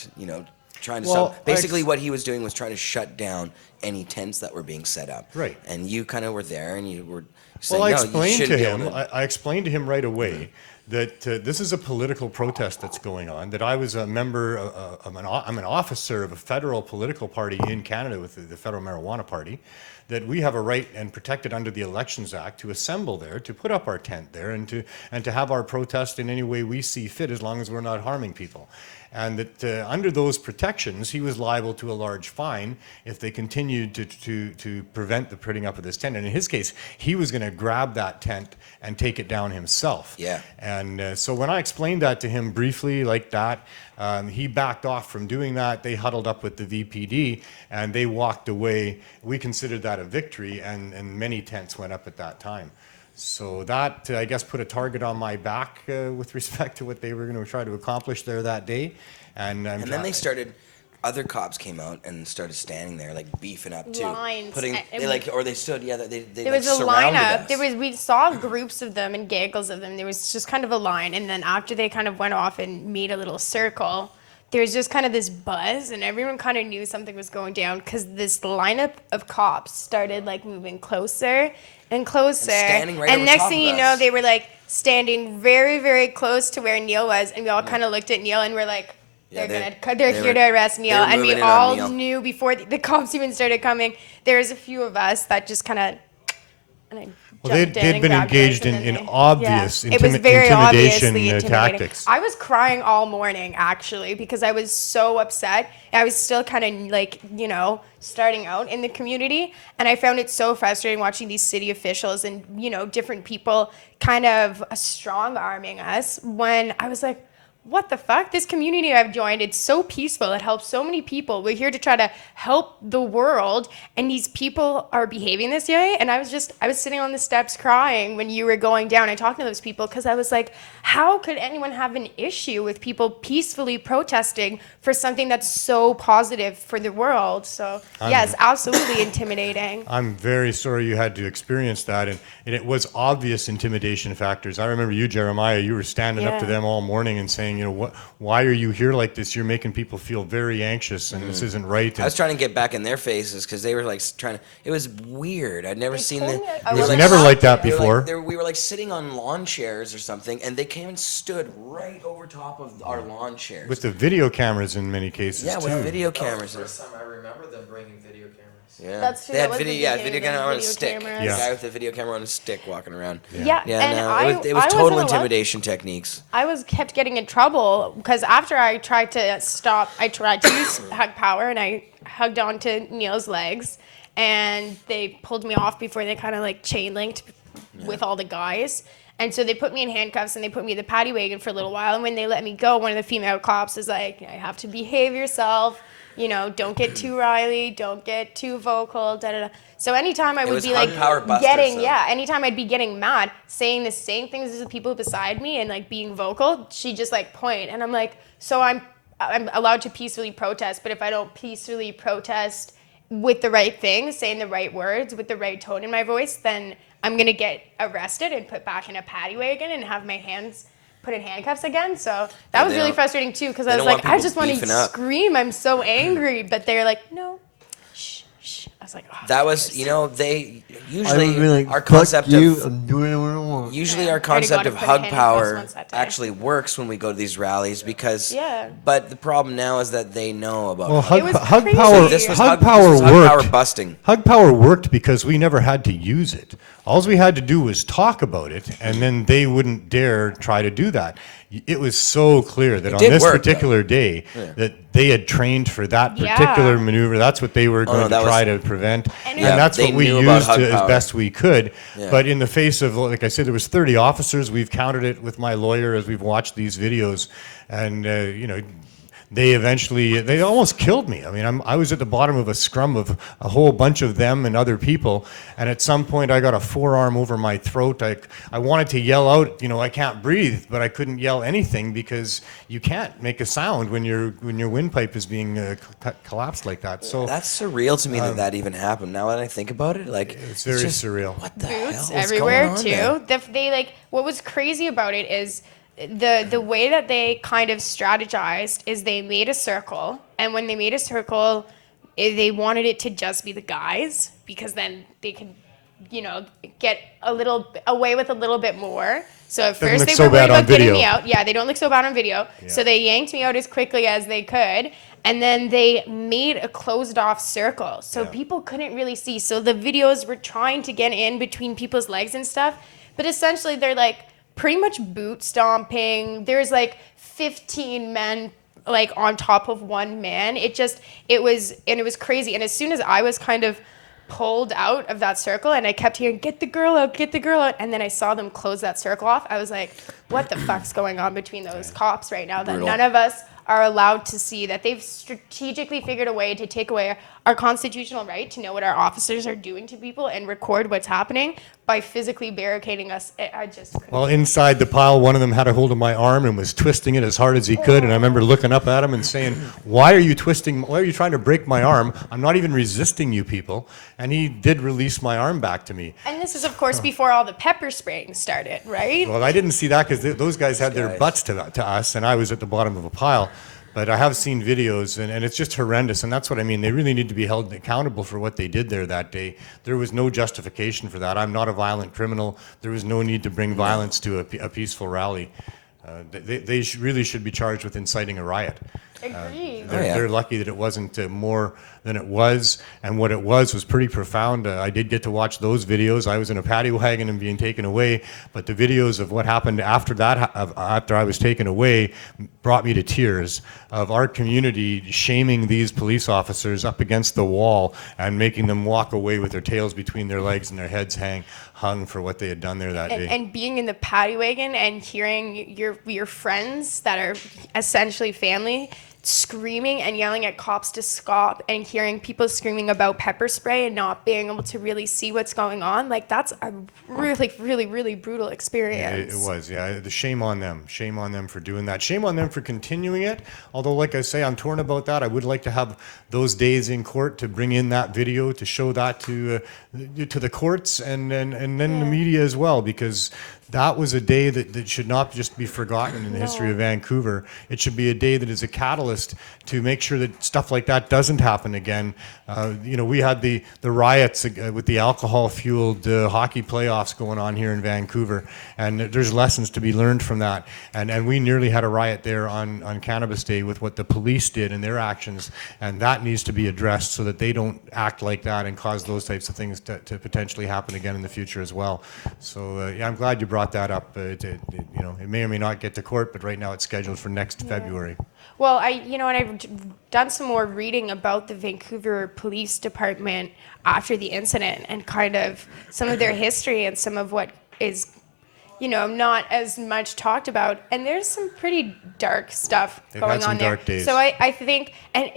trying to stop. Basically, what he was doing was trying to shut down any tents that were being set up. Right. And you kind of were there, and you were saying, Well, I no, you explained shouldn't to be able him. to. I explained to him right away that this is a political protest that's going on. That I was a member I'm an officer of a federal political party in Canada with the Federal Marijuana Party. That we have a right and protected under the Elections Act to assemble there, to put up our tent there, and to have our protest in any way we see fit, as long as we're not harming people. And that under those protections, he was liable to a large fine if they continued to prevent the putting up of this tent. And in his case, he was going to grab that tent and take it down himself. Yeah. And so when I explained that to him briefly like that, he backed off from doing that. They huddled up with the VPD and they walked away. We considered that a victory, and many tents went up at that time. So that, I guess, put a target on my back with respect to what they were going to try to accomplish there that day. And then they started. Other cops came out and started standing there, like beefing up too, Lines. They stood. Yeah, they There like, was a surrounded lineup. us. We saw groups of them and giggles of them. There was just kind of a line, and then after they kind of went off and made a little circle, there was just kind of this buzz, and everyone kind of knew something was going down because this lineup of cops started like moving closer and closer. standing right and over next top thing of you know, us. they were like standing very, very close to where Neil was, and we all kind of looked at Neil and we're like, they're here to arrest Neil. And we all knew before the cops even started coming. There was a few of us that just kind of, well, they'd been engaged in obvious it was very intimidation obviously intimidating. tactics. I was crying all morning, actually, because I was so upset. I was still kind of like, starting out in the community. And I found it so frustrating watching these city officials and, different people kind of strong-arming us when I was like, what the fuck? This community I've joined, it's so peaceful. It helps so many people. We're here to try to help the world, and these people are behaving this way. And I was sitting on the steps crying when you were going down and talking to those people, because I was like, how could anyone have an issue with people peacefully protesting for something that's so positive for the world? So yes, absolutely intimidating. I'm very sorry you had to experience that, and it was obvious intimidation factors. I remember you, Jeremiah, you were standing up to them all morning and saying, why are you here like this? You're making people feel very anxious, and this isn't right. I was trying to get back in their faces because they were like trying to. It was weird. I'd never seen it. It was never like that before. We were like sitting on lawn chairs or something, and they came and stood right over top of our lawn chairs. With the video cameras in many cases, yeah, too. with video cameras. That was the first time I remember them bringing video cameras. Yeah, That's true. they had That was video. the Yeah, beginning video of camera on a video stick. cameras. The Yeah. guy with the video camera on a stick walking around. Yeah, and it was I total wasn't allowed- intimidation techniques. I was kept getting in trouble because after I tried to stop, I tried to use hug power, and I hugged onto Neil's legs, and they pulled me off before they kind of like chain linked with all the guys. And so they put me in handcuffs and they put me in the paddy wagon for a little while. And when they let me go, one of the female cops is like, "You have to behave yourself. Don't get too riley, don't get too vocal, da da da." So anytime I would was be hug like power busters, though. anytime I'd be getting mad, saying the same things as the people beside me and like being vocal, she'd just like point. And I'm like, so I'm allowed to peacefully protest, but if I don't peacefully protest with the right things, saying the right words, with the right tone in my voice, then I'm gonna get arrested and put back in a paddy wagon and have my hands put in handcuffs again. So that was really frustrating too, because I was like, I just want to scream. I'm so angry, but they're like, no, shh, shh. I was like, oh, That was, they usually our Fuck concept you, of I'm doing what I want. usually our I already concept got of to put hug handcuffs power once that day. actually works when we go to these rallies because. Yeah. But the problem now is that they know about. Well, hug It was hug crazy. power, This was hug hug- power this was hug worked. power busting. Hug power worked because we never had to use it. All we had to do was talk about it, and then they wouldn't dare try to do that. It was so clear that on did this work, particular day that they had trained for that particular maneuver. That's what they were going to that try was- to prevent, And and that's they what we knew about used hug as power. best we could. Yeah. But in the face of, like I said, there was 30 officers. We've counted it with my lawyer as we've watched these videos, and they almost killed me. I mean, I was at the bottom of a scrum of a whole bunch of them and other people, and at some point I got a forearm over my throat. I wanted to yell out, I can't breathe, but I couldn't yell anything because you can't make a sound when your windpipe is being collapsed like that. So that's surreal to me that even happened. Now that I think about it, it's very just surreal. What the hell Boots is everywhere going on too. there? They like what was crazy about it is the way that they kind of strategized is they made a circle, and when they made a circle, they wanted it to just be the guys because then they could, get a little away with a little bit more. So at first they were worried about getting me out. Yeah, they don't look so bad on video. Yeah. So they yanked me out as quickly as they could. And then they made a closed off circle. So people couldn't really see. So the videos were trying to get in between people's legs and stuff. But essentially they're like pretty much boot stomping. There's like 15 men like on top of one man. It was crazy. And as soon as I was kind of pulled out of that circle and I kept hearing, get the girl out, and then I saw them close that circle off, I was like, what the fuck's going on between those cops right now that none of us are allowed to see, that they've strategically figured a way to take away our constitutional right to know what our officers are doing to people and record what's happening by physically barricading us. I just couldn't. Well, inside the pile, one of them had a hold of my arm and was twisting it as hard as he could. And I remember looking up at him and saying, why are you trying to break my arm? I'm not even resisting you people. And he did release my arm back to me. And this is, of course, before all the pepper spraying started, right? Well, I didn't see that because those guys had their butts to us, and I was at the bottom of a pile. But I have seen videos, and it's just horrendous, and that's what I mean. They really need to be held accountable for what they did there that day. There was no justification for that. I'm not a violent criminal. There was no need to bring violence to a peaceful rally. They really should be charged with inciting a riot. Agreed. They're lucky that it wasn't more than it was, and what it was pretty profound. I did get to watch those videos. I was in a paddy wagon and being taken away, but the videos of what happened after that, after I was taken away, brought me to tears, of our community shaming these police officers up against the wall and making them walk away with their tails between their legs and their heads hung for what they had done there that day. And being in the paddy wagon and hearing your friends that are essentially family screaming and yelling at cops to stop, and hearing people screaming about pepper spray and not being able to really see what's going on, like that's a really, really, really brutal experience. It was. The shame on them for doing that. Shame on them for continuing it. Although, like I say, I'm torn about that. I would like to have those days in court to bring in that video to show that to the courts and then the media as well, because that was a day that should not just be forgotten in the history of Vancouver. It should be a day that is a catalyst to make sure that stuff like that doesn't happen again. We had the riots with the alcohol-fueled hockey playoffs going on here in Vancouver, and there's lessons to be learned from that. And we nearly had a riot there on Cannabis Day with what the police did and their actions, and that needs to be addressed so that they don't act like that and cause those types of things to potentially happen again in the future as well. So I'm glad you brought that up. It may or may not get to court, but right now it's scheduled for next February. Well, I've done some more reading about the Vancouver Police Department after the incident and kind of some of their history and some of what is, not as much talked about. And there's some pretty dark stuff going on there. Days. So I think, and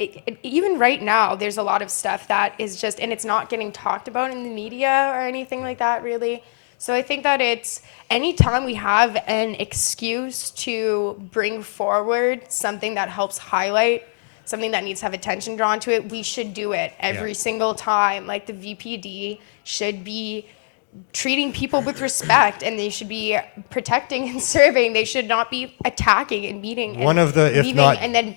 even right now, there's a lot of stuff that is just, and it's not getting talked about in the media or anything like that, really. So I think that it's anytime we have an excuse to bring forward something that helps highlight something that needs to have attention drawn to it, we should do it every single time. Like the VPD should be treating people with respect, and they should be protecting and serving. They should not be attacking and beating and one of the, if leaving. not, And then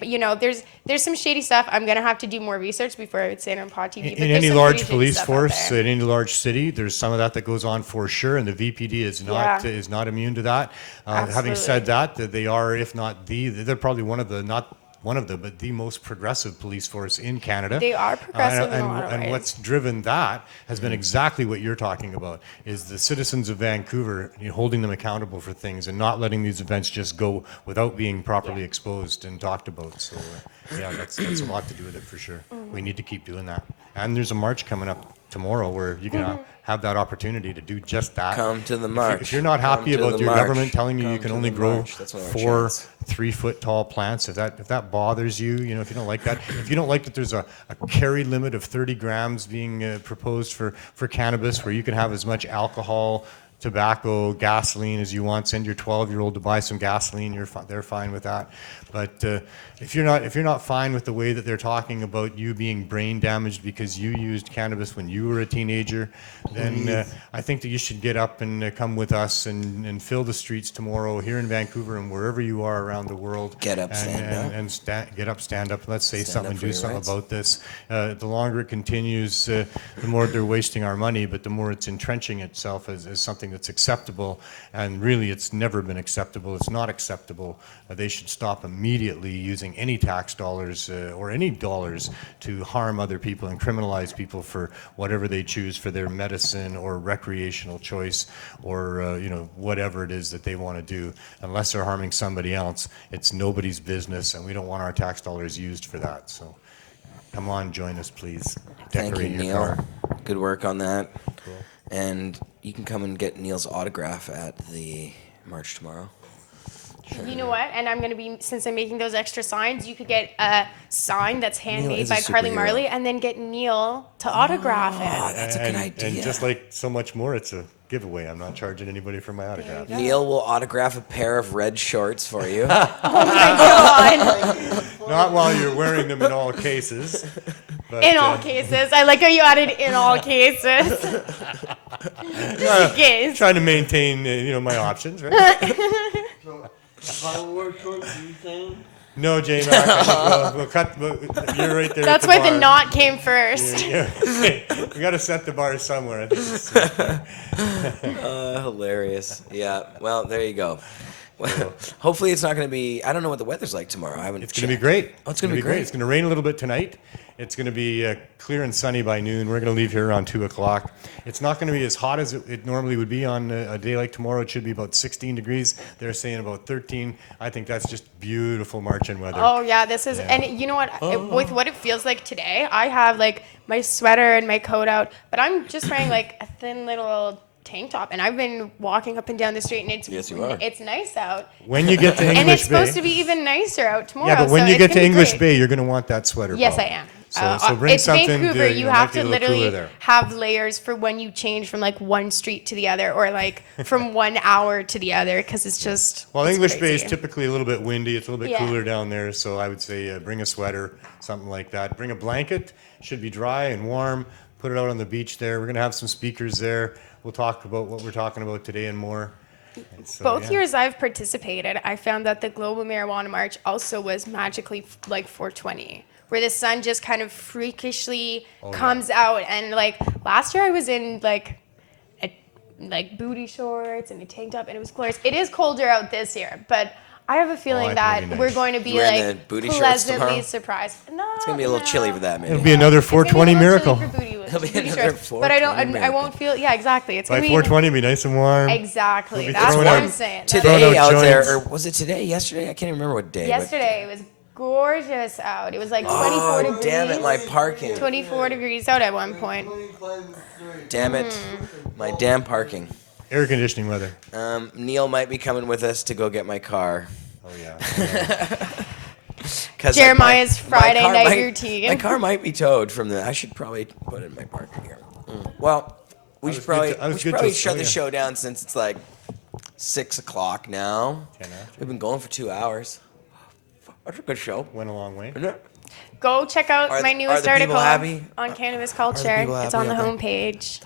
there's some shady stuff. I'm gonna have to do more research before I would say it on Pod TV. in any large police force, in any large city, there's some of that goes on for sure, and the VPD is not immune to that. Having said that, they are, if not they're probably but the most progressive police force in Canada. They are progressive in a lot of ways. And what's driven that has been exactly what you're talking about, is the citizens of Vancouver, holding them accountable for things and not letting these events just go without being properly exposed and talked about. So that's a lot to do with it for sure. We need to keep doing that. And there's a march coming up tomorrow where you can have that opportunity to do just that. Come to the march. If you're not happy Come to about the your march. government telling you Come you can to only the grow march. That's one of our 4 chants. 3-foot tall plants, if that bothers you, if you don't like that, if you don't like that there's a carry limit of 30 grams being proposed for cannabis, where you can have as much alcohol, tobacco, gasoline as you want, send your 12-year-old to buy some gasoline, they're fine with that. But if you're not fine with the way that they're talking about you being brain damaged because you used cannabis when you were a teenager, then I think that you should get up and come with us and fill the streets tomorrow here in Vancouver and wherever you are around the world. Get up, stand up. Get up, stand up. Let's say Stand something up and for do your something rights. about this. The longer it continues, the more they're wasting our money, but the more it's entrenching itself as something that's acceptable. And really, it's never been acceptable. It's not acceptable. They should stop immediately using any tax dollars or any dollars to harm other people and criminalize people for whatever they choose for their medicine or recreational choice or whatever it is that they want to do. Unless they're harming somebody else, it's nobody's business, and we don't want our tax dollars used for that. So come on, join us, please. Thank you, Decorate your Neil. car. Good work on that. Cool. And you can come and get Neil's autograph at the march tomorrow. You know what? And I'm going to be, since I'm making those extra signs, you could get a sign that's handmade is a by Carly superhero. Marley and then get Neil to autograph Oh, it. that's a good And idea. just like so much more, it's a giveaway. I'm not charging anybody for my autograph. Neil will autograph a pair of red shorts for you. Oh my God. Not while you're wearing them in all cases. But, In all cases. I like how you added in all cases. Just in case. Trying to maintain, my options, right? So, if I wore shorts, you saying? No, J Mac. We'll cut. You're right there. That's at why bar. the knot came first. Yeah. We got to set the bar somewhere. I think it's, Hilarious. Yeah. Well, there you go. Well, hopefully it's not going to be. I don't know what the weather's like tomorrow. I haven't. It's going to be great. Oh, it's going to be great. It's going to rain a little bit tonight. It's going to be clear and sunny by noon. We're going to leave here around 2 o'clock. It's not going to be as hot as it normally would be on a day like tomorrow. It should be about 16 degrees. They're saying about 13. I think that's just beautiful marching weather. Oh yeah, this is, and you know what? With what it feels like today, I have like my sweater and my coat out, but I'm just wearing like a thin little tank top, and I've been walking up and down the street, and it's Yes, you are. it's nice out. When you get to English and it's Bay. supposed to be even nicer out tomorrow. Yeah, but when so you it's get to gonna be English great. Bay, you're going to want that sweater. Yes, I Paul. am. So bring it's something. Vancouver. You have to literally there. have layers for when you change from like one street to the other, or like from 1 hour to the other, because it's just. Well, it's English Bay is crazy. typically a little bit windy. It's a little bit Yeah. cooler down there, so I would say bring a sweater, something like that. Bring a blanket. Should be dry and warm. Put it out on the beach there. We're going to have some speakers there. We'll talk about what we're talking about today and more. And so, Both yeah. years I've participated, I found that the Global Marijuana March also was magically like 420, where the sun just kind of freakishly comes out. And like last year I was in like booty shorts and a tank top, and it was glorious. It is colder out this year, but I have a feeling that's that really nice. we're going to be You wearing the like booty shorts pleasantly tomorrow? surprised. No, It's going to be a little chilly for that, maybe. It'll be another It's gonna be a 420 little miracle. chilly for booty It'll be booty another shorts, but I 420 I won't feel. Yeah, exactly. It's By gonna be 420, be nice and warm. exactly. We'll be That's throwing what out- I'm saying. Throwing Today out out there, joints. or was it today? Yesterday? I can't even remember what day. but- Yesterday it was gorgeous out. It was like 24 degrees. Damn it, my parking. 24 degrees out at one point. 25 straight. Damn it, my damn parking. Air conditioning weather. Neil might be coming with us to go get my car. Oh, yeah. 'Cause Jeremiah's Friday car night might- routine. My car might be towed from the. I should probably put it in my parking here. Well, we should probably shut the show down since it's like 6 o'clock now. 10 after. We've been going for 2 hours. That's a good show. Went a long way. Isn't it? Go check out Are my the newest people article happy? on cannabis culture. people It's happy on the out there? homepage.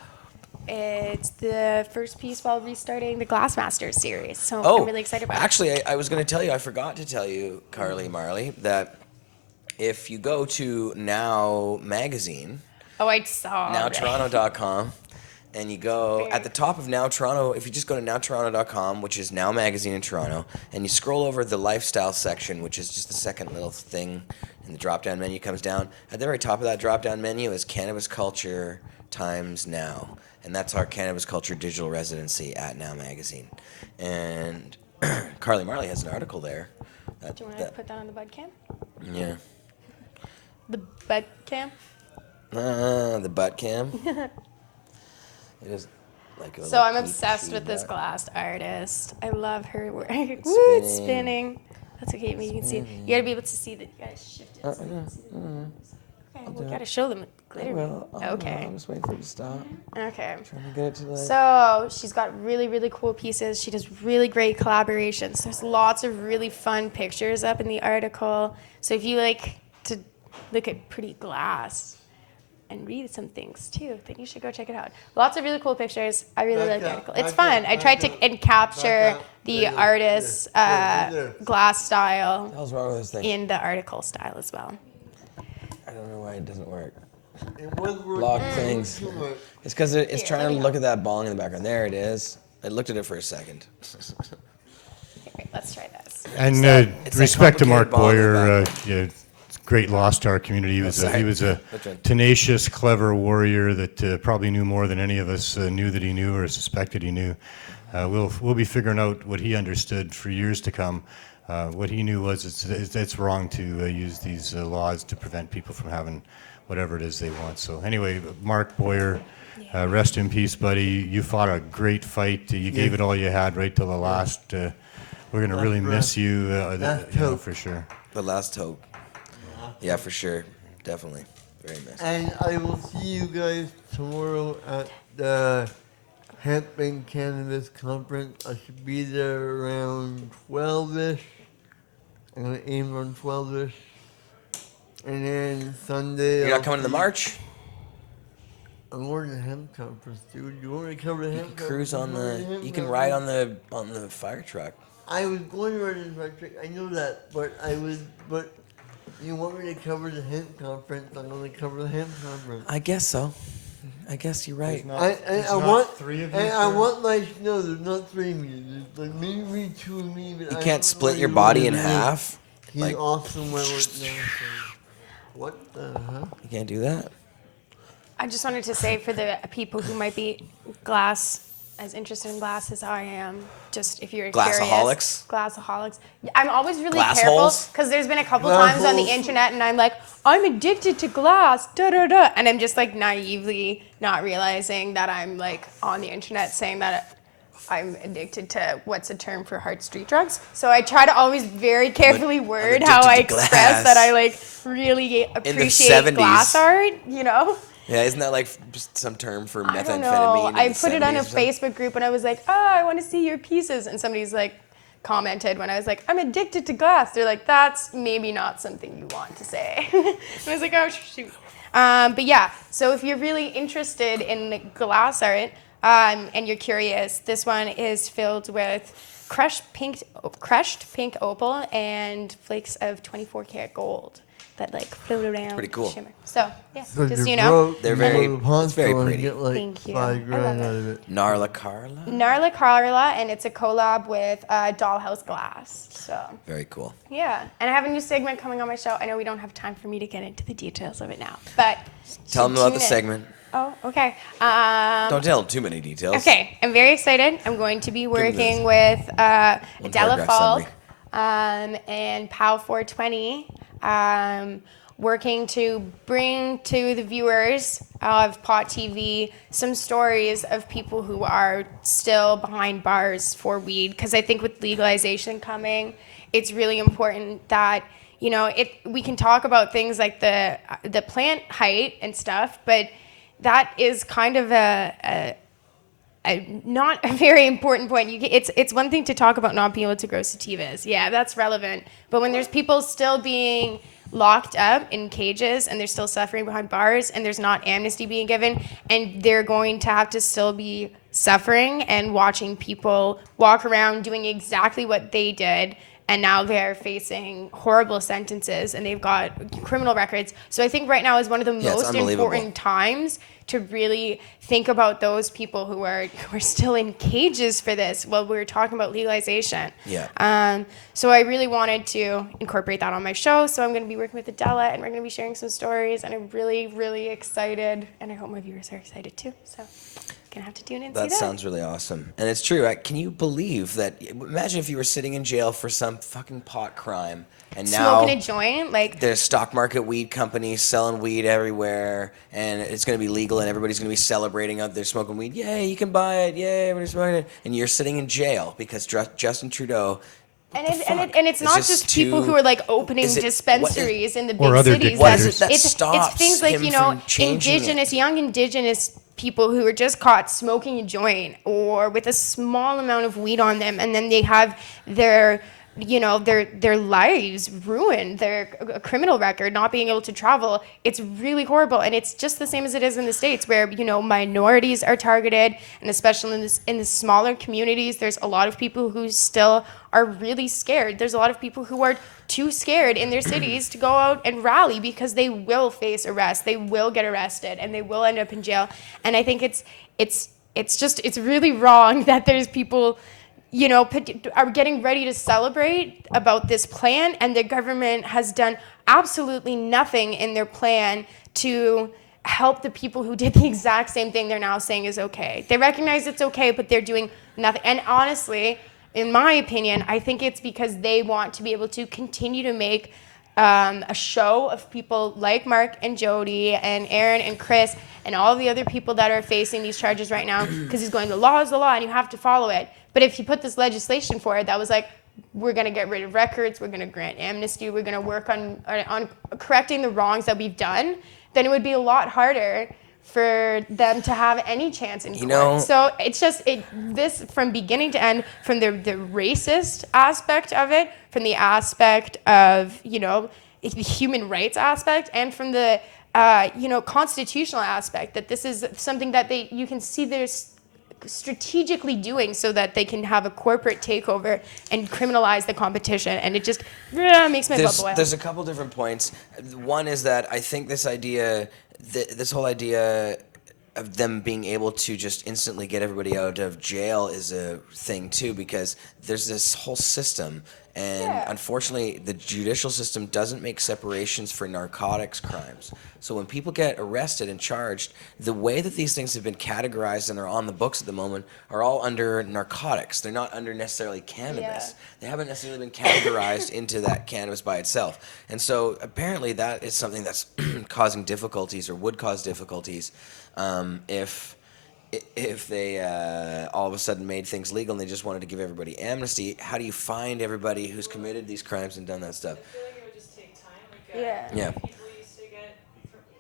It's the first piece while restarting the Glassmasters series. So Oh, I'm really excited about it. actually, I was going to tell you. I forgot to tell you, Carly Marley, that if you go to Now Magazine, Oh, I saw. NowToronto.com, and you go at the top of Now Toronto. If you just go to NowToronto.com, which is Now Magazine in Toronto, and you scroll over the lifestyle section, which is just the second little thing, and the drop-down menu comes down. At the very top of that drop-down menu is Cannabis Culture Times Now, and that's our Cannabis Culture digital residency at Now Magazine. And Carly Marley has an article there. Do you want to put that on the bud cam? Yeah. The bud cam? The butt cam. It is like a So little I'm neat obsessed with this butt. glass artist. I love her work. Woo, It's it's spinning. spinning. That's okay. You can see it. You gotta be able to see that. You gotta shift it. So you can see the okay, we gotta show them glitter. Well, Okay. I'm just waiting for it to stop. Okay. Trying to get it to the. So she's got really, really cool pieces. She does really great collaborations. There's lots of really fun pictures up in the article. So if you like to look at pretty glass and read some things too, then you should go check it out. Lots of really cool pictures. I really like the article. It's fun. I tried to capture the artist's glass style What the hell's wrong with this thing? in the article style as well. I don't know why it doesn't work. It was Block things. It's because it's Here, trying let to me look at that bong in the background. There it is. I looked at it for a second. Okay, let's try this. And it's that respect to Mark complicated ball in the Boyer, background. great lost to our community. He was a Which one? tenacious, clever warrior that probably knew more than any of us knew that he knew or suspected he knew. We'll be figuring out what he understood for years to come. What he knew was it's wrong to use these laws to prevent people from having whatever it is they want. So anyway, Mark Boyer, rest in peace, buddy. You fought a great fight. You gave it all you had right till the last. We're going to really miss you, for sure. The last hope. Yeah, for sure. Definitely. Very missed. And I will see you guys tomorrow at the Hemp and Cannabis Conference. I should be there around 12-ish. I'm going to aim around 12-ish. And then Sunday... You're not coming to the march? I'm going to the hemp conference, dude. You want me to cover the You hemp can cruise on conference? the. You can ride on the fire truck. I was going to ride in the electric. I know that, but you want me to cover the hemp conference? I'm going to cover the hemp conference. I guess so. I guess you're right. I want three of you. And I want no, there's not three of me. There's like maybe two of me. But You I can't don't split know your you body want in to do. half. He's Like, off somewhere right now. So. What the hell? you can't do that. I just wanted to say for the people who might be as interested in glass as I am, just if you're Glassaholics? curious. Glassaholics. I'm always really Glass careful holes? because there's been a couple Glass times on the holes. internet and I'm like, I'm addicted to glass, da da da, and I'm just like naively not realizing that I'm like on the internet saying that I'm addicted to what's a term for hard street drugs. So I try to always very carefully word how I addicted to express glass. that I like really appreciate 70s. glass art, you know? Yeah, isn't that like just some term for I don't know. methamphetamine? I in the put it on a 70s or something? Facebook group and I was like, oh, I want to see your pieces. And somebody's like commented when I was like, I'm addicted to glass. They're like, that's maybe not something you want to say. And I was like, oh, shoot. But yeah, so if you're really interested in glass art and you're curious, this one is filled with crushed pink opal and flakes of 24 karat gold that like float around. Pretty cool. Shimmer. So yeah, So just you you know. broke, They're you very- go to Ponce it's very and pretty. Get like Thank you. $5 I grand love out of it. Narla Carla? Narla Carla, and it's a collab with Dollhouse Glass. So, Very cool. yeah. And I have a new segment coming on my show. I know we don't have time for me to get into the details of it now, but Tell them about tune the in. segment. Oh, okay. Don't tell them too many details. Okay, I'm very excited. I'm going to be them working this. with One Adela paragraph Falk summary. and POW 420, working to bring to the viewers of Pot TV some stories of people who are still behind bars for weed. Because I think with legalization coming, it's really important that we can talk about things like the plant height and stuff, but that is kind of a not a very important point. It's one thing to talk about not being able to grow sativas. Yeah, that's relevant. But when there's people still being locked up in cages and they're still suffering behind bars and there's not amnesty being given and they're going to have to still be suffering and watching people walk around doing exactly what they did, and now they're facing horrible sentences and they've got criminal records. So I think right now is one of the it's most unbelievable. important times to really think about those people who are still in cages for this while we're talking about legalization. Yeah. So I really wanted to incorporate that on my show. So I'm going to be working with Adela and we're going to be sharing some stories, and I'm really, really excited, and I hope my viewers are excited too. So gonna have to tune in and That see that. sounds really awesome. And it's true. Can you believe that? Imagine if you were sitting in jail for some fucking pot crime, and now Smoking a joint, like there's stock market weed companies selling weed everywhere, and it's going to be legal, and everybody's going to be celebrating out there smoking weed. Yay, you can buy it. Yay, everybody's smoking it. And you're sitting in jail because Justin Trudeau. And it's not just people who are like opening dispensaries in the big other cities. What is it that It's stops things like, him you know, from changing it? young indigenous people who are just caught smoking a joint or with a small amount of weed on them, and then they have their lives ruined, their criminal record, not being able to travel. It's really horrible, and it's just the same as it is in the States, where, you know, minorities are targeted, and especially in the smaller communities, there's a lot of people who still are really scared. There's a lot of people who are too scared in their cities to go out and rally because they will face arrest, they will get arrested, and they will end up in jail. And I think it's really wrong that there's people, you know, are getting ready to celebrate about this plan, and the government has done absolutely nothing in their plan to help the people who did the exact same thing they're now saying is okay. They recognize it's okay, but they're doing nothing. And honestly, in my opinion, I think it's because they want to be able to continue to make a show of people like Mark and Jody and Aaron and Chris and all the other people that are facing these charges right now, because he's going, the law is the law and you have to follow it. But if you put this legislation forward that was like, we're going to get rid of records, we're going to grant amnesty, we're going to work on correcting the wrongs that we've done, then it would be a lot harder for them to have any chance in court. So it's just this from beginning to end, from the racist aspect of it, from the aspect of, you know, the human rights aspect, and from the constitutional aspect, that this is something that you can see they're strategically doing so that they can have a corporate takeover and criminalize the competition, and it just makes my blood boil. There's a couple different points. One is that I think this whole idea of them being able to just instantly get everybody out of jail is a thing too, because there's this whole system, and unfortunately the judicial system doesn't make separations for narcotics crimes. So when people get arrested and charged, the way that these things have been categorized and are on the books at the moment are all under narcotics. They're not under necessarily cannabis. Yeah. They haven't necessarily been categorized into that cannabis by itself. And so apparently that is something that's causing difficulties, or would cause difficulties, if they all of a sudden made things legal and they just wanted to give everybody amnesty. How do you find everybody who's committed these crimes and done that stuff? I feel like it would just take time. Yeah. People used to get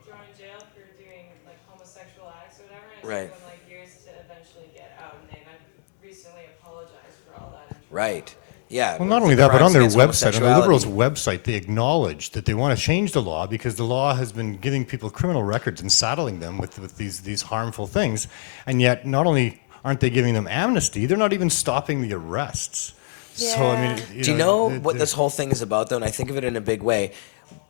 thrown in jail for doing like homosexual acts or whatever, and it took them like years to eventually get out, and they recently apologized for all that. Right. Yeah. Well, not only that, but on their website, on the Liberals' website, they acknowledge that they want to change the law because the law has been giving people criminal records and saddling them with these harmful things. And yet, not only aren't they giving them amnesty, they're not even stopping the arrests. Yeah. So, I mean, do you know what this whole thing is about, though? And I think of it in a big way.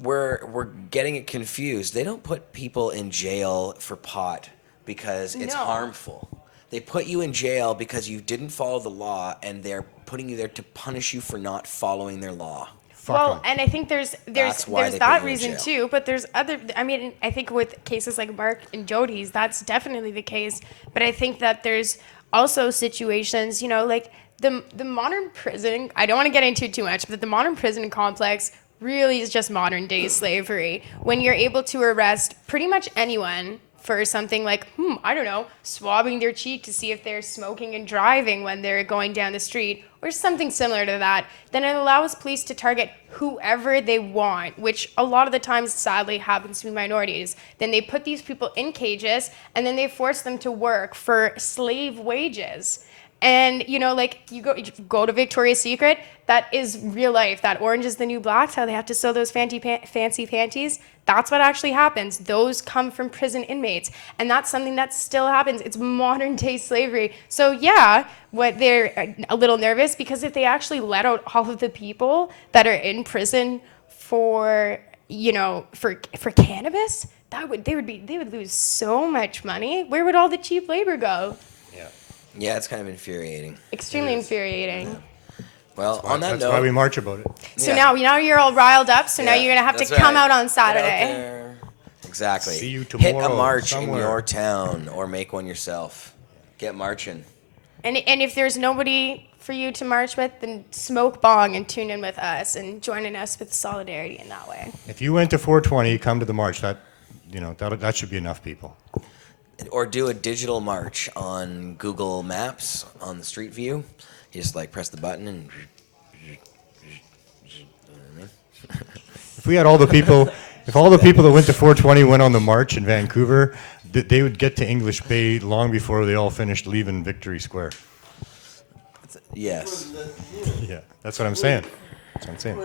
We're getting it confused. They don't put people in jail for pot because it's harmful. They put you in jail because you didn't follow the law, and they're putting you there to punish you for not following their law. Well, and I think there's that reason too, but there's other. I mean, I think with cases like Mark and Jody's, that's definitely the case. But I think that there's also situations, you know, like the modern prison. I don't want to get into it too much, but the modern prison complex really is just modern day slavery. When you're able to arrest pretty much anyone for something like, I don't know, swabbing their cheek to see if they're smoking and driving when they're going down the street, or something similar to that, then it allows police to target whoever they want, which a lot of the times sadly happens to minorities. Then they put these people in cages, and then they force them to work for slave wages. And, you know, like you go to Victoria's Secret, that is real life. That Orange is the New Black, how they have to sew those fancy panties. That's what actually happens. Those come from prison inmates. And that's something that still happens. It's modern day slavery. So yeah, they're a little nervous, because if they actually let out all of the people that are in prison for cannabis, they would lose so much money. Where would all the cheap labor go? Yeah, it's kind of infuriating. Extremely infuriating. Yeah. Well, on that note, that's why we march about it. So now you're all riled up. So now you're gonna have to come out on Saturday. Exactly. See you tomorrow. Hit a march somewhere in your town, or make one yourself. Get marching. And if there's nobody for you to march with, then smoke bong and tune in with us and joining us with solidarity in that way. If you went to 420, come to the march. That should be enough people. Or do a digital march on Google Maps on the Street View. You just like press the button and. If we had all the people, if all the people that went to 420 went on the march in Vancouver, they would get to English Bay long before they all finished leaving Victory Square. Yes. Yeah, that's what I'm saying. That's what I'm saying.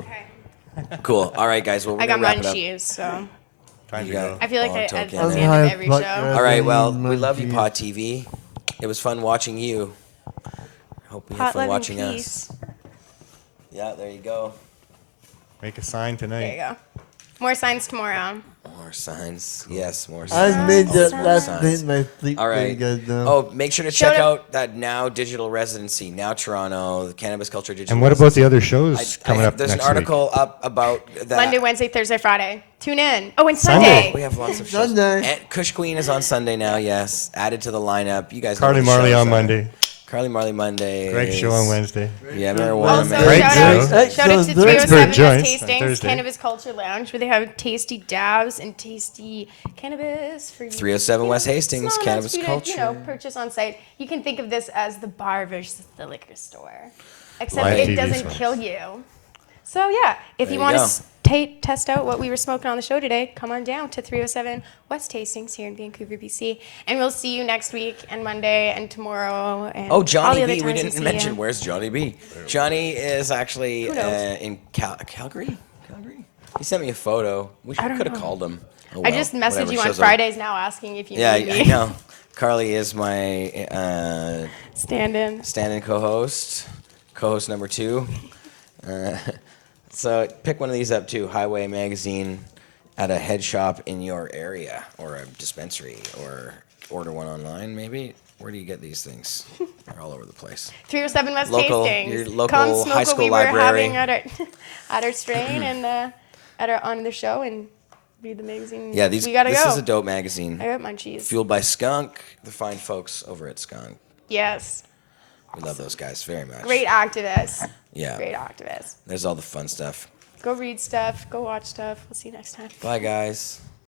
Okay. Cool. All right, guys. Well, we're I got gonna wrap it up. munchies, so Time to You got go. I feel like Long I talk at in the there. end of every show. All right. Well, we love you, Pod TV. It was fun watching you. Hope you had Pot fun love and watching peace. us. Yeah, there you go. Make a sign tonight. There you go. More signs tomorrow. More signs. Yes, more I signs. made that More last signs. night my sleep. All right. Guys know. Oh, make sure to Show check them- out that Now Digital Residency, Now Toronto, the Cannabis Culture Digital And what about Residency. the other shows coming up There's next an article up about that. Monday, Wednesday, Thursday, Friday. Tune in. Oh, and Sunday. Sunday. We have lots of shows. Sunday. And Kush Queen is on Sunday now, yes. Added to the lineup. You guys know Carly what the Marley shows on are. Marijuana. Carly Marley Monday. Greg's show on Wednesday. Yeah, marijuana. Also, Craig shout Joe. out, shout out to Expert 307 joints West on Hastings Thursday. Cannabis Culture Lounge, where they have tasty dabs and tasty cannabis for you. 307 West Hastings, small Cannabis amounts for you to, Culture. purchase on site. You can think of this as the bar versus the liquor store, except Live it TV doesn't stores. kill you. So yeah, if There you you want go. to test out what we were smoking on the show today, come on down to 307 West Hastings here in Vancouver, BC, and we'll see you next week and Monday and tomorrow. And Oh, all Johnny the other B. We times didn't see mention. you. Where's Johnny B? Johnny is actually Who knows? in Calgary. Calgary. He sent me a photo. We I don't could have know. called him. Oh, I well, just messaged whatever, you on shows up. Fridays now asking if you Yeah, need I me. know. Carly is my Stand-in. stand-in co-host number 2. So pick one of these up too. Highway Magazine at a head shop in your area or a dispensary or order one online maybe. Where do you get these things? They're all over the place. 307 West Local- Hastings. your local Come smoke high what school we library. were having at our at our strain and on the show and read the magazine. Yeah, we gotta this go. is a dope magazine. I got munchies. Fueled by Skunk, the fine folks over at Skunk. Yes. We love those guys very much. Great activists. Yeah. Great activists. There's all the fun stuff. Go read stuff. Go watch stuff. We'll see you next time. Bye, guys.